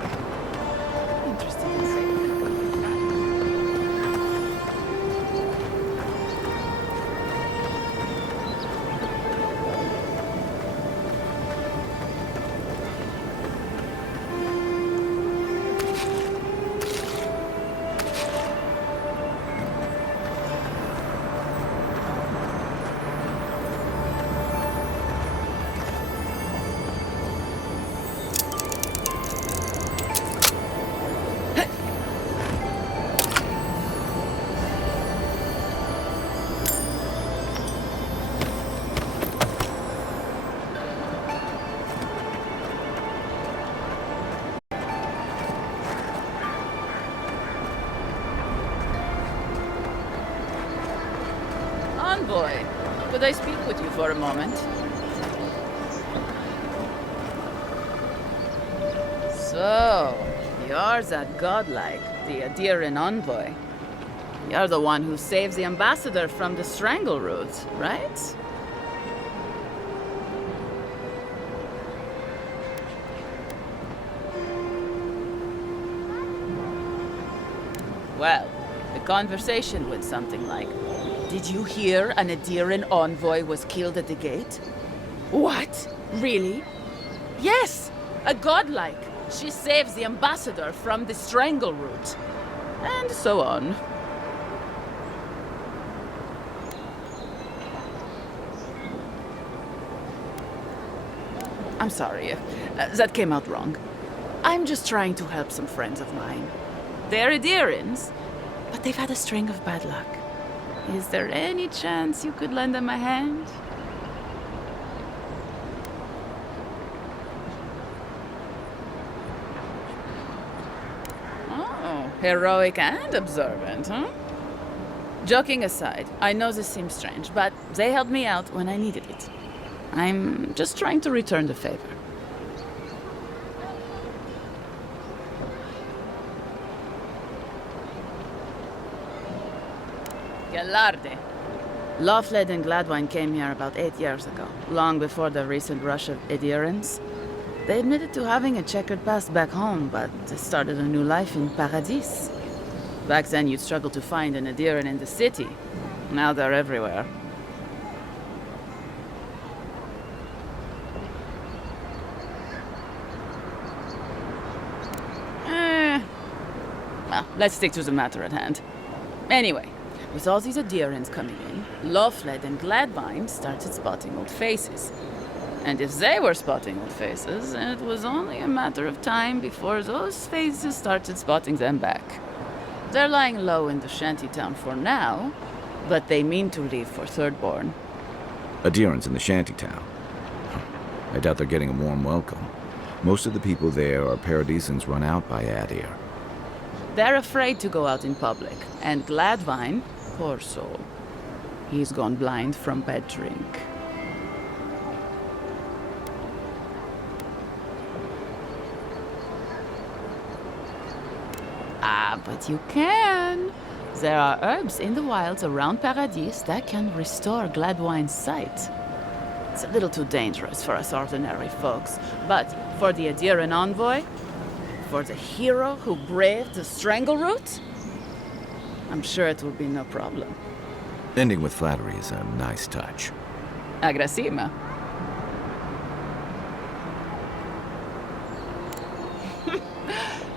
Envoy. Could I speak with you for a moment? So, you're that godlike, the Adiran Envoy. You're the one who saves the ambassador from the strangle root, right? Well, the conversation went something like, "Did you hear an Adiran envoy was killed at the gate?" "What? Really?" "Yes! A godlike! She saves the ambassador from the strangle root." And so on. I'm sorry. That came out wrong. I'm just trying to help some friends of mine. They're Adirans, but they've had a string of bad luck. Is there any chance you could lend them a hand? Oh, heroic and observant, huh? Joking aside, I know this seems strange, but they helped me out when I needed it. I'm just trying to return the favor. Galarde. Loffled and Gladwine came here about 8 years ago, long before the recent rush of Adirans. They admitted to having a checkered past back home, but they started a new life in Paradis. Back then, you'd struggle to find an Adiran in the city. Now they're everywhere. Well, let's stick to the matter at hand. Anyway, with all these Adirans coming in, Loffled and Gladwine started spotting old faces. And if they were spotting old faces, it was only a matter of time before those faces started spotting them back. They're lying low in the shantytown for now, but they mean to leave for Thirdborn. Adirans in the shantytown. I doubt they're getting a warm welcome. Most of the people there are Paradisans run out by Adir. They're afraid to go out in public, and Gladwine, poor soul, he's gone blind from bad drink. Ah, but you can. There are herbs in the wilds around Paradis that can restore Gladwine's sight. It's a little too dangerous for us ordinary folks, but for the Adiran envoy, for the hero who braved the strangle root, I'm sure it will be no problem. Ending with flattery is a nice touch. Agrasima.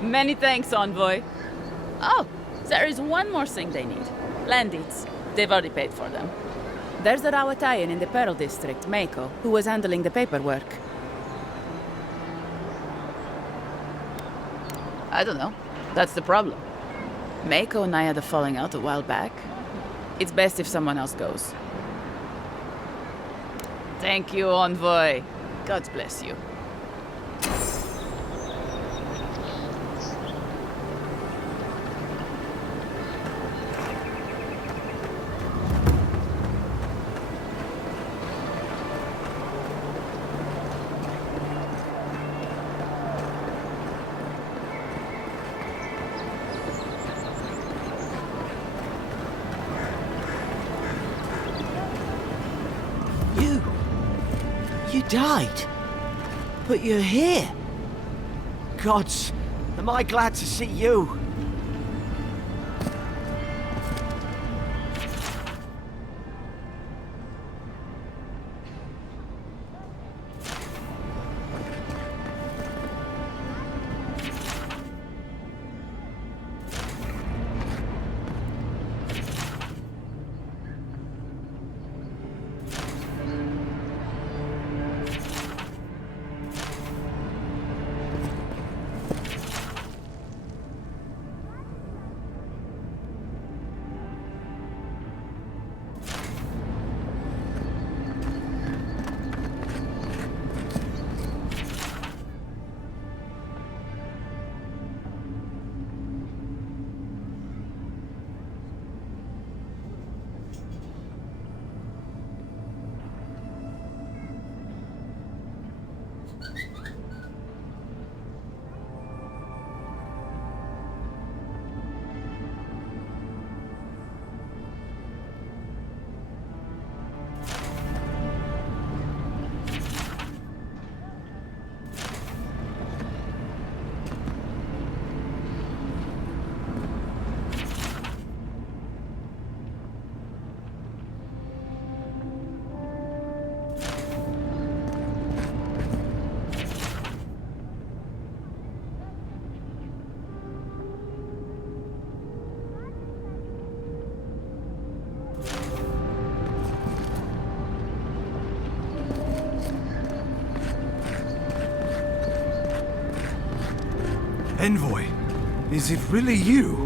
Many thanks, envoy. Oh, there is one more thing they need. Land deeds. They've already paid for them. There's a Rawatayan in the Pearl District, Mako, who was handling the paperwork. I don't know. That's the problem. Mako and I had a falling out a while back. It's best if someone else goes. Thank you, envoy. God bless you. You died? But you're here? Gods, am I glad to see you? Envoy, is it really you?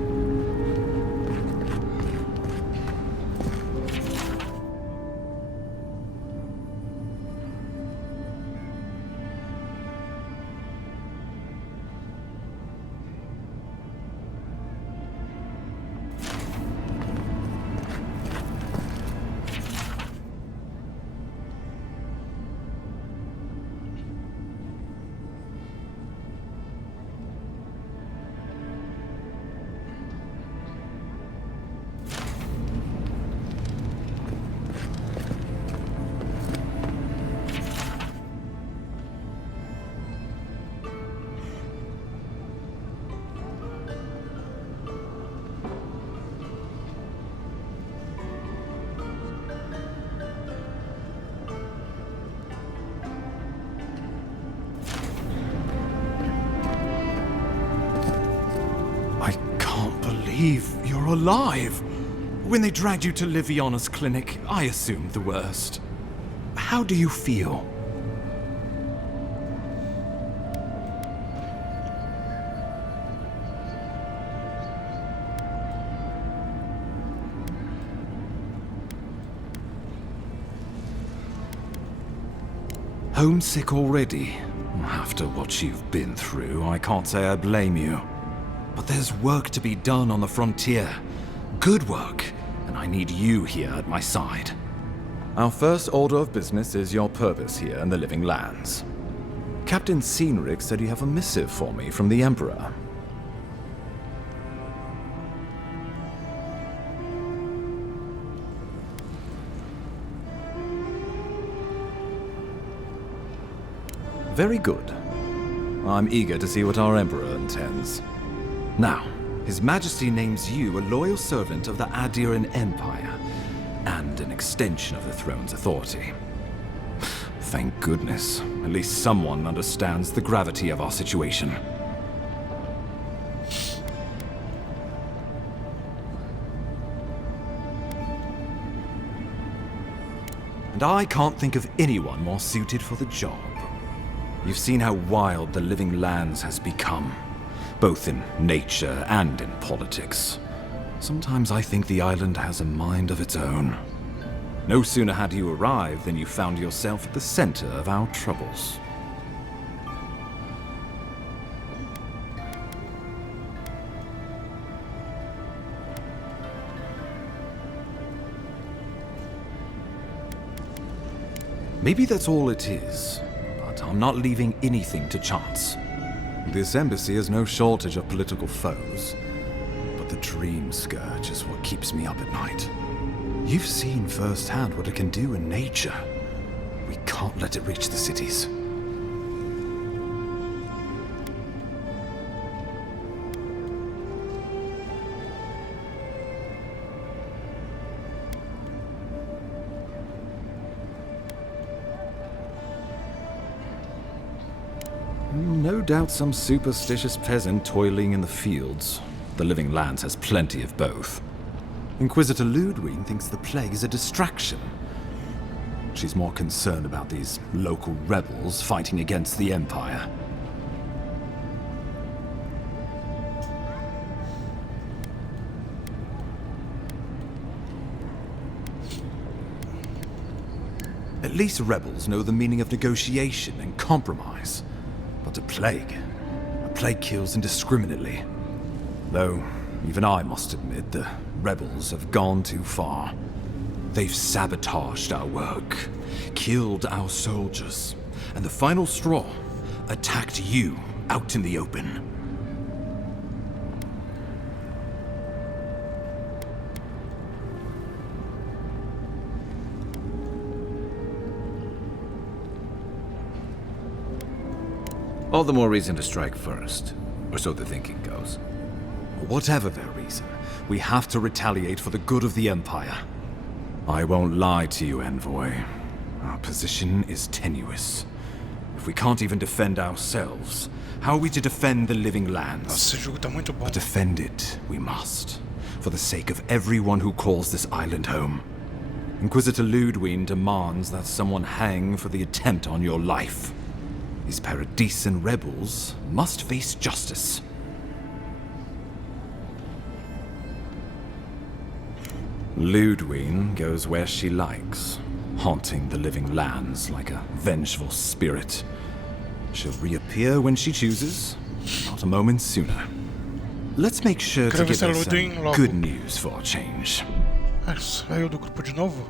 You're alive! When they dragged you to Liviana's clinic, I assumed the worst. How do you feel? Homesick already? After what you've been through, I can't say I blame you. But there's work to be done on the frontier. Good work, and I need you here at my side. Our first order of business is your purpose here in the Living Lands. Captain Cynric said you have a missive for me from the Emperor. Very good. I'm eager to see what our Emperor intends. Now, His Majesty names you a loyal servant of the Adiran Empire, and an extension of the throne's authority. Thank goodness, at least someone understands the gravity of our situation. And I can't think of anyone more suited for the job. You've seen how wild the Living Lands has become, both in nature and in politics. Sometimes I think the island has a mind of its own. No sooner had you arrived than you found yourself at the center of our troubles. Maybe that's all it is, but I'm not leaving anything to chance. This embassy has no shortage of political foes, but the Dream Scourge is what keeps me up at night. You've seen firsthand what it can do in nature. We can't let it reach the cities. No doubt some superstitious peasant toiling in the fields. The Living Lands has plenty of both. Inquisitor Ludwig thinks the plague is a distraction. She's more concerned about these local rebels fighting against the Empire. At least rebels know the meaning of negotiation and compromise. But a plague kills indiscriminately. Though, even I must admit, the rebels have gone too far. They've sabotaged our work, killed our soldiers, and the final straw, attacked you out in the open. All the more reason to strike first, or so the thinking goes. Whatever their reason, we have to retaliate for the good of the Empire. I won't lie to you, Envoy. Our position is tenuous. If we can't even defend ourselves, how are we to defend the Living Lands? Nossa, esse jogo tá muito bom. But defend it, we must, for the sake of everyone who calls this island home. Inquisitor Ludwig demands that someone hang for the attempt on your life. These Paradisian rebels must face justice. Ludwine goes where she likes, haunting the living lands like a vengeful spirit. She'll reappear when she chooses, not a moment sooner. Let's make sure to give her some good news for a change. Saiu do grupo de novo?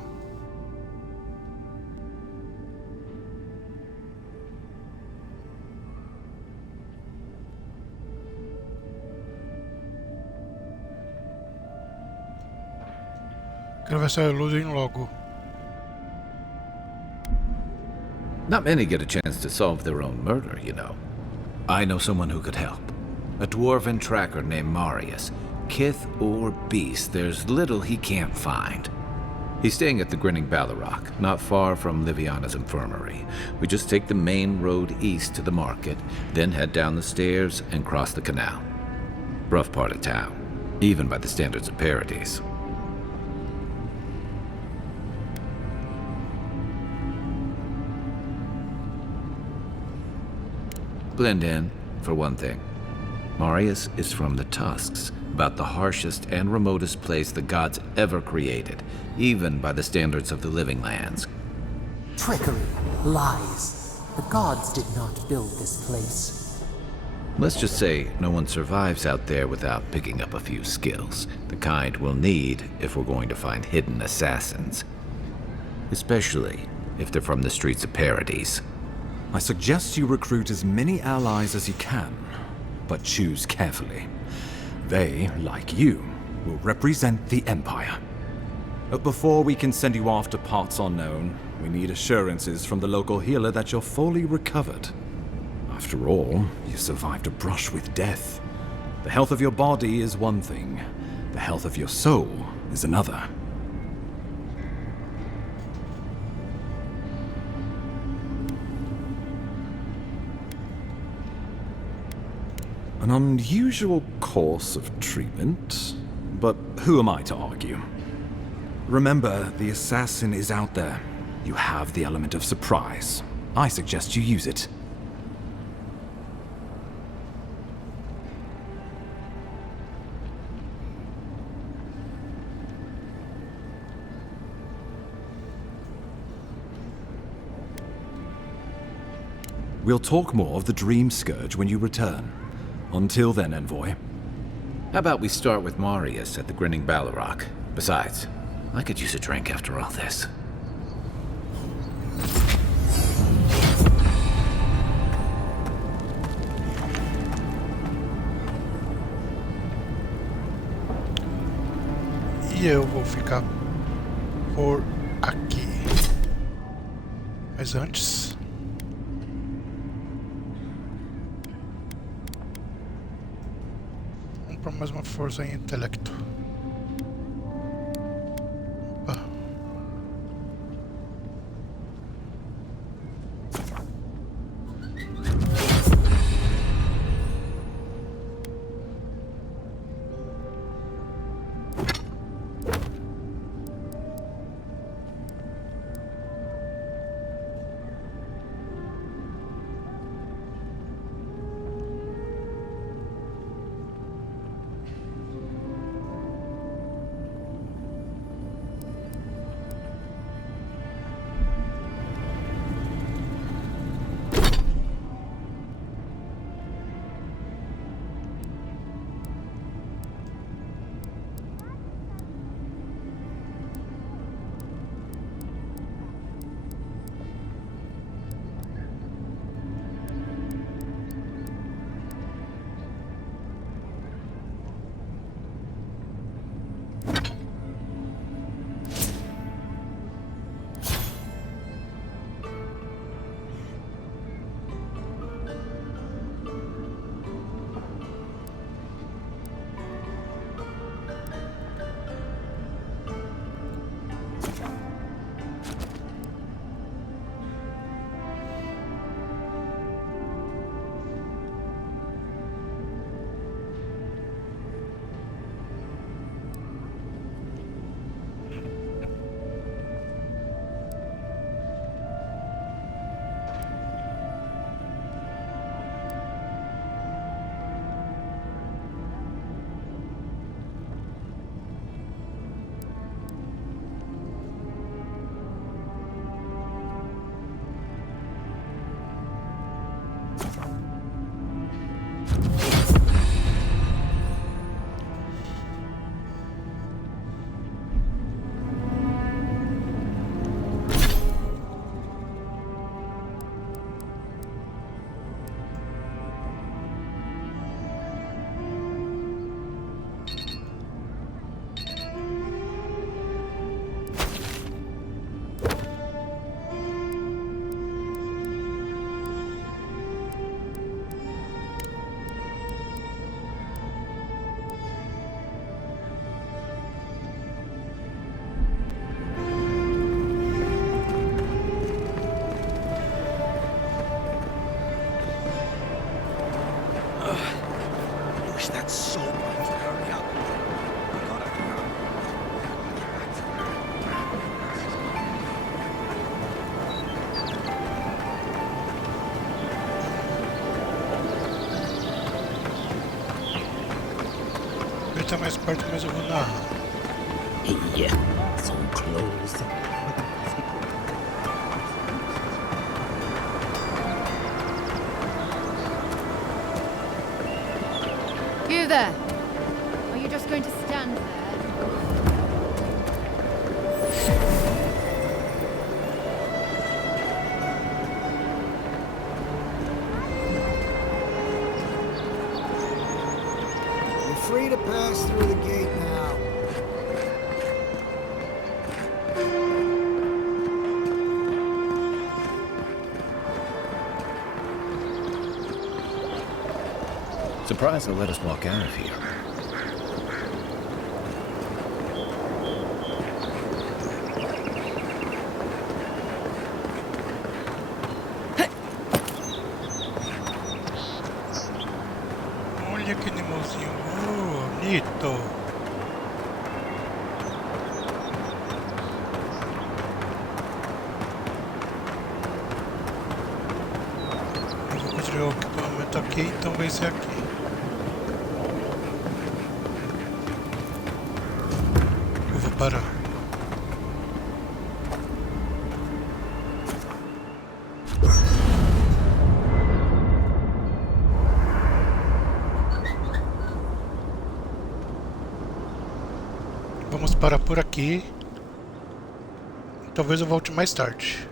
Quero ver se Ludwine logo. Not many get a chance to solve their own murder, you know. I know someone who could help. A dwarven tracker named Marius. Kith or beast, there's little he can't find. He's staying at the Grinning Ballarrock, not far from Liviana's infirmary. We just take the main road east to the market, then head down the stairs and cross the canal. Rough part of town, even by the standards of Paradise. Blend in, for one thing. Marius is from the Tusks, about the harshest and remotest place the gods ever created, even by the standards of the living lands. Trickery, lies. The gods did not build this place. Let's just say no one survives out there without picking up a few skills, the kind we'll need if we're going to find hidden assassins. Especially if they're from the streets of Paradise. I suggest you recruit as many allies as you can, but choose carefully. They, like you, will represent the Empire. But before we can send you off to parts unknown, we need assurances from the local healer that you're fully recovered. After all, you survived a brush with death. The health of your body is one thing, the health of your soul is another. An unusual course of treatment, but who am I to argue? Remember, the assassin is out there. You have the element of surprise. I suggest you use it. We'll talk more of the Dream Scourge when you return. Until then, Envoy. How about we start with Marius at the Grinning Ballarrock? Besides, I could use a drink after all this. E eu vou ficar por aqui. Mas antes... para mais uma força em intelecto. Opa. Wish that soul would hurry up. Ele tá mais perto, mas eu vou narrar. Yeah, so close. You there! Are you just going to stand there? You're free to pass through the gate now. Surprised they'll let us walk out of here. Olha que animalzinho bonito. Eu vou construir o equipamento aqui, então vai ser aqui. Eu vou parar. Vamos parar por aqui. Talvez eu volte mais tarde.